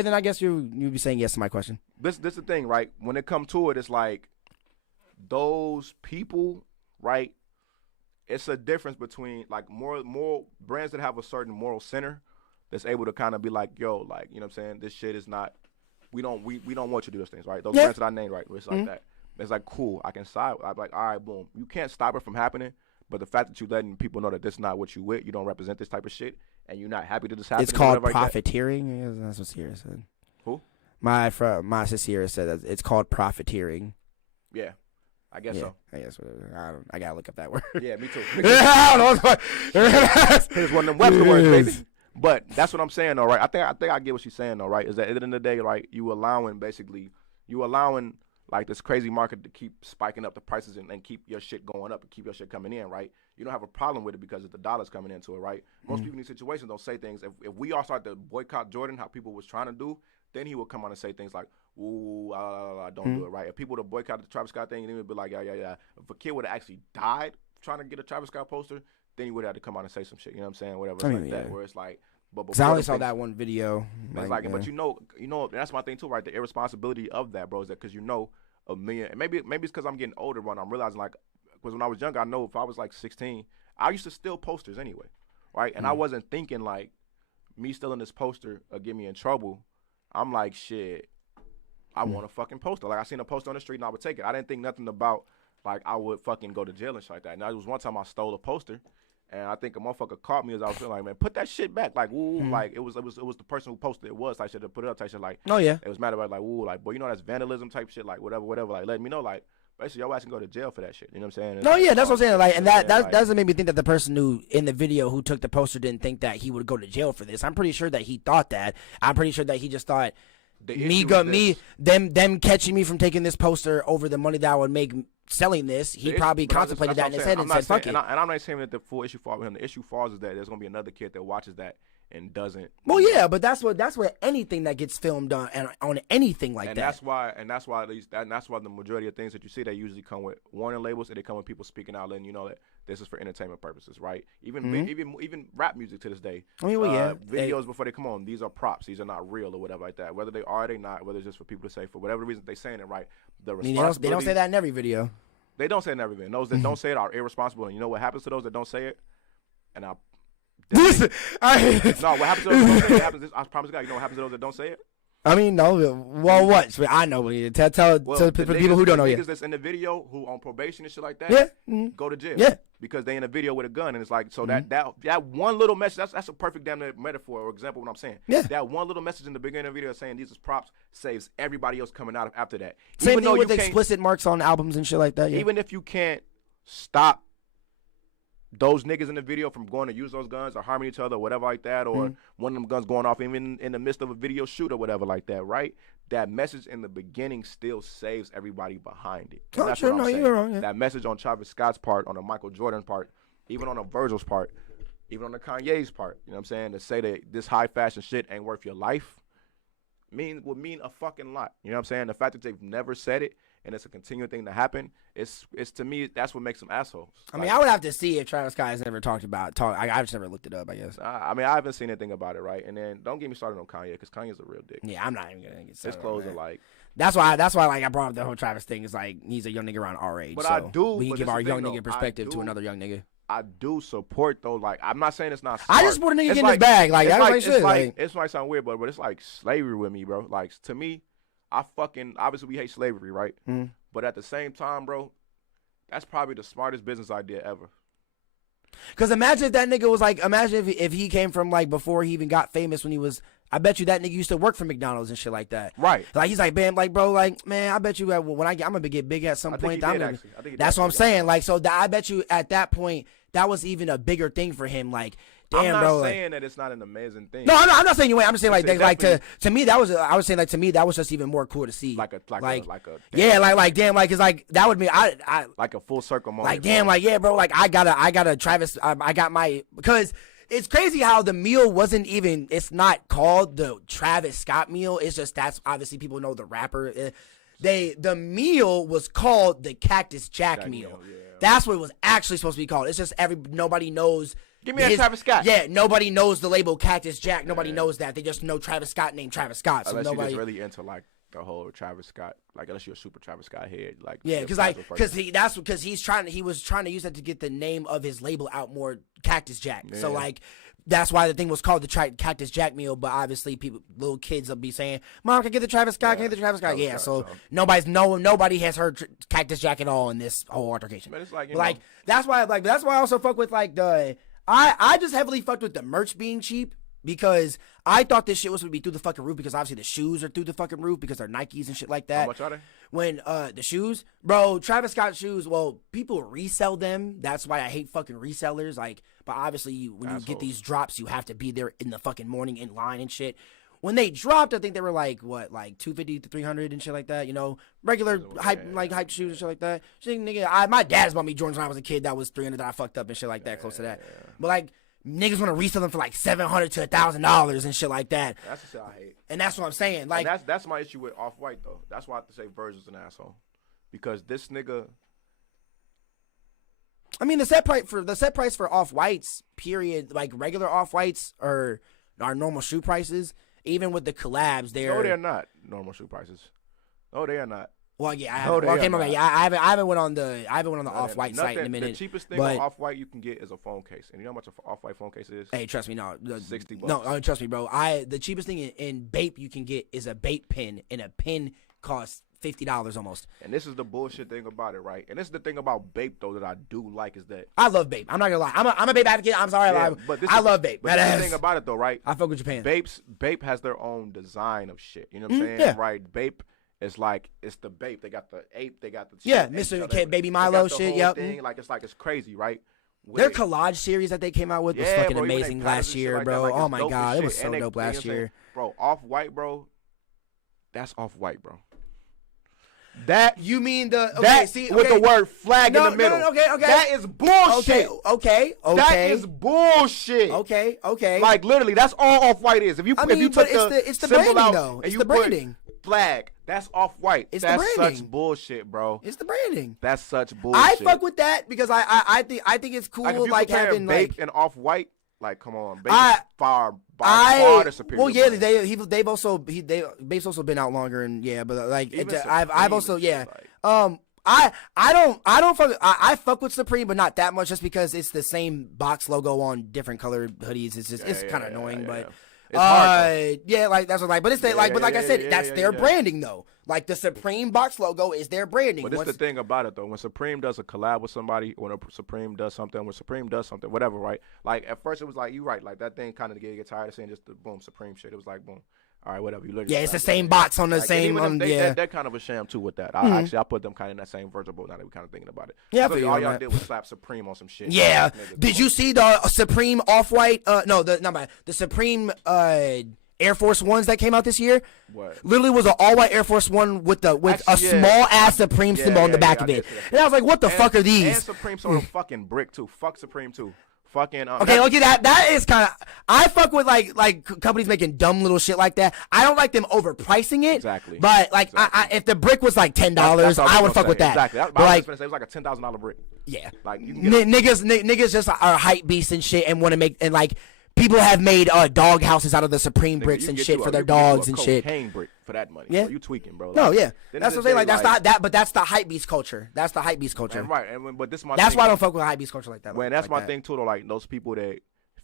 then I guess you'd be saying yes to my question. This is the thing, right? When it comes to it, it's like those people, right? It's a difference between like more brands that have a certain moral center that's able to kind of be like, yo, like, you know what I'm saying? This shit is not, we don't want you to do those things, right? Those brands that I named, right? It's like that. It's like, cool, I can side. I'm like, all right, boom. You can't stop it from happening, but the fact that you're letting people know that this is not what you with, you don't represent this type of shit, and you're not happy to this happen. It's called profiteering. Like that's what Sierra said. Who? My sister Sierra said that it's called profiteering. Yeah. I guess so. I guess whatever. I gotta look up that word. Yeah, me too. I don't know. Here's one of them Webster words, baby. But that's what I'm saying, though, right? I think I get what she's saying, though, right? Is that at the end of the day, right? You allowing like this crazy market to keep spiking up the prices and keep your shit going up and keep your shit coming in, right? You don't have a problem with it because of the dollars coming into it, right? Most people in these situations don't say things. If we all start to boycott Jordan, how people was trying to do, then he would come on and say things like, ooh, don't do it, right? If people would have boycotted the Travis Scott thing, then he would be like, yeah. If a kid would have actually died trying to get a Travis Scott poster, then he would have to come on and say some shit, you know what I'm saying? Whatever, that, where it's like, but I only saw that one video. It's like, but you know, that's my thing too, right? The irresponsibility of that, bro, is that because you know a million, and maybe it's because I'm getting older, but I'm realizing like, because when I was younger, I know if I was like 16, I used to steal posters anyway, right? And I wasn't thinking like me stealing this poster would get me in trouble. I'm like, shit, I want a fucking poster. Like I seen a poster on the street and I would take it. I didn't think nothing about like I would fucking go to jail and shit like that. Now, there was one time I stole a poster. And I think a motherfucker caught me as I was feeling like, man, put that shit back. Like, ooh, like it was the person who posted it was. I should have put it up type shit. Like, oh yeah, it was mad about it, like, ooh, like, boy, you know that's vandalism type shit. Like, whatever. Like, let me know. Like, basically, your ass can go to jail for that shit. You know what I'm saying? No, yeah, that's what I'm saying. Like, and that doesn't make me think that the person who in the video who took the poster didn't think that he would go to jail for this. I'm pretty sure that he thought that. I'm pretty sure that he just thought them catching me from taking this poster over the money that I would make selling this. He probably contemplated that in his head and said, fuck it. And I'm not saying that the full issue falls with him. The issue falls is that there's gonna be another kid that watches that and doesn't. Well, yeah, but that's what anything that gets filmed on anything like that. That's why the majority of things that you see, they usually come with warning labels and they come with people speaking out, letting you know that this is for entertainment purposes, right? Even rap music to this day. I mean, videos before they come on, these are props. These are not real or whatever like that. Whether they are or they not, whether it's just for people to say for whatever reason they're saying it, right? They don't say that in every video. They don't say it in every video. Those that don't say it are irresponsible. And you know what happens to those that don't say it? And no, what happens to those that don't say it? I promise God, you know what happens to those that don't say it? I mean, no. Well, what? I know. Tell people who don't know yet. Niggas that's in the video who on probation and shit like that, go to jail. Yeah. Because they in a video with a gun, and it's like, so that one little message, that's a perfect damn metaphor or example of what I'm saying. Yeah. That one little message in the beginning of the video saying these is props saves everybody else coming out after that. Same thing with explicit marks on albums and shit like that. Yeah. Even if you can't stop those niggas in the video from going to use those guns or harming each other or whatever like that, or one of them guns going off even in the midst of a video shoot or whatever like that, right? That message in the beginning still saves everybody behind it. And that's what I'm saying. You're wrong, yeah. That message on Travis Scott's part, on a Michael Jordan part, even on a Virgil's part, even on the Kanye's part, you know what I'm saying, to say that this high fashion shit ain't worth your life would mean a fucking lot. You know what I'm saying? The fact that they've never said it and it's a continuing thing to happen, it's to me that's what makes them assholes. I mean, I would have to see if Travis Scott has never I just never looked it up, I guess. I mean, I haven't seen anything about it, right? And then don't get me started on Kanye, because Kanye's a real dick. Yeah, I'm not even gonna get started. His clothes are like. That's why like I brought up the whole Travis thing. Is like he's a young nigga around our age. But so we can give our young nigga perspective to another young nigga. I do support though. Like I'm not saying it's not. Smart. I just support a nigga in his bag. Like it might sound weird, but it's like slavery with me, bro. Like to me, obviously we hate slavery, right? Mm. But at the same time, bro, that's probably the smartest business idea ever. Cause imagine if that nigga was like, imagine if he came from like before he even got famous when he was. I bet you that nigga used to work for McDonald's and shit like that. Right. Like he's like, man, like bro, like man, I bet you when I'm gonna get big at some point. That's what I'm saying. Like so, I bet you at that point that was even a bigger thing for him. Like. Damn, I'm bro, not saying that it's not an amazing thing. No, I'm not saying you ain't. I'm just saying like to me that was I was saying like to me that was just even more cool to see. Like damn, like cause like that would be I like a full circle moment. Like damn, like yeah, bro, like I got a Travis, I got my because it's crazy how the meal wasn't even. It's not called the Travis Scott meal. It's just that's obviously people know the rapper. The meal was called the Cactus Jack meal. Yeah. That's what it was actually supposed to be called. It's just nobody knows. Give me a Travis Scott. Yeah, nobody knows the label Cactus Jack. Nobody knows that. They just know Travis Scott named Travis Scott. So unless nobody you're just really into like the whole Travis Scott, like unless you're a super Travis Scott head, like yeah, because he was trying to use that to get the name of his label out more, Cactus Jack. Yeah. So like that's why the thing was called the Cactus Jack meal. But obviously, little kids will be saying, "Mom, can I get the Travis Scott? Can I get the Travis Scott?" Yeah. So nobody has heard Cactus Jack at all in this whole altercation. But it's like, that's why I also fuck with like the. I just heavily fucked with the merch being cheap because I thought this shit was going to be through the fucking roof because obviously the shoes are through the fucking roof because they're Nikes and shit like that. How much are they? When the shoes, bro, Travis Scott shoes, well, people resell them. That's why I hate fucking resellers. Like, but obviously when you get these drops, you have to be there in the fucking morning in line and shit. When they dropped, I think they were like what, like $250 to $300 and shit like that. You know, regular hype shoes and shit like that. Shit, nigga, my dad's bought me Jordans when I was a kid. That was $300 that I fucked up and shit like that, close to that. Yeah. But like niggas want to resell them for like $700 to $1,000 and shit like that. That's the shit I hate. And that's what I'm saying. Like that's my issue with Off-White though. That's why I have to say Virgil's an asshole, because this nigga. I mean, the set price for Off-Whites, period, like regular Off-Whites or our normal shoe prices. Even with the collabs, they're not normal shoe prices. No, they are not. Well, yeah, I haven't went on the Off-White site in a minute. The cheapest thing on Off-White you can get is a phone case, and you know how much an Off-White phone case is? Hey, trust me, no, $60. No, trust me, bro. The cheapest thing in Bape you can get is a Bape pin, and a pin costs $50 almost. And this is the bullshit thing about it, right? And this is the thing about Bape though that I do like is that I love Bape. I'm not gonna lie. I'm a Bape advocate. I'm sorry, but I love Bape. But the thing about it though, right? I fuck with Japan. Bape has their own design of shit. You know what I'm saying? Yeah. Right? Bape is like it's the Bape. They got the ape. They got the Mr. K, Baby Milo shit. Yep. Like it's crazy, right? Their collage series that they came out with was fucking amazing last year, bro. Like oh my god, it was so dope last year, bro. Off-White, bro. That's Off-White, bro. That you mean the with the word flag in the middle? Okay. That is bullshit. Okay. That is bullshit. Okay. Like literally, that's all Off-White is. If you took it's the branding out though. It's the branding. Flag. That's Off-White. That's such bullshit, bro. It's the branding. That's such bullshit. I fuck with that because I think it's cool. Like, if you having Bape and Off-White. Like, come on, Bape far the superior. Well, yeah, Bape's also been out longer, and yeah, but like I've also I fuck with Supreme, but not that much, just because it's the same box logo on different colored hoodies. It's just it's kind of annoying, but. It's hard, like that's what but it's like I said, that's their branding though. Like the Supreme box logo is their branding. But it's the thing about it though. When Supreme does a collab with somebody, when Supreme does something, whatever, right? Like at first it was like you right, like that thing kind of get tired of saying just the boom Supreme shit. It was like boom. All right, whatever. It's the same box on the same. They're kind of a sham too with that. I put them kind of in that same vertical. Now that we're kind of thinking about it. Yeah, all y'all did was slap Supreme on some shit. Yeah. Did you see the Supreme Off-White? The Supreme Air Force Ones that came out this year. What? Literally was an all-white Air Force One with a small ass Supreme symbol on the back of it. And I was like, what the fuck are these? And Supreme sold a fucking brick too. Fuck Supreme too. fucking. Okay, look at that is kind of. I fuck with like companies making dumb little shit like that. I don't like them overpricing it. Exactly. But like, if the brick was like $10, I would fuck with that. Exactly. But like, it was like a $10,000 brick. Yeah. Like you can get niggas just are hype beasts and shit and want to make and like. People have made dog houses out of the Supreme bricks and shit for their dogs and shit. Cocaine brick for that money. Yeah, bro. You tweaking, bro. No, like, yeah, that's what I'm saying. Like that's not that, but that's the hype beast culture. That's the hype beast culture. And right, and but this is my. That's thing, why I don't fuck with hype beast culture like that. When that's like my thing too, though. Like those people that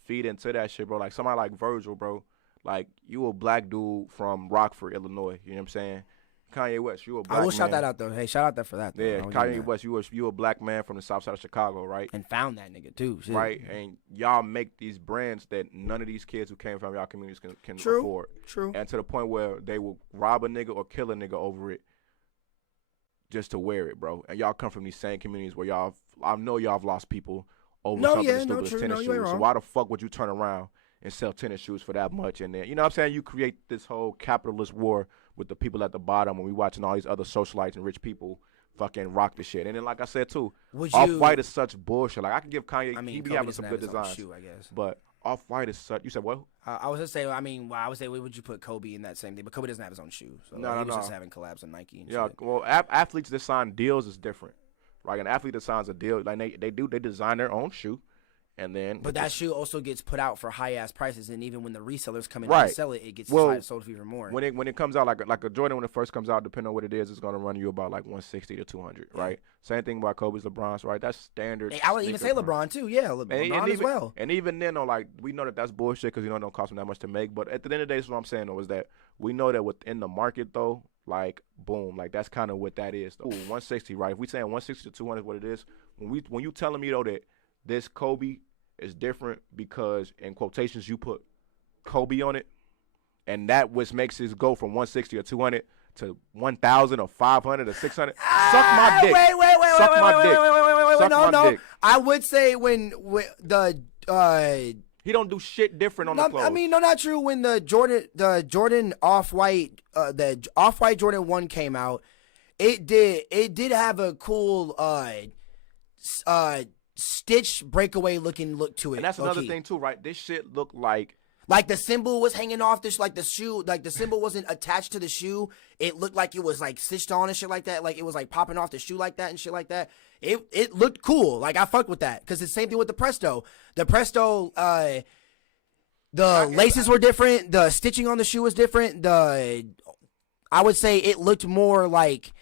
feed into that shit, bro. Like somebody like Virgil, bro. Like you a black dude from Rockford, Illinois. You know what I'm saying? Kanye West, you a black man. I will shout that out though. Hey, shout out that for that. Though. Yeah, Kanye West, you a black man from the south side of Chicago, right? And found that nigga too. Shit. Right, and y'all make these brands that none of these kids who came from y'all communities can afford. True. And to the point where they will rob a nigga or kill a nigga over it just to wear it, bro. And y'all come from these same communities where I know y'all have lost people over something as stupid as tennis shoes. So why the fuck would you turn around and sell tennis shoes for that much? And then, you know what I'm saying? You create this whole capitalist war with the people at the bottom when we watching all these other socialites and rich people fucking rock the shit. And then, like I said, too, Off-White is such bullshit. Like, I can give Kanye, he be having some good designs. Shoe, I guess. But Off-White is such, you said what? I was just saying, I would say, where would you put Kobe in that same thing? But Kobe doesn't have his own shoe. So he was just having collabs on Nike and shit. Well, athletes that sign deals is different. Right? An athlete that signs a deal, like they design their own shoe. And then, but that shoe also gets put out for high ass prices, and even when the resellers come in right. and sell it, it gets sold for even more. When it comes out, like a Jordan, when it first comes out, depending on what it is, it's gonna run you about like 160 to 200, right? Same thing about Kobe's, LeBron's, right? That's standard. Hey, I would even say LeBron too, yeah, LeBron as well. And even then, though, like we know that's bullshit because it don't cost them that much to make. But at the end of the day, that's what I'm saying though, is that we know that within the market though, like boom, like that's kind of what that is. Though. 160, right? If we saying 160 to 200 is what it is, when you telling me though that this Kobe is different because in quotations you put Kobe on it, and that which makes it go from 160 or 200 to 1,000 or 500 or 600. Suck my dick. Wait. No. I would say when the he don't do shit different on the clothes. I mean, no, not true. When the Jordan Off-White, the Off-White Jordan 1 came out, it did have a cool stitch breakaway looking look to it. And that's another thing too, right? This shit looked like the symbol was hanging off this, like the shoe, like the symbol wasn't attached to the shoe. It looked like it was like stitched on and shit like that. Like it was like popping off the shoe like that and shit like that. It looked cool. Like I fucked with that because it's the same thing with the Presto. The Presto, the laces were different. The stitching on the shoe was different. I would say it looked more like.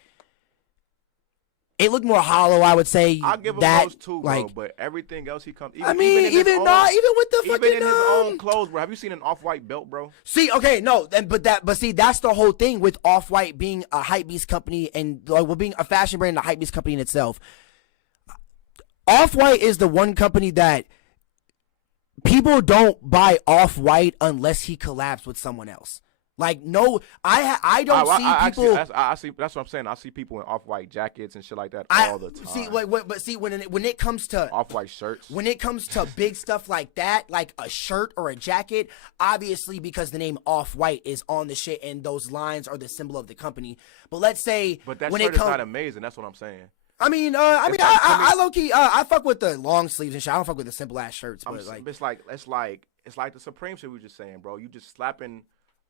It looked more hollow, I would say. I'll give him that, those too, like, bro. But everything else he comes. Even with the fucking. Even in his own clothes, bro. Have you seen an Off-White belt, bro? See, okay, no, but see, that's the whole thing with Off-White being a hypebeast company and being a fashion brand and a hypebeast company in itself. Off-White is the one company that people don't buy Off-White unless he collabs with someone else. Like no, I don't see people. I see. That's what I'm saying. I see people in Off-White jackets and shit like that all the time. See, but see when it comes to Off-White shirts, when it comes to big stuff like that, like a shirt or a jacket, obviously because the name Off-White is on the shit and those lines are the symbol of the company. But let's say, but that shirt is not amazing. That's what I'm saying. I low key, I fuck with the long sleeves and shit. I don't fuck with the simple ass shirts. But it's like the Supreme shit we were just saying, bro. You just slapping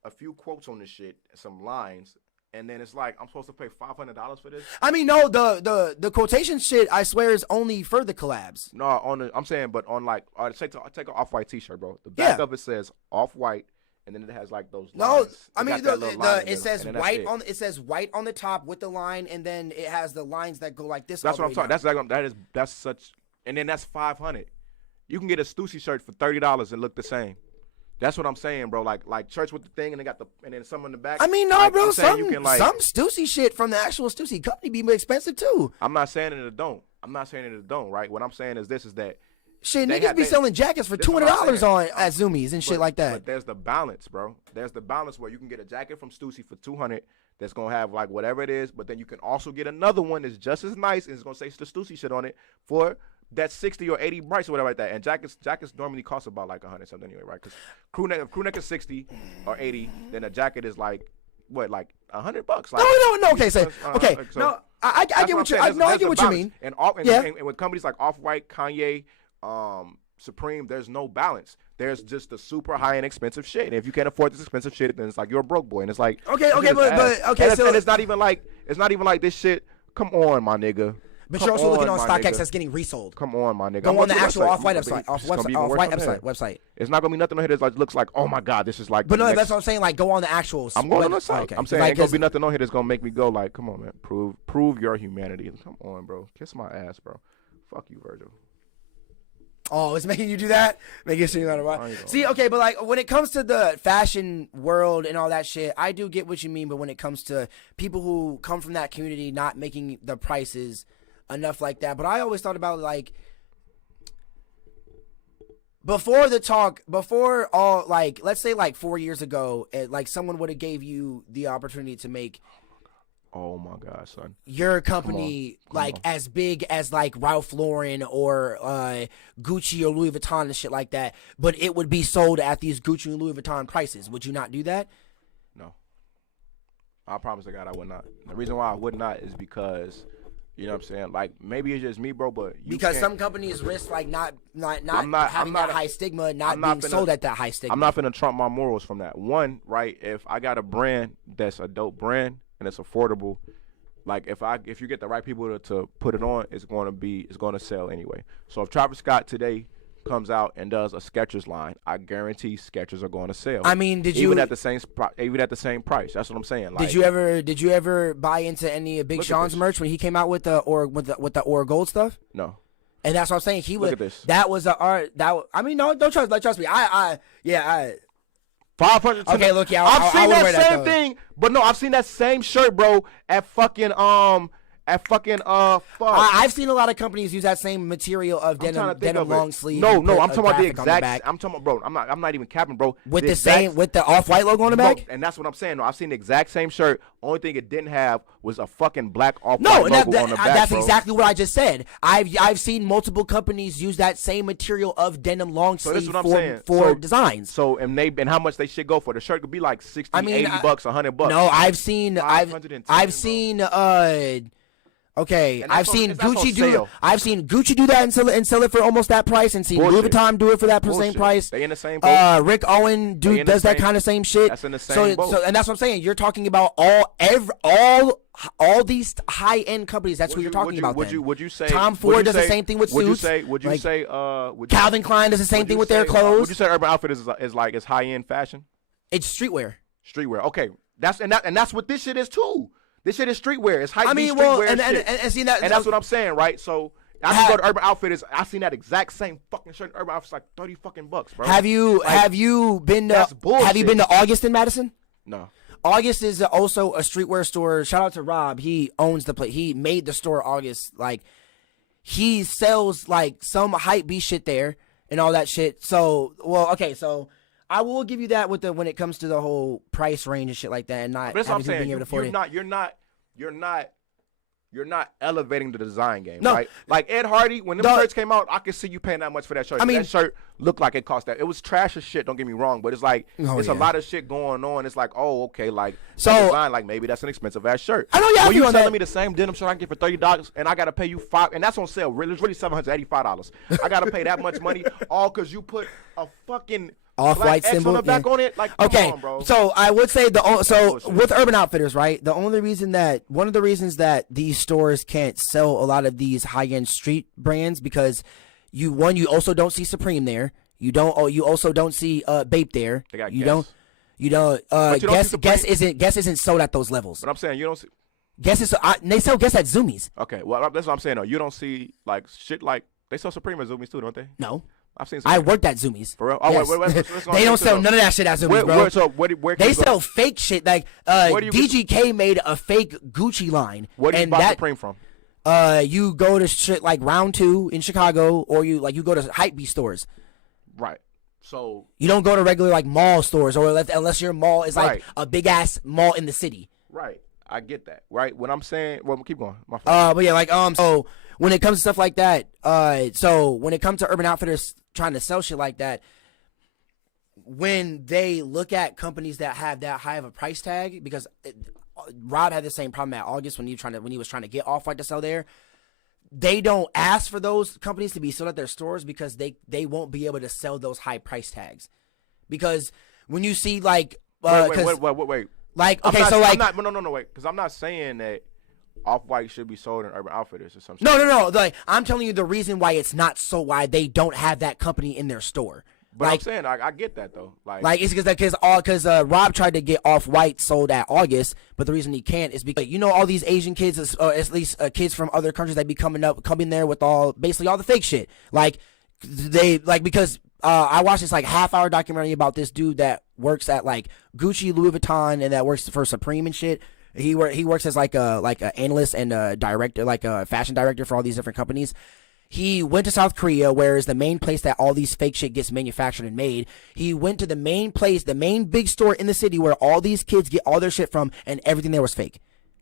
a few quotes on this shit, some lines, and then it's like I'm supposed to pay $500 for this. I mean, no, the quotation shit I swear is only for the collabs. No, I'm saying, but on like, take an Off-White T-shirt, bro. The back of it says Off-White, and then it has like those. Lines. I mean, it says white on. It says white on the top with the line, and then it has the lines that go like this. That's what I'm talking. That's such, and then that's $500. You can get a Stussy shirt for $30 and look the same. That's what I'm saying, bro. Like church with the thing, and they got and then some in the back. I mean, no, like, bro. Some Stussy shit from the actual Stussy company be more expensive too. I'm not saying it don't. Right. What I'm saying is that shit niggas be selling jackets for $200 at Zoomies and shit like that. But there's the balance, bro. There's the balance where you can get a jacket from Stussy for $200 that's gonna have like whatever it is, but then you can also get another one that's just as nice and it's gonna say the Stussy shit on it for that 60 or 80 price or whatever like that. And jackets normally cost about like 100 something anyway, right? Because crew neck is 60 or 80, then a jacket is like what, like $100? Like, no. Okay, no, I get what you. I get what you mean. And with companies like Off-White, Kanye, Supreme, there's no balance. There's just the super high and expensive shit. And if you can't afford this expensive shit, then it's like you're a broke boy. And it's like okay, but okay, and so it's not even like this shit. Come on, my nigga. But you're also looking on StockX that's getting resold. Come on, my nigga. Go on the actual Off-White website. It's not gonna be nothing on here that looks like, oh my god, this is like. But no, that's what I'm saying. Like, go on the actual. I'm going on the site. Okay. I'm saying ain't gonna be nothing on here that's gonna make me go like, come on, man, prove your humanity. Come on, bro, kiss my ass, bro. Fuck you, Virgil. Oh, it's making you do that? Making sure you're not right. See, okay, but like when it comes to the fashion world and all that shit, I do get what you mean. But when it comes to people who come from that community not making the prices enough like that, but I always thought about like before all, like, let's say like 4 years ago, like someone would have gave you the opportunity to make. Oh my God, son! Your company as big as like Ralph Lauren or Gucci or Louis Vuitton and shit like that, but it would be sold at these Gucci and Louis Vuitton prices. Would you not do that? No. I promise to God I would not. The reason why I would not is because, you know what I'm saying? Like, maybe it's just me, bro, but because some companies risk like not having that high stigma, not being sold at that high stigma. I'm not finna trump my morals from that. One, right? If I got a brand that's a dope brand and it's affordable, like if you get the right people to put it on, it's gonna sell anyway. So if Travis Scott today comes out and does a Skechers line, I guarantee Skechers are going to sell. I mean, even at the same price? That's what I'm saying. Like, did you ever buy into any of Big Sean's merch when he came out with the Or Gold stuff? No. And that's what I'm saying. Look at this. That was a art. I mean, no, don't trust me. I 500. Okay, look, yeah, I've seen that same thing, but no, I've seen that same shirt, bro, at fucking fuck. I've seen a lot of companies use that same material of denim long sleeve. No, I'm talking about the exact. I'm talking about, bro. I'm not even capping, bro. With the Off-White logo on the back. And that's what I'm saying. No, I've seen the exact same shirt. Only thing it didn't have was a fucking black Off-White logo on the back. That's exactly what I just said. I've seen multiple companies use that same material of denim long sleeve for designs. So and how much they should go for? The shirt could be like 60, 80 bucks, $100. No, I've seen Okay, I've seen Gucci do that and sell it for almost that price, and seen Louis Vuitton do it for that same price. They in the same boat. Rick Owen does that kind of same shit. That's in the same boat. So and that's what I'm saying. You're talking about all these high end companies. That's what you're talking about. Would you say Tom Ford does the same thing with suits? Would you say Calvin Klein does the same thing with their clothes? Would you say Urban Outfitters is like it's high end fashion? It's streetwear. Streetwear. Okay, that's what this shit is too. This shit is streetwear. It's hype streetwear shit. And that's what I'm saying, right? So I can go to Urban Outfitters. I seen that exact same fucking shirt in Urban Outfitters like 30 fucking bucks, bro. Have you been to August in Madison? No. August is also a streetwear store. Shout out to Rob. He owns the place. He made the store August. Like, he sells like some hype B shit there and all that shit. So, so I will give you that when it comes to the whole price range and shit like that, and not having people being able to afford it. You're not elevating the design game, right? Like Ed Hardy, when them shirts came out, I could see you paying that much for that shirt. I mean, that shirt looked like it cost that. It was trash as shit. Don't get me wrong, but it's like a lot of shit going on. It's like, oh, okay, like so design, like maybe that's an expensive ass shirt. I know you. When you telling me the same denim shirt I can get for $30, and I gotta pay you $5, and that's on sale. It's really $785. I gotta pay that much money all because you put a fucking Off-White symbol on the back on it. Like, come on, bro. So I would say with Urban Outfitters, right? One of the reasons that these stores can't sell a lot of these high-end street brands because you also don't see Supreme there. You also don't see Bape there. They got Guess isn't sold at those levels. But I'm saying you don't see. They sell Guess at Zoomies. Okay, well that's what I'm saying though. You don't see like shit like they sell Supreme at Zoomies too, don't they? No. I've seen. I worked at Zoomies. For real? Yes. They don't sell none of that shit at Zoomies, bro. They sell fake shit. Like DGK made a fake Gucci line. Where do you buy Supreme from? You go to shit like Round 2 in Chicago, or you go to Hypebeast stores. Right. So you don't go to regular like mall stores, or unless your mall is like a big ass mall in the city. Right. I get that. Right. What I'm saying. Well, keep going. But yeah, like so when it comes to stuff like that, so when it comes to Urban Outfitters trying to sell shit like that, when they look at companies that have that high of a price tag, because Rob had the same problem at August when he was trying to get Off-White to sell there. they don't ask for those companies to be sold at their stores because they won't be able to sell those high price tags. Because when you see like wait. Like okay, so like no, wait, because I'm not saying that Off-White should be sold in Urban Outfitters or something. No. Like I'm telling you the reason why it's not so why they don't have that company in their store. But like, I'm saying I get that though. Like it's because Rob tried to get Off-White sold at August, but the reason he can't is because all these Asian kids, at least kids from other countries that be coming there with basically all the fake shit. Like they because I watched this like half-hour documentary about this dude that works at like Gucci, Louis Vuitton, and that works for Supreme and shit. He works as like a analyst and a director, like a fashion director for all these different companies. He went to South Korea, where is the main place that all these fake shit gets manufactured and made. He went to the main place, the main big store in the city where all these kids get all their shit from, and everything there was fake.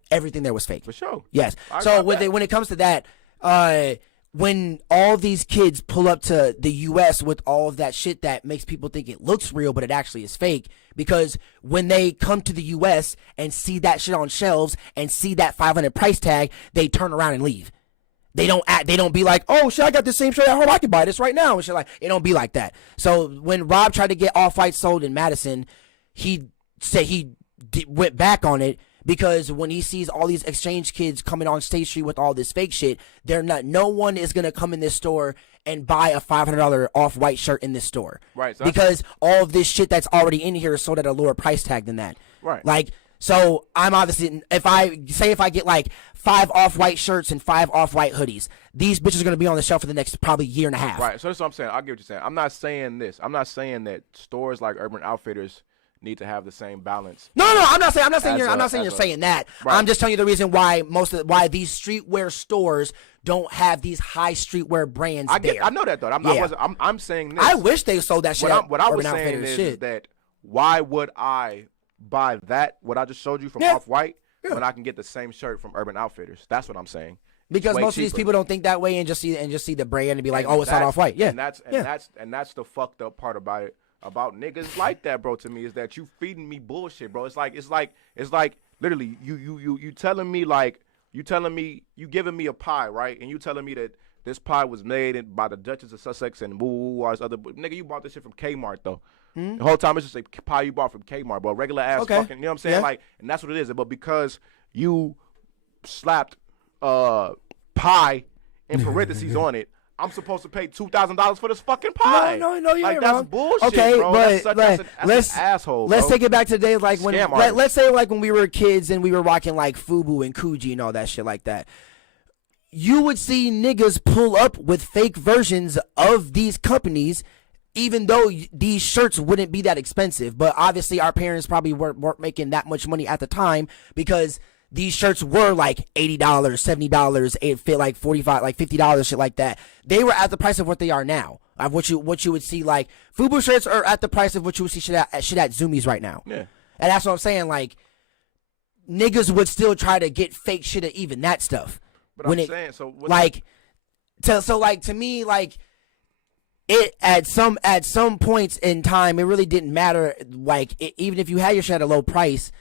Everything there was fake. For sure. Yes. So when it comes to that, when all these kids pull up to the U.S. with all of that shit that makes people think it looks real, but it actually is fake, because when they come to the U.S. and see that shit on shelves and see that $500 price tag, they turn around and leave. They don't be like, oh shit, I got the same shirt at home, I can buy this right now and shit. Like, it don't be like that. So when Rob tried to get Off-White sold in Madison, he said he went back on it, because when he sees all these exchange kids coming on State Street with all this fake shit, no one is gonna come in this store and buy a $500 Off-White shirt in this store. Right. So because all of this shit that's already in here is sold at a lower price tag than that. Right. Like, so I'm obviously, if I get like 5 Off-White shirts and 5 Off-White hoodies, these bitches are going to be on the shelf for the next probably year and a half. Right. So that's what I'm saying. I get what you're saying. I'm not saying this. I'm not saying that stores like Urban Outfitters need to have the same balance. No. I'm not saying you're saying that. Right. I'm just telling you the reason why why these streetwear stores don't have these high streetwear brands there. I know that though. I'm saying this. I wish they sold that shit. What I was saying is that why would I buy what I just showed you from Off-White when I can get the same shirt from Urban Outfitters? That's what I'm saying. Because most of these people don't think that way and just see the brand and be like, oh, it's not Off-White. Yeah. And that's the fucked up part about it. About niggas like that, bro, to me, is that you feeding me bullshit, bro. It's like literally you telling me you giving me a pie, right? And you telling me that this pie was made by the Duchess of Sussex and all this other nigga, you bought this shit from Kmart though. The whole time it's just a pie you bought from Kmart, bro. Regular ass fucking, you know what I'm saying? Yeah. Like, and that's what it is. But because you slapped pie in parentheses on it, I'm supposed to pay $2,000 for this fucking pie. No, you like, ain't that's wrong. bullshit, okay, bro. But That's an asshole, let's bro. take it back to the days like when let's say like when we were kids and we were rocking like FUBU and Coogee and all that shit like that. You would see niggas pull up with fake versions of these companies, even though these shirts wouldn't be that expensive. But obviously our parents probably weren't making that much money at the time, because these shirts were like $80, $70, it fit like $45, like $50, shit like that. They were at the price of what they are now. Of what you would see, like FUBU shirts are at the price of what you would see shit at Zoomies right now. Yeah. And that's what I'm saying. Like, niggas would still try to get fake shit at even that stuff. But when I'm saying, so to me, like, it at some points in time, it really didn't matter. Like, even if you had your shit at a low price,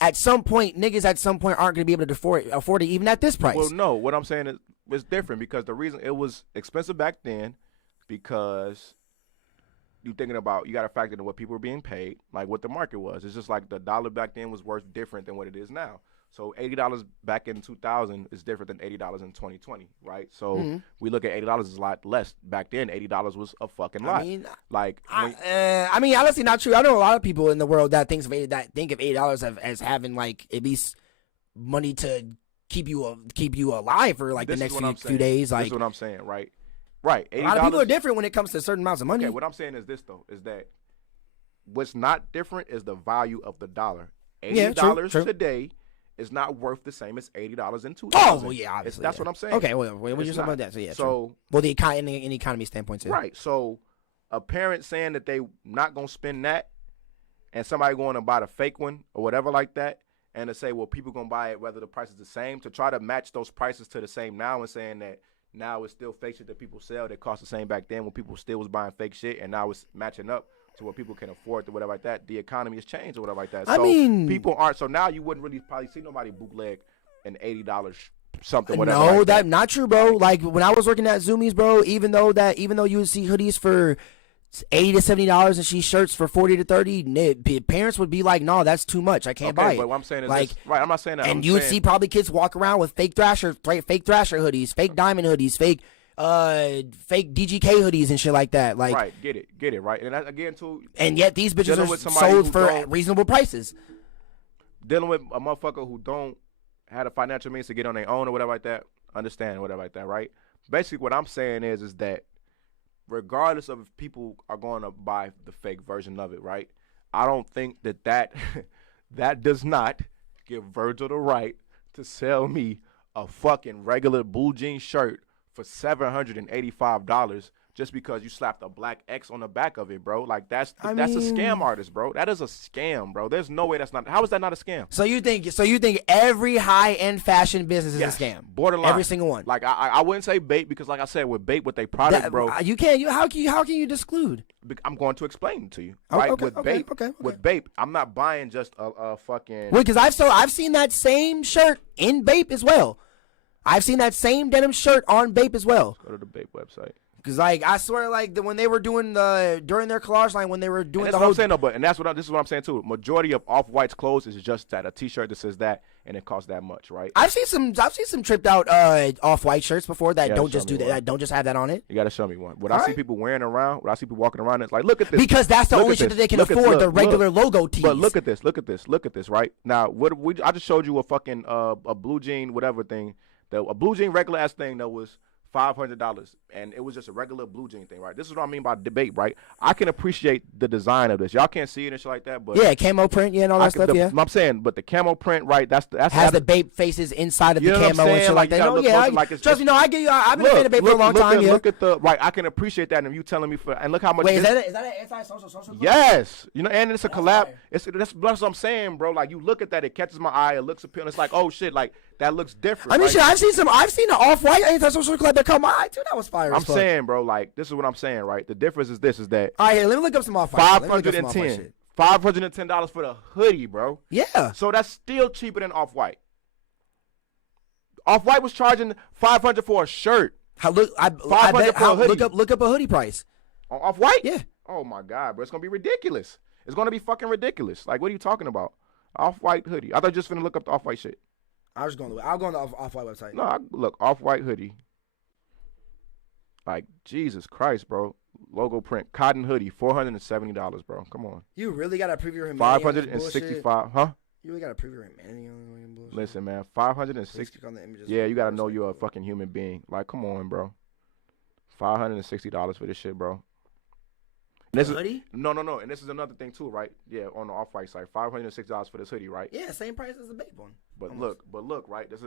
at some point, niggas aren't going to be able to afford it even at this price. Well, no, what I'm saying is it's different, because the reason it was expensive back then, because you thinking about, you got to factor in what people were being paid, like what the market was. It's just like the dollar back then was worth different than what it is now. So $80 back in 2000 is different than $80 in 2020, right? So we look at $80 as a lot less. Back then, $80 was a fucking lot. I mean, honestly, not true. I know a lot of people in the world that think of $80 as having like at least money to keep you alive for like the next few days. Like, this is what I'm saying, right? Right. $80, a lot of people are different when it comes to certain amounts of money. Okay, what I'm saying is this though, is that what's not different is the value of the dollar. $80 today is not worth the same as $80 in 2000. Oh, well, yeah, obviously. That's what I'm saying. Okay, well, what you talking about that? So, yeah, so, well, the economy standpoint, too. Right. So, a parent saying that they not going to spend that, and somebody going to buy the fake one or whatever like that, and to say, well, people going to buy it whether the price is the same, to try to match those prices to the same now, and saying that now it's still fake shit that people sell that cost the same back then when people still was buying fake shit, and now it's matching up to what people can afford or whatever like that. The economy has changed or whatever like that. So people aren't. So now you wouldn't really probably see nobody bootleg an $80 something, whatever. No, like that not true, bro. Like when I was working at Zoomies, bro, even though you would see hoodies for $80 to $70 and she shirts for $40 to $30, parents would be like, no, that's too much. I can't buy it. But what I'm saying is like, this, right? I'm not saying that. And I'm you would saying, see probably kids walk around with fake Thrasher hoodies, fake Diamond hoodies, fake DGK hoodies and shit like that. Like, right, get it, right? And that, again, too. And yet these bitches dealing are with somebody sold who for don't- reasonable prices. Dealing with a motherfucker who don't have the financial means to get on their own or whatever like that, understand whatever like that, right? Basically, what I'm saying is that regardless of if people are going to buy the fake version of it, right? I don't think that that does not give Virgil the right to sell me a fucking regular blue jean shirt for $785 just because you slapped a black X on the back of it, bro. Like that's a scam artist, bro. That is a scam, bro. There's no way that's not. How is that not a scam? So you think every high-end fashion business is a scam? Borderline. Every single one. Like I wouldn't say bait because like I said with bait with they product, bro. You can't. How can you disclude? I'm going to explain it to you. Oh, Right? okay, With okay, Bape, okay. with Bape, I'm not buying just a fucking. Wait, because I've seen that same shirt in Bape as well. I've seen that same denim shirt on Bape as well. Go to the Bape website. Cause like I swear, like when they were doing during their collage line, when they were doing And the that's what whole I'm saying, though. But and this is what I'm saying too. Majority of Off-White's clothes is just that a T-shirt that says that, and it costs that much, right? I've seen some tripped out Off-White shirts before that Yeah, don't show just do me that. one. That don't just have that on it. You got to show me one. What All I see right. people wearing around, what I see people walking around, it's like, look at this. Because that's the Look only at shit this. that they can Look at- afford. look, The regular look. logo tees. But look at this, right? Now, I just showed you a fucking a blue jean whatever thing, a blue jean regular ass thing that was $500, and it was just a regular blue jean thing, right? This is what I mean by debate, right? I can appreciate the design of this. Y'all can't see it and shit like that, but Yeah, camo print, and all that stuff. Yeah, I'm saying, but the camo print, right? That's has the Bape faces inside of You the know what I'm camo and saying? shit Like, like you that. gotta No, look yeah, closer, like it's- trust me. No, I get you. I've been a fan of Bape for a long time. Yeah. Look at the right. I can appreciate that, and you telling me and look how much. Wait, is that an anti-social club? Yes, you know, and it's a collab. fire. That's what I'm saying, bro. Like you look at that, it catches my eye. It looks appealing. It's like, oh shit, like that looks different. I mean, right? shit, I've seen an Off-White anti-social club that caught my eye too. That was fire. I'm as fuck. saying, bro, like this is what I'm saying, right? The difference is that All right, here, let me look up some Off-White. $510 for the hoodie, bro. Yeah. So that's still cheaper than Off-White. Off-White was charging $500 for a shirt. I bet. for a hoodie. Look up a hoodie price. On Off-White? Yeah. Oh my God, bro, it's gonna be ridiculous. It's gonna be fucking ridiculous. Like, what are you talking about? Off-White hoodie. I thought you just finna look up the Off-White shit. I'll go on the Off-White website. No, look, Off-White hoodie. Like, Jesus Christ, bro. Logo print, cotton hoodie, $470, bro. Come on. You really gotta prove your humanity. $565, huh? You really gotta prove your humanity on bullshit. Listen, man, 560. Click on the images. Yeah, you gotta know you're a fucking human being. Like, come on, bro. $560 for this shit, bro. And this hoodie? No. And this is another thing too, right? Yeah, on the Off-White site, $560 for this hoodie, right? Yeah, same price as the Bape one. But Almost. look, right? This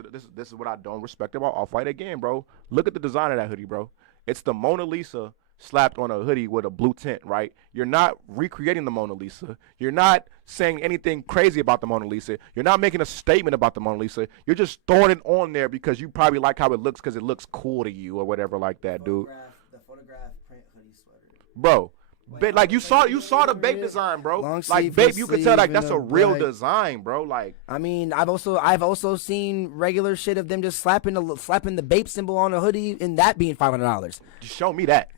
is what I don't respect about Off-White again, bro. Look at the design of that hoodie, bro. It's the Mona Lisa slapped on a hoodie with a blue tint, right? You're not recreating the Mona Lisa. You're not saying anything crazy about the Mona Lisa. You're not making a statement about the Mona Lisa. You're just throwing it on there because you probably like how it looks because it looks cool to you or whatever like that, dude. The photograph print hoodie sweater. Bro. But like you saw the Bape design, bro. Long Like sleeve, Bape, full you can tell like sleeve, that's and a real black. design, bro. Like I mean, I've also seen regular shit of them just slapping the Bape symbol on a hoodie and that being $500. just show me that.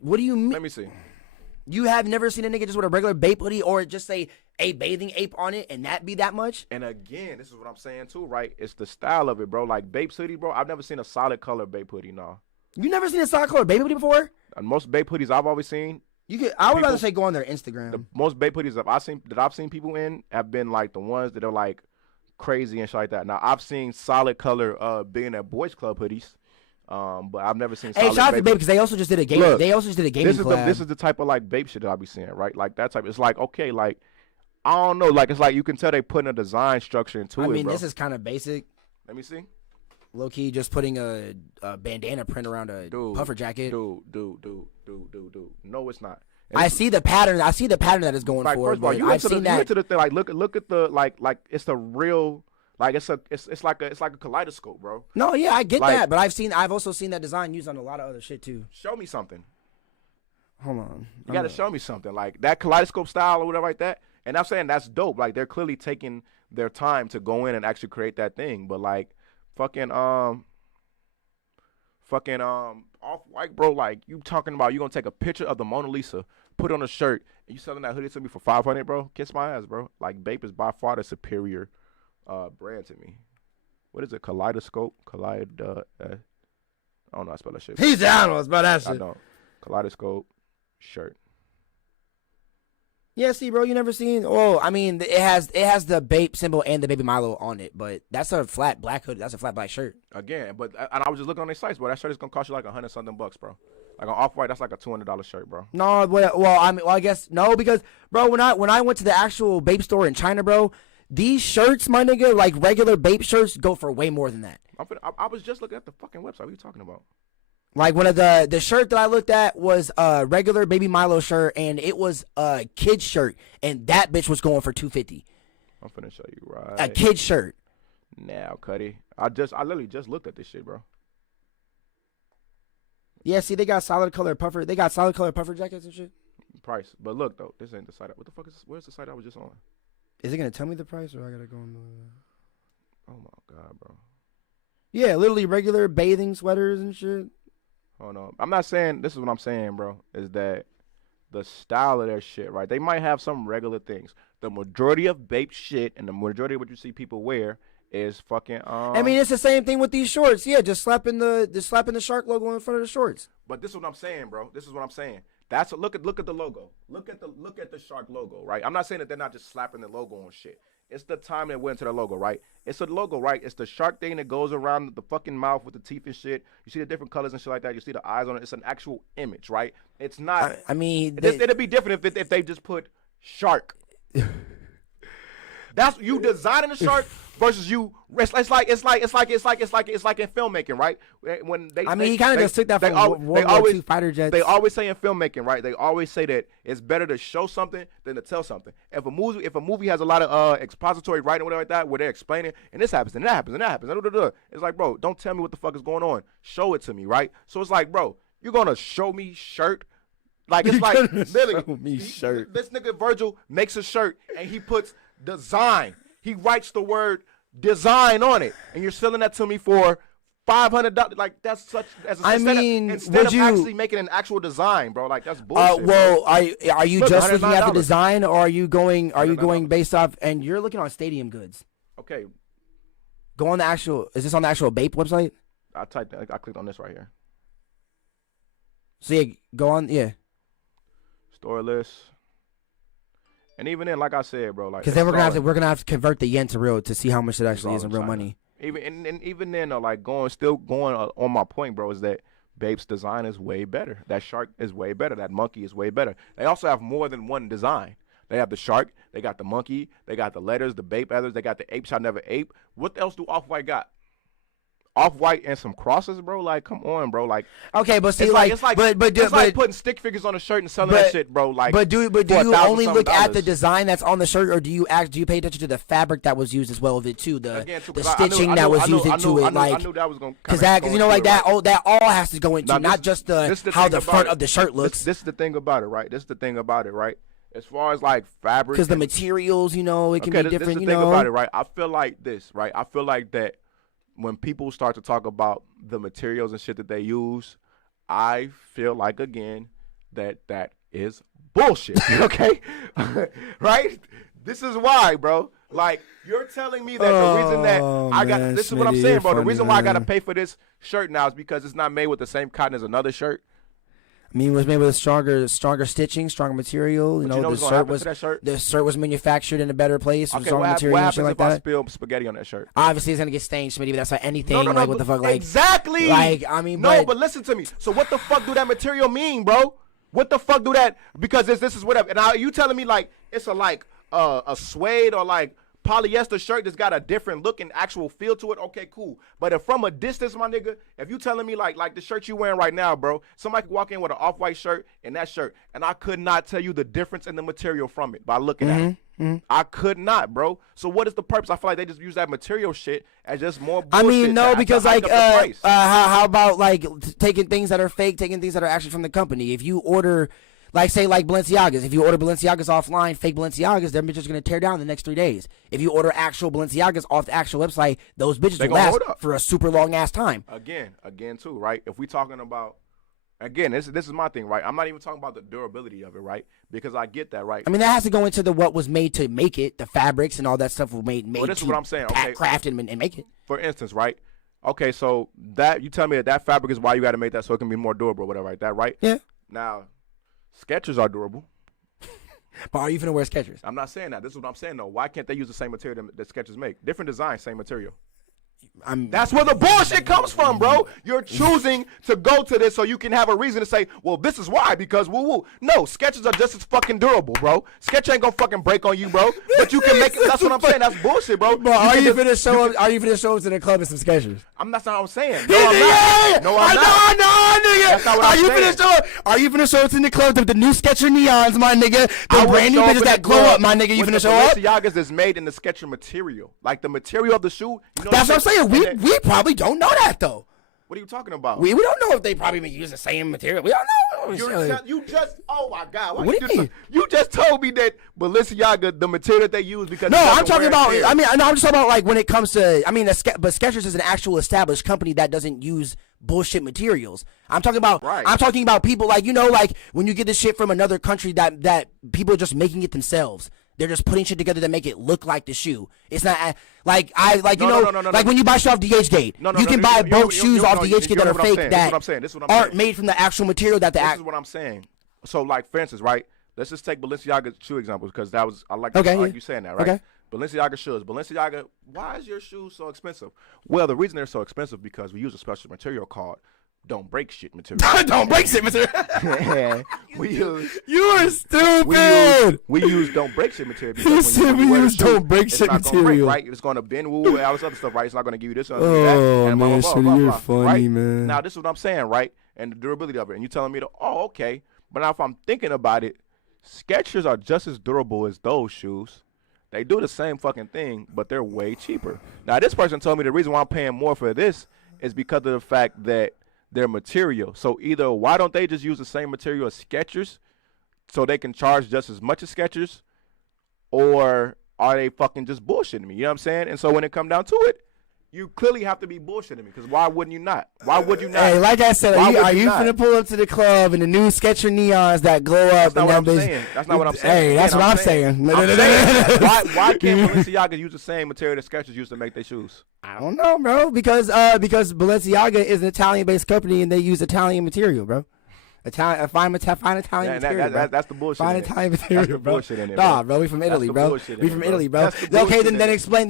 What do you mean? Let me see. You have never seen a nigga just with a regular Bape hoodie or just say a bathing ape on it and that be that much? And again, this is what I'm saying too, right? It's the style of it, bro. Like Bape's hoodie, bro. I've never seen a solid color Bape hoodie, no. You never seen a solid color Bape hoodie before? And most Bape hoodies I've always seen, I would rather People- say go on their Instagram. the most Bape hoodies that I've seen people in have been like the ones that are like crazy and shit like that. Now I've seen solid color being at Boys Club hoodies, but I've never seen. Hey, solid shout out to Bape Bape because they also just did a game. Look, They also just did a gaming collab. This is the type of like Bape shit that I be seeing, right? Like that type. It's like okay, like I don't know, like it's like you can tell they putting a design structure into I it, mean, bro. this is kind of basic. Let me see. Low key, just putting a bandana print around a puffer jacket. Dude. No, it's not. I see the pattern. I see the pattern that is going Like for. first of all, But you I've seen into that. the thing. Like look at the like it's the real. Like it's like a kaleidoscope, bro. No, yeah, I get Like- that, but I've also seen that design used on a lot of other shit too. Show me something. Hold on, You got to show me something like that kaleidoscope style or whatever like that. And I'm saying that's dope. Like they're clearly taking their time to go in and actually create that thing. But like fucking Off-White, bro. Like, you talking about you gonna take a picture of the Mona Lisa, put it on a shirt, and you selling that hoodie to me for $500, bro? Kiss my ass, bro. Like, Bape is by far the superior brand to me. What is it? Kaleidoscope? I don't know how to spell that shit. He's down on us about that I shit. don't. Kaleidoscope shirt. Yeah, see, bro, you never seen. Oh, I mean, it has the Bape symbol and the Baby Milo on it, but that's a flat black hoodie. That's a flat black shirt. Again, and I was just looking on their sites, bro. That shirt is gonna cost you like $100-something, bro. Like on Off-White, that's like a $200 shirt, bro. No, I guess no, because bro, when I went to the actual Bape store in China, bro, these shirts, my nigga, like regular Bape shirts, go for way more than that. I was just looking at the fucking website. What are you talking about? Like one of the shirt that I looked at was a regular Baby Milo shirt, and it was a kid's shirt, and that bitch was going for $250. I'm finna show you right. A kid's shirt. Now, Cuddy. I literally just looked at this shit, bro. Yeah, see, they got solid color puffer. They got solid color puffer jackets and shit. Price, but look though, this ain't the site. What the fuck is this? Where's the site I was just on? Is it gonna tell me the price, or I gotta go on? Oh my god, bro. Yeah, literally regular bathing sweaters and shit. Hold on. I'm not saying this is what I'm saying, bro. Is that the style of their shit, right? They might have some regular things. The majority of Bape shit and the majority of what you see people wear is fucking. I mean, it's the same thing with these shorts. Yeah, just slapping the shark logo in front of the shorts. But this is what I'm saying, bro. This is what I'm saying. Look at the logo. Look at the shark logo, right? I'm not saying that they're not just slapping the logo on shit. It's the time they went to the logo, right? It's a logo, right? It's the shark thing that goes around the fucking mouth with the teeth and shit. You see the different colors and shit like that. You see the eyes on it. It's an actual image, right? It's not. I mean, it'd be different if they just put shark. That's you designing a shark versus you. It's like in filmmaking, right? When he kind of just took that from World War II fighter jets. They always say in filmmaking, right? They always say that it's better to show something than to tell something. If a movie has a lot of expository writing or whatever like that, where they're explaining, and this happens, and that happens, and that happens, it's like, bro, don't tell me what the fuck is going on. Show it to me, right? So it's like, bro, you're gonna show me shirt. Like it's like literally, shirt. This nigga Virgil makes a shirt and he puts design. He writes the word design on it, and you're selling that to me for $500. Like that's such. Instead of actually making an actual design, bro. Like that's bullshit. Well, are you just looking at the design, or are you going based off? And you're looking on Stadium Goods. Okay. Go on the actual. Is this on the actual Bape website? I clicked on this right here. So yeah, go on. Yeah. Store list. And even then, like I said, bro, like because then we're gonna have to convert the yen to real to see how much it actually is in real money. Even then, though, like still going on my point, bro, is that Bape's design is way better. That shark is way better. That monkey is way better. They also have more than one design. They have the shark. They got the monkey. They got the letters, the Bape others. They got the ape shall never ape. What else do Off-White got? Off-White and some crosses, bro. Like, come on, bro. Like, okay, but see, it's like putting stick figures on a shirt and selling that shit, bro. Like, but do you only look at the design that's on the shirt, or do you pay attention to the fabric that was used as well with it too, the stitching that was used into it, like, I knew that was gonna because you know, like that all has to go into not just how the front of the shirt looks. This is the thing about it, right? This is the thing about it, right? As far as like fabric, because the materials, you know, it can be different. This is the thing about it, right? I feel like this, right? I feel like that. When people start to talk about the materials and shit that they use, I feel like, again, that is bullshit, okay? Right? This is why, bro. Like, you're telling me that the reason that I got, this is what I'm saying, bro. The reason why I got to pay for this shirt now is because it's not made with the same cotton as another shirt. I mean, it was made with stronger stitching, stronger material. You know, the shirt was manufactured in a better place. Okay, what happens if I spill spaghetti on that shirt? Obviously, it's gonna get stained, Schmitty. But that's like anything. No, like what the fuck? Like exactly. Like I mean, but listen to me. So what the fuck do that material mean, bro? What the fuck do that? Because this is whatever. And now you telling me like it's a suede or like polyester shirt that's got a different look and actual feel to it, okay, cool. But if from a distance, my nigga, if you telling me like the shirt you wearing right now, bro, somebody could walk in with an off-white shirt and that shirt, and I could not tell you the difference in the material from it by looking at it. Mm-hmm. I could not, bro. So what is the purpose? I feel like they just use that material shit as just more bullshit. I mean, no, because like, how about like taking things that are fake, taking things that are actually from the company? If you order, Like say like Balenciagas. If you order Balenciagas offline, fake Balenciagas, them bitches gonna tear down the next 3 days. If you order actual Balenciagas off the actual website, those bitches will last for a super long ass time. Again too, right? If we talking about this is my thing, right? I'm not even talking about the durability of it, right? Because I get that, right? I mean, that has to go into what was made to make it, the fabrics and all that stuff was made this is what I'm saying. Okay, craft and make it. For instance, right? Okay, so that you tell me that fabric is why you got to make that so it can be more durable, or whatever, like that, right? Yeah. Now, Skechers are durable. But are you finna wear Skechers? I'm not saying that. This is what I'm saying though. Why can't they use the same material that Skechers make? Different design, same material. That's where the bullshit comes from, bro. You're choosing to go to this so you can have a reason to say, well, this is why, because woo-woo. No, Skechers are just as fucking durable, bro. Sketch ain't gonna fucking break on you, bro. But you can make it. That's what I'm saying. That's bullshit, bro. But are you finna show up? Are you finna show up to the club in some Skechers? That's not what I'm saying. No, I'm not. No, I'm not. No, nigga. That's not what I'm saying. Finna show up? Are you finna show up to the club with the new Sketcher neons, my nigga? The brand new bitches that glow up, my nigga. You finna show up? Balenciagas is made in the Sketcher material, like the material of the shoe. You know that's what I'm saying. We probably don't know that though. What are you talking about? We don't know if they probably been using the same material. We don't know. You just oh my god! What do you mean? You just told me that Balenciaga, the material that they use because no, I'm talking about. I'm just talking about like when it comes to. But Skechers is an actual established company that doesn't use bullshit materials. I'm talking about. Right. I'm talking about people like like when you get this shit from another country that people are just making it themselves. They're just putting shit together to make it look like the shoe. It's not like when you buy shit off DHgate. You can buy both shoes off DHgate that are fake that aren't made from the actual material that This is what I'm saying. So like for instance, right? Let's just take Balenciaga shoe examples because that was I like you saying that, right? Okay. Balenciaga shoes. Balenciaga, why is your shoes so expensive? Well, the reason they're so expensive because we use a special material called don't break shit material. Don't break shit material. You are stupid. We use don't break shit material because when you use don't break shit material, right? It's gonna bend, all this other stuff, right? It's not gonna give you this or that. Oh man, you're funny, right? man. Now this is what I'm saying, right? And the durability of it, and you telling me okay, but now if I'm thinking about it, Skechers are just as durable as those shoes. They do the same fucking thing, but they're way cheaper. Now this person told me the reason why I'm paying more for this is because of the fact that their material. So either why don't they just use the same material as Skechers so they can charge just as much as Skechers, or are they fucking just bullshitting me? You know what I'm saying? And so when it come down to it, you clearly have to be bullshitting me because why wouldn't you not? Why would you not? Hey, like I said, are you finna pull up to the club in the new Sketcher neons that glow up? That's not what I'm saying. That's not what I'm saying. Hey, that's what I'm saying. Why can't Balenciaga use the same material that Skechers use to make their shoes? I don't know, bro. Because Balenciaga is an Italian-based company and they use Italian material, bro. Fine Italian material. That's the bullshit. Fine Italian material, bro. Bullshit in it, nah, bro, we from Italy, bro. We from Italy, bro. Okay, then explain.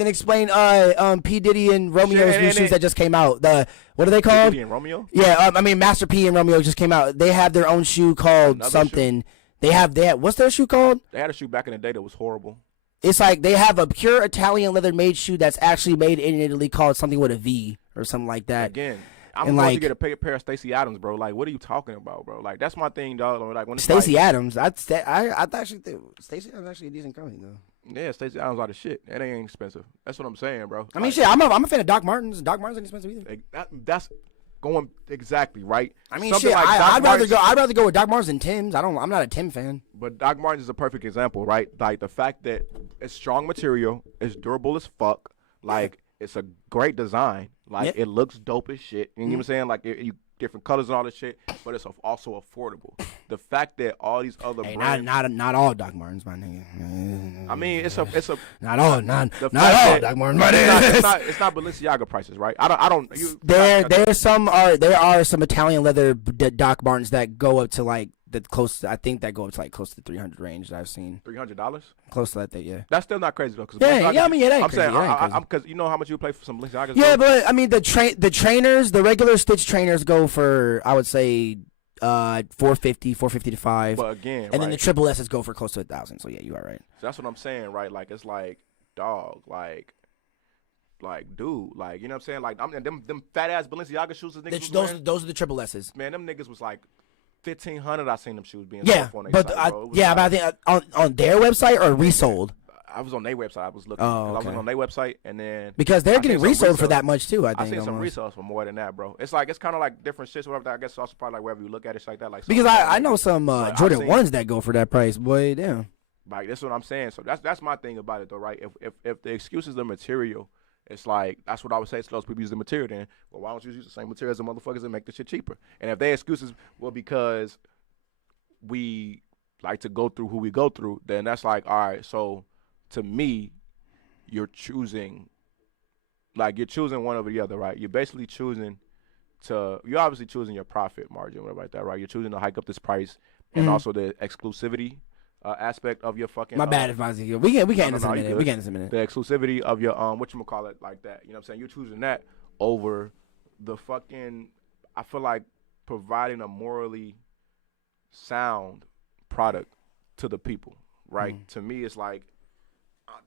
P Diddy and Romeo's new shoes that just came out. What are they called? P Diddy and Romeo? Yeah, Master P and Romeo just came out. They have their own shoe called something. They have what's their shoe called? They had a shoe back in the day that was horrible. It's like they have a pure Italian leather made shoe that's actually made in Italy called something with a V or something like that. Again. I'm going to get a pair of Stacey Adams, bro. Like, what are you talking about, bro? Like, that's my thing, dog. Like, when Stacey Adams, I actually think Stacey Adams actually a decent company, though. Yeah, Stacey Adams are the shit. That ain't expensive. That's what I'm saying, bro. I mean, shit, I'm a fan of Doc Martens. Doc Martens ain't expensive either. That's going exactly right. I mean, shit, like I'd rather go with Doc Martens than Tim's. I'm not a Tim fan. But Doc Martens is a perfect example, right? Like the fact that it's strong material, it's durable as fuck, like. It's a great design. Like, it looks dope as shit. You know what I'm saying? Like, you different colors and all this shit, but it's also affordable. The fact that all these other brands... Not all Doc Martens, my nigga. I mean, it's a not all Doc Martens, my nigga. It's not Balenciaga prices, right? I don't. There are some Italian leather Doc Martens that go up to like the close. I think that go up to like close to the 300 range that I've seen. $300? Close to that, yeah. That's still not crazy though. Yeah, I mean, it ain't crazy. I'm saying, because you know how much you pay for some Balenciagas. Yeah, but I mean, the trainers, the regular Stitch trainers go for, I would say, $450 to $500. But again, and then the triple S's go for close to $1,000. So yeah, you are right. So that's what I'm saying, right? Like it's like, dog, like dude, like you know what I'm saying? Like them fat ass Balenciaga shoes. Those are the triple S's. Man, them niggas was like $1,500. I seen them shoes being sold for on but site, but I think on their website or resold. I was on their website. I was looking. Oh, I was okay. on their website, and then Because they're I getting seen some resold for resale- that much too. I I think. seen some almost. resales for more than that, bro. It's like it's kind of like different shits, whatever. I guess also probably like wherever you look at it, shit like that. Like Because something I like know that. some But I've Jordan seen- ones that go for that price, boy. Damn. Like that's what I'm saying. So that's my thing about it, though, right? If the excuse is the material, it's like that's what I would say. So those people use the material, then well, why don't you use the same material as the motherfuckers and make the shit cheaper? And if their excuses well because we like to go through who we go through, then that's like all right. So to me, you're choosing one over the other, right? You're basically choosing you're obviously choosing your profit margin, whatever like that, right? You're choosing to hike up this price and also the exclusivity aspect of your fucking. My bad if I was we can't end this in a minute. you We good. can't end this in a minute. The exclusivity of your whatchamacallit like that. You know what I'm saying? You're choosing that over the fucking. I feel like providing a morally sound product to the people, right? To me, it's like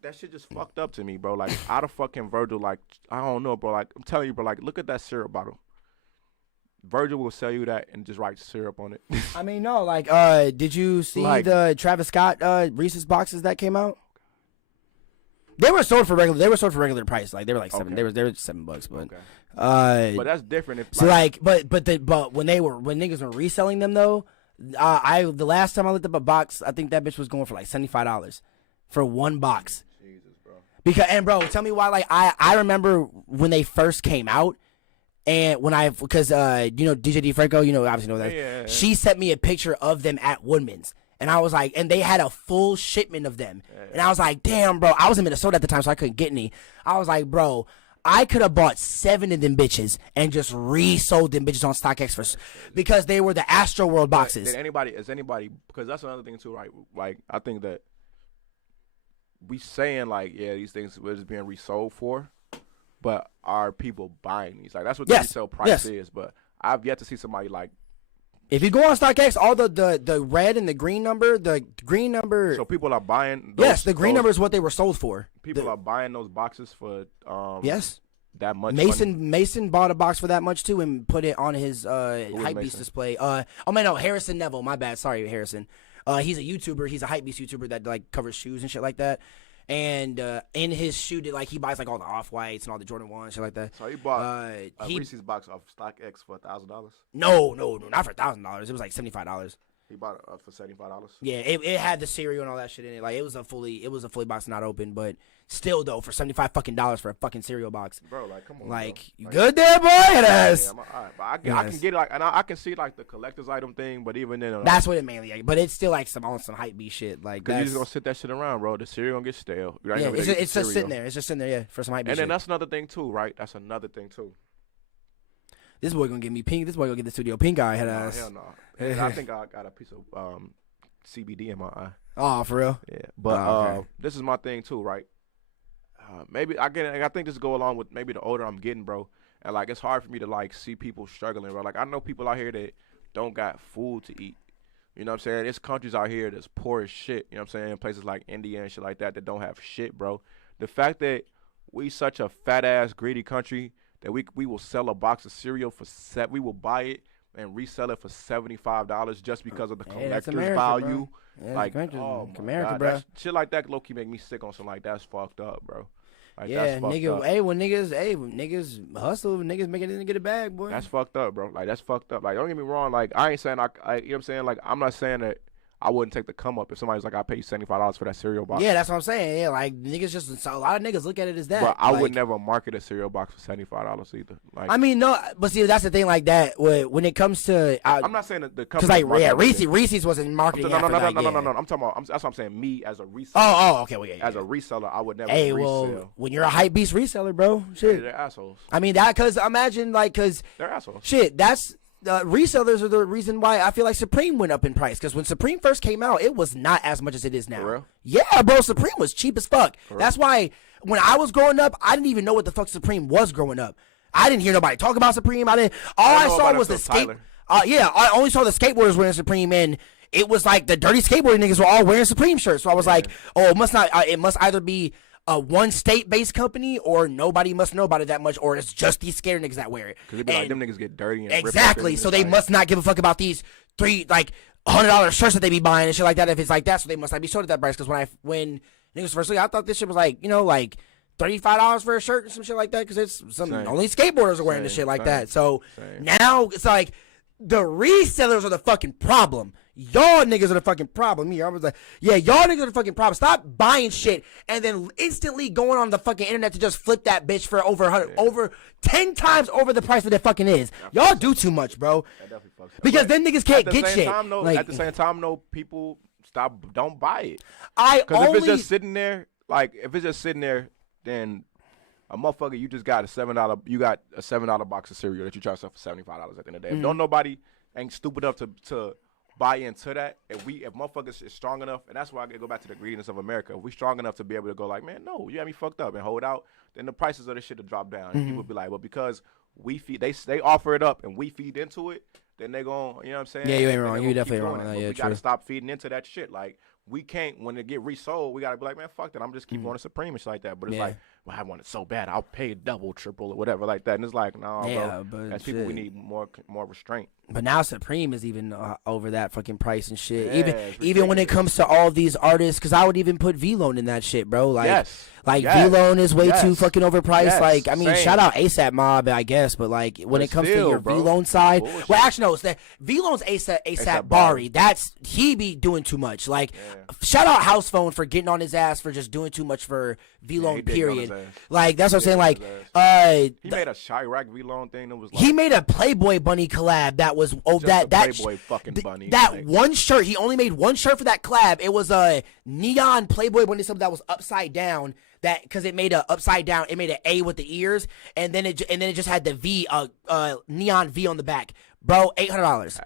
that shit just fucked up to me, bro. Like out of fucking Virgil, like I don't know, bro. Like I'm telling you, bro. Like look at that syrup bottle. Virgil will sell you that and just write syrup on it. I mean, no, like, did you see Like- the Travis Scott Reese's boxes that came out? They were sold for regular price. Like they were like $7. Okay. They were $7, but But that's different. If so like, but when niggas were reselling them though, the last time I looked up a box, I think that bitch was going for like $75 for one box. Jesus, bro. Bro, tell me why. Like I remember when they first came out. And because DJ DeFranco, obviously know that. Yeah. She sent me a picture of them at Woodman's. And I was like, and they had a full shipment of them. Yeah. And I was like, damn, bro. I was in Minnesota at the time, so I couldn't get any. I was like, bro, I could have bought 7 of them bitches and just resold them bitches on StockX because they were the Astro World boxes. Is anybody, because that's another thing too, right? Like, I think that we saying like, yeah, these things were just being resold for, but are people buying these? Like, that's what the Yes. resale price Yes. is. But I've yet to see somebody like. If you go on StockX, all the red and the green number, So people are buying. Those, yes, the green those- number is what they were sold for. People are buying those boxes for Yes. that much. money. Mason bought a box for that much too and put it on his Hypebeast Mason? display. Harrison Neville. My bad. Sorry, Harrison. He's a YouTuber. He's a Hypebeast YouTuber that like covers shoes and shit like that. And in his shoe, he buys like all the Off Whites and all the Jordan 1 shit like that. So he bought a he Reese's box off StockX for $1,000. no, not for $1,000. It was like $75. He bought it for $75. Yeah, it had the cereal and all that shit in it. Like it was a fully box, not open, but still though, for $75 fucking for a fucking cereal box. Bro, like, come on. Like, bro. you Like, good there, boy? Yes. Yeah, I'm all right. But I can get it, like, and I can see like the collector's item thing, but even then, That's what it mainly like. But it's still like some Hypebeast shit. Like because you're that's just gonna sit that shit around, bro. The cereal gonna get stale. You ain't yeah, never it's gonna eat just the sitting cereal. there. It's just sitting there, yeah, for some Hypebeast And shit. then that's another thing too, right? That's another thing too. This boy gonna give me pink. This boy gonna get the studio pink eye. Head Nah, ass. hell no. And I think I got a piece of CBD in my eye. Oh, for real? Yeah, but okay. this is my thing too, right? Maybe I think this go along with maybe the older I'm getting, bro. And like it's hard for me to like see people struggling, bro. Like I know people out here that don't got food to eat. You know what I'm saying? There's countries out here that's poor as shit. You know what I'm saying? Places like India and shit like that don't have shit, bro. The fact that we such a fat ass greedy country that we will sell a box of cereal we will buy it and resell it for $75 just because of the Hey, that's collector's America, value. bro. Yeah, Like, country, oh my America, God, bro. that's- shit like that low key make me sick on something like that's fucked up, bro. Like Yeah, that's fucked nigga. up. Hey, when niggas hustle, niggas make it in to get a bag, boy. That's fucked up, bro. Like that's fucked up. Like don't get me wrong. Like I ain't saying you know what I'm saying. Like I'm not saying that I wouldn't take the come up if somebody's like I pay you $75 for that cereal box. Yeah, that's what I'm saying. Yeah, like niggas just a lot of niggas look at it as that. But I like, would never market a cereal box for $75 either. Like I mean, no, but see, that's the thing. Like that, when it comes to, I'm not saying that the because company. like Reese's wasn't marketing. No. after that, yeah. I'm talking about. That's what I'm saying. Me as a reseller. Oh, okay, well, yeah. As a reseller, I would never Hey, resell. well, when you're a Hypebeast reseller, bro, Hey, shit. they're assholes. I mean that, cause imagine cause They're assholes. shit, that's resellers are the reason why I feel like Supreme went up in price. Cause when Supreme first came out, it was not as much as it is now. For real? Yeah, bro, Supreme was cheap as fuck. real? That's why when I was growing up, I didn't even know what the fuck Supreme was growing up. I didn't hear nobody talk about Supreme. All I know saw about was it the till skate. Tyler. Yeah, I only saw the skateboarders wearing Supreme, and it was like the dirty skateboarding niggas were all wearing Supreme shirts. So I was like, oh, it must not. It must either be a one state-based company, or nobody must know about it that much, or it's just these scared niggas that wear it. Cause it'd be like And- them niggas get dirty and rip exactly. up So and they it's must not give a fuck about these $300 shirts that they be buying and shit like that. If it's like that, so they must not be sold at that price. Because when Niggas firstly, I thought this shit was like, you know, like $35 for a shirt and some shit like that because it's only skateboarders are wearing this shit like that. So now it's like the resellers are the fucking problem. Y'all niggas are the fucking problem. I was like, yeah, y'all niggas are the fucking problem. Stop buying shit and then instantly going on the fucking internet to just flip that bitch for over 10 times over the price that it fucking is. Y'all do too much, bro. Because then niggas can't get shit. At the same time, though, people don't buy it. Because if it's just sitting there, then a motherfucker, you just got a $7 box of cereal that you try to sell for $75 at the end of the day. If don't nobody ain't stupid enough to buy into that, if motherfuckers is strong enough, and that's why I go back to the greediness of America. If we strong enough to be able to go like, man, no, you got me fucked up and hold out, then the prices of this shit will drop down. And people be like, well, because we feed, they offer it up and we feed into it, then they gon', you know what I'm saying? Yeah, you ain't wrong. You definitely wrong. We gotta stop feeding into that shit. Like, we can't, when it get resold, we gotta be like, man, fuck that. I'm just keep on a Supreme and shit like that. But it's like, well, I want it so bad, I'll pay double, triple, or whatever like that. And it's like, no, bro. As people, we need more restraint. But now Supreme is even over that fucking price and shit. Yeah, even when it comes to all these artists, because I would even put V-Lone in that shit, bro. Like, V-Lone is way too fucking overpriced. Like, I mean, shout out ASAP Mob, I guess. But like, when it comes to your V-Lone side, well, actually no, it's that V-Lone's ASAP Bari. He be doing too much. Like, shout out House Phone for getting on his ass for just doing too much for V-Lone. Period. Like, that's what I'm saying. Like, he made a Chirac V-Lone thing that was like, he made a Playboy Bunny collab that was Playboy fucking Bunny. That one shirt, he only made one shirt for that collab. It was a neon Playboy Bunny, something that was upside down. That because it made a upside down, it made an A with the ears, and then it just had the V, neon V on the back, bro. $800.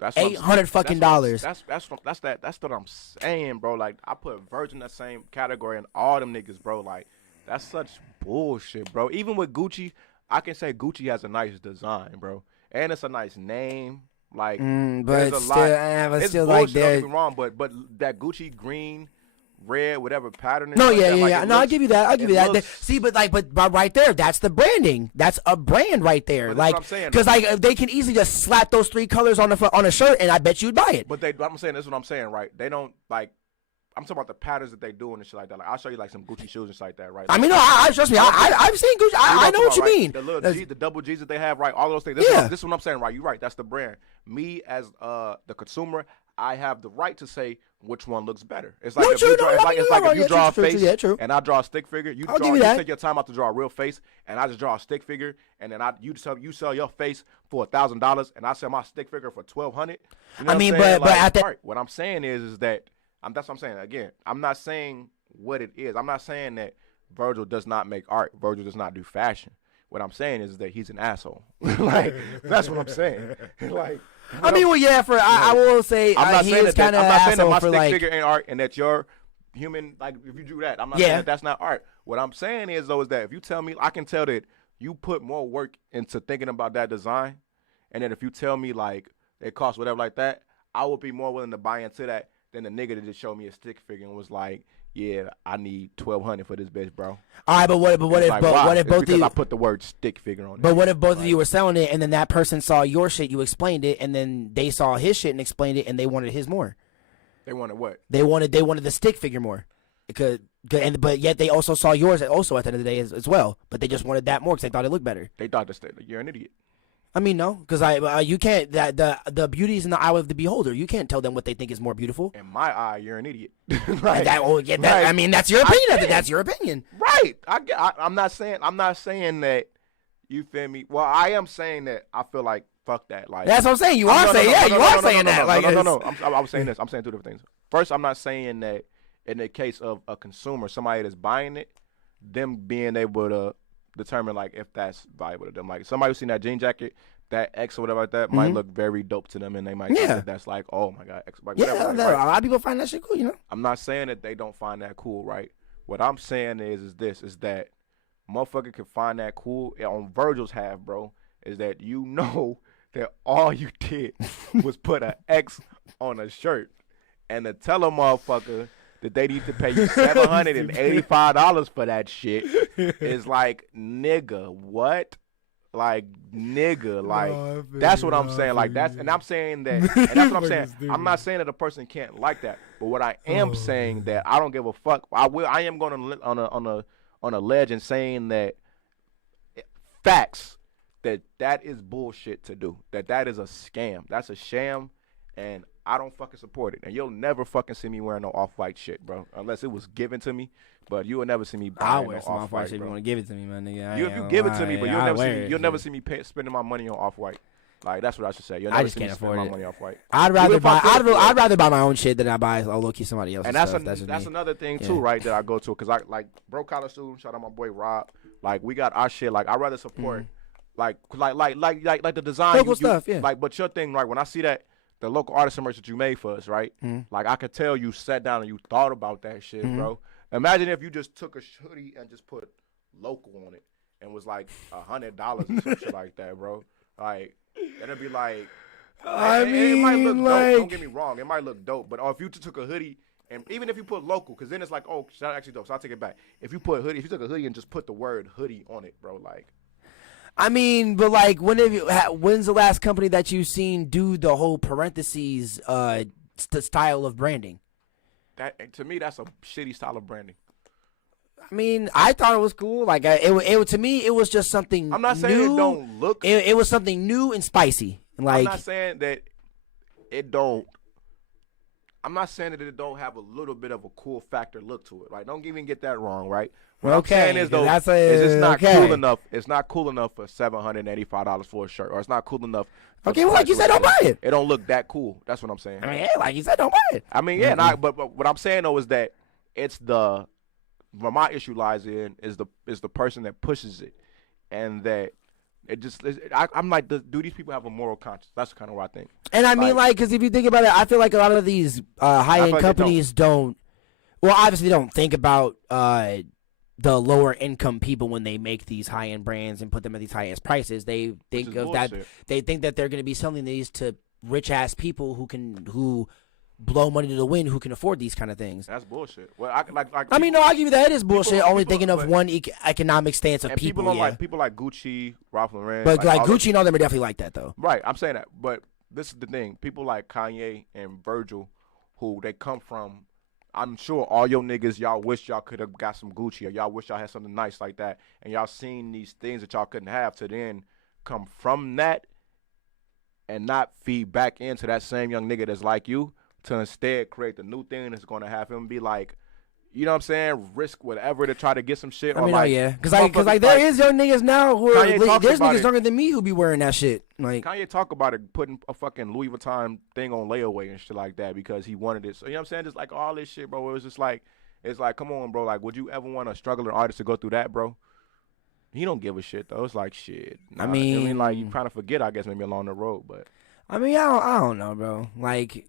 That's $800 fucking dollars. That's what I'm saying, bro. Like, I put Virgin in that same category and all them niggas, bro. Like, that's such bullshit, bro. Even with Gucci, I can say Gucci has a nice design, bro, and it's a nice name. Like, but it's still bullshit, like don't get me wrong, but that Gucci green, red, whatever pattern. No, I'll give you that. See, but right there, that's the branding. That's a brand right there. Like, because like they can easily just slap those three colors on a shirt, and I bet you'd buy it. But I'm saying this is what I'm saying, right? They don't like. I'm talking about the patterns that they do and shit like that. Like, I'll show you like some Gucci shoes and shit like that, right? I mean, no, I trust me. I've seen Gucci. I know what you mean. The little G, the double G's that they have, right? All those things. This is what I'm saying, right? You're right. That's the brand. Me as the consumer, I have the right to say which one looks better. It's like if you draw a face and I draw a stick figure. You take your time out to draw a real face, and I just draw a stick figure, and then you sell your face for $1,000, and I sell my stick figure for $1,200. You know I mean, but at that, what I'm saying is that that's what I'm saying. Again, I'm not saying what it is. I'm not saying that Virgil does not make art. Virgil does not do fashion. What I'm saying is that he's an asshole. Like, that's what I'm saying. Like, I mean, well, yeah. I will say I'm not he saying is kind of I'm not saying that my for stick like figure ain't art and that your human, like, if you drew that, I'm not saying that that's not art. What I'm saying is though is that if you tell me, I can tell that you put more work into thinking about that design, and then if you tell me like it costs whatever like that, I would be more willing to buy into that than the nigga that just showed me a stick figure and was like, yeah, I need $1,200 for this bitch, bro. All right, but what if both of you? I put the word stick figure on it. But what if both of you were selling it and then that person saw your shit, you explained it, and then they saw his shit and explained it, and they wanted his more? They wanted what? They wanted the stick figure more. But yet they also saw yours also at the end of the day as well. But they just wanted that more because they thought it looked better. They thought you're an idiot. I mean, no, because you can't. The beauty is in the eye of the beholder. You can't tell them what they think is more beautiful. In my eye, you're an idiot. Right. I mean, that's your opinion. That's your opinion. Right. I'm not saying that. You feel me? Well, I am saying that. I feel like fuck that. Like, that's what I'm saying. You are saying that. I was saying this. I'm saying two different things. First, I'm not saying that in the case of a consumer, somebody that's buying it, them being able to determine like if that's valuable to them. Like, somebody who's seen that jean jacket, that X or whatever like that, might look very dope to them, and they might think that that's like, oh my god, X. Like, whatever, a lot of people find that shit cool, you know. I'm not saying that they don't find that cool, right? What I'm saying is that motherfucker can find that cool on Virgil's half, bro. Is that you know that all you did was put an X on a shirt, and to tell a motherfucker that they need to pay you $785 for that shit is like, nigga, what? Like, nigga, like, I feel that's what you, I'm I saying. Like, feel that's, you. and I'm saying that, and that's what I'm Fucking saying. stupid. I'm not saying that a person can't like that, but what I am Oh, saying man. that I don't give a fuck. I am going on a ledge and saying that facts that is bullshit to do. That is a scam. That's a sham, and I don't fucking support it. And you'll never fucking see me wearing no off-white shit, bro, unless it was given to me. But you will never see me I'll buying wear no some off-white off-white, shit if you bro. want to give it to me, my nigga. If you give it to me, but you'll never see me spending my money on off-white. Like, that's what I should say. You'll I never just see me can't spending afford my it. money off-white. I'd rather Even if I buy. could afford I'd it. rather buy my own shit than I buy low key somebody else's And that's stuff. That's just me. another thing too, Yeah. right? That I go to because I like broke college student. Shout out my boy Rob. Like, we got our shit. Like, I rather support like the design Local stuff, yeah. Like, but your thing, like when I see that the local artist merch that you made for us, right? Like, I could tell you sat down and you thought about that shit, bro. Imagine if you just took a hoodie and just put local on it and was like $100 or some shit like that, bro. Like, it'd be like, I it might look mean, dope. like, Don't get me wrong, it might look dope. But if you just took a hoodie and even if you put local, because then it's like, oh, that's actually dope. So I'll take it back. If you took a hoodie and just put the word hoodie on it, bro, like. I mean, but like, when's the last company that you've seen do the whole parentheses style of branding? That to me, that's a shitty style of branding. I mean, I thought it was cool. Like, it to me, it was just something. I'm not saying new. it don't look. It was something new and spicy. Like, I'm not saying that it don't. I'm not saying that it don't have a little bit of a cool factor look to it, right? Don't even get that wrong, right? What I'm saying is though, is it's not cool enough. It's not cool enough for $785 for a shirt, or it's not cool enough. Okay, well, like you said, don't buy it. It don't look that cool. That's what I'm saying. I mean, yeah, like you said, don't buy it. I mean, yeah, but what I'm saying though is that it's where my issue lies in is the person that pushes it, and that I'm like, do these people have a moral conscience? That's kind of what I think. And I mean, like, because if you think about it, I feel like a lot of these high-end like companies don't. Well, obviously, they don't think about the lower income people when they make these high-end brands and put them at these high-end prices. They think of that. They think that they're going to be selling these to rich-ass people who blow money to the wind, who can afford these kind of things. That's bullshit. Well, I mean, no, I'll give you that. It is bullshit. Only thinking of but- one economic stance of and people. people like Gucci, Ralph Lauren, But like all Gucci and all them are definitely like that, though. right? I'm saying that, but this is the thing. People like Kanye and Virgil, who they come from. I'm sure all your niggas, y'all wish y'all could have got some Gucci, or y'all wish y'all had something nice like that, and y'all seen these things that y'all couldn't have, to then come from that and not feed back into that same young nigga that's like you, to instead create the new thing that's going to have him be like, you know what I'm saying, risk whatever to try to get some shit. I mean, or like, oh yeah, because like there is young niggas now who are there's niggas younger than me who be wearing that shit. Like, Kanye talk about it, putting a fucking Louis Vuitton thing on layaway and shit like that because he wanted it. So you know what I'm saying, just like all this shit, bro. It was just like, it's like, come on, bro. Like, would you ever want a struggling artist to go through that, bro? He don't give a shit though. It's like shit. Nah, I mean, like you kind of forget, I guess, maybe along the road, but I mean, I don't know, bro. Like,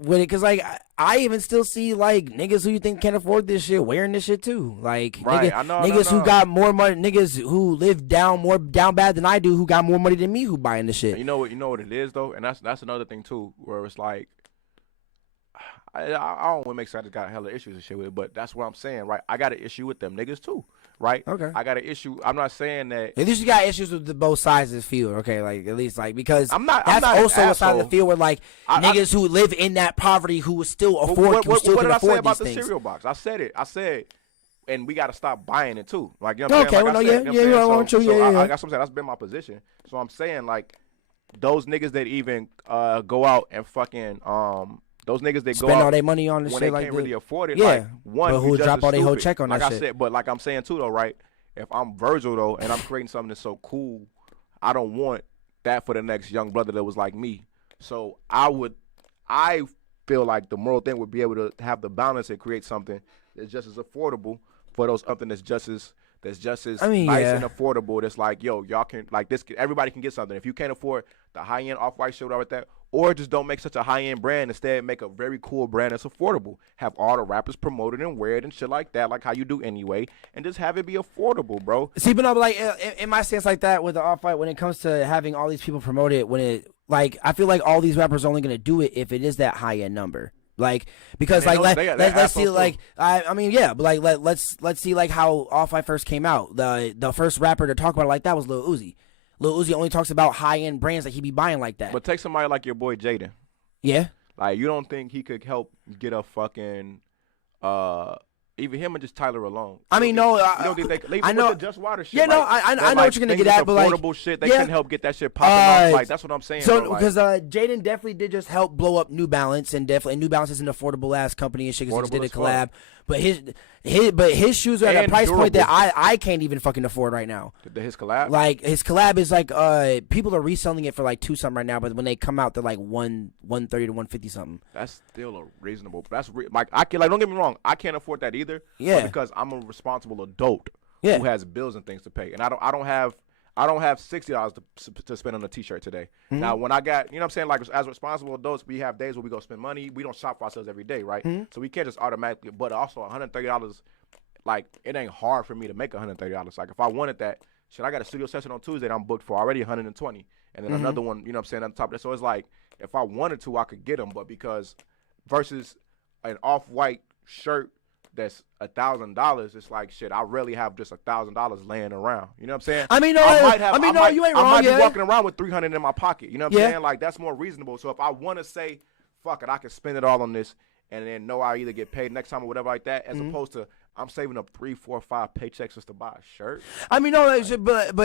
with it, cause like I even still see like niggas who you think can't afford this shit wearing this shit too. Like, right, niggas who got more money, niggas who live down bad than I do, who got more money than me, who buying this shit. You know what it is though, and that's another thing too, where it's like, I don't want to make sure I got hella issues and shit with it, but that's what I'm saying, right? I got an issue with them niggas too, right? Okay. I got an issue. I'm not saying that. At least you got issues with both sides of the field, okay? Like, at least, like, because I'm not also a side of the asshole. field where, like, niggas who live in that poverty who still What did I say afford about these the things. cereal box? I said, and we got to stop buying it too. Like, you know what I'm Okay, saying? well, Like no, I said, yeah, you know what I'm saying? yeah, yeah. That's what I'm saying. That's been my position. So I'm saying, like, those niggas that even go out and fucking those niggas that Spend go out all their money on this when shit they like can't that. really afford it. Yeah, like, one, but who you just drop as all their whole stupid. check on like that I shit. said, but like I'm saying too though, right? If I'm Virgil though, and I'm creating something that's so cool, I don't want that for the next young brother that was like me. So I feel like the moral thing would be able to have the balance and create something that's just as affordable for those, something that's just as I mean, nice yeah. and affordable. That's like, yo, y'all can, like, this, everybody can get something. If you can't afford the high end off-white shit or like that, or just don't make such a high end brand, instead make a very cool brand that's affordable. Have all the rappers promote it and wear it and shit like that, like how you do anyway, and just have it be affordable, bro. See, but no, but like in my stance like that with the off-white, when it comes to having all these people promote it, when it, like, I feel like all these rappers are only gonna do it if it is that high end number. Like, because like let's see, like, I mean, yeah, but like let's see like how Off-White first came out. The first rapper to talk about it like that was Lil Uzi. Lil Uzi only talks about high end brands that he be buying like that. But take somebody like your boy Jaden. Yeah. Like, you don't think he could help get a fucking even him and just Tyler alone? I mean, no. You don't think they could, I know. With the Just Water shit. Yeah, no. like, I know what you're gonna get at, but like affordable shit, they yeah. can help get that shit popping off. Like, that's what I'm saying. So bro, like, because Jaden definitely did just help blow up New Balance, and New Balance is an affordable ass company and shit. Because he just did a collab, but his shoes are at a And price point that durable. I can't even fucking afford right now. his collab. Like his collab is like people are reselling it for like 2 something right now, but when they come out they're like 130 to 150 something. That's still a reasonable. Like, I can, like, don't get me wrong, I can't afford that either. Yeah. Because I'm a responsible adult Yeah. who has bills and things to pay, and I don't have $60 to spend on a t-shirt today. Mm-hmm. Now, when I got, you know what I'm saying, like, as responsible adults, we have days where we go spend money. We don't shop for ourselves every day, right? Mm-hmm. So we can't just automatically. But also $130, like, it ain't hard for me to make $130. Like, if I wanted that, shit, I got a studio session on Tuesday that I'm booked for already $120, and then another one, you know what I'm saying, on top of that. So it's like, if I wanted to, I could get them, but because versus an off-white shirt that's $1,000, it's like, shit, I rarely have just $1,000 laying around. You know what I'm saying? I mean, no, you ain't wrong. I might yeah. be walking around with $300 in my pocket. You know what I'm Yeah. saying? Like, that's more reasonable. So if I want to say, fuck it, I can spend it all on this, and then know I either get paid next time or whatever like that, as opposed to I'm saving up 3, 4, 5 paychecks just to buy a shirt. I mean, no, but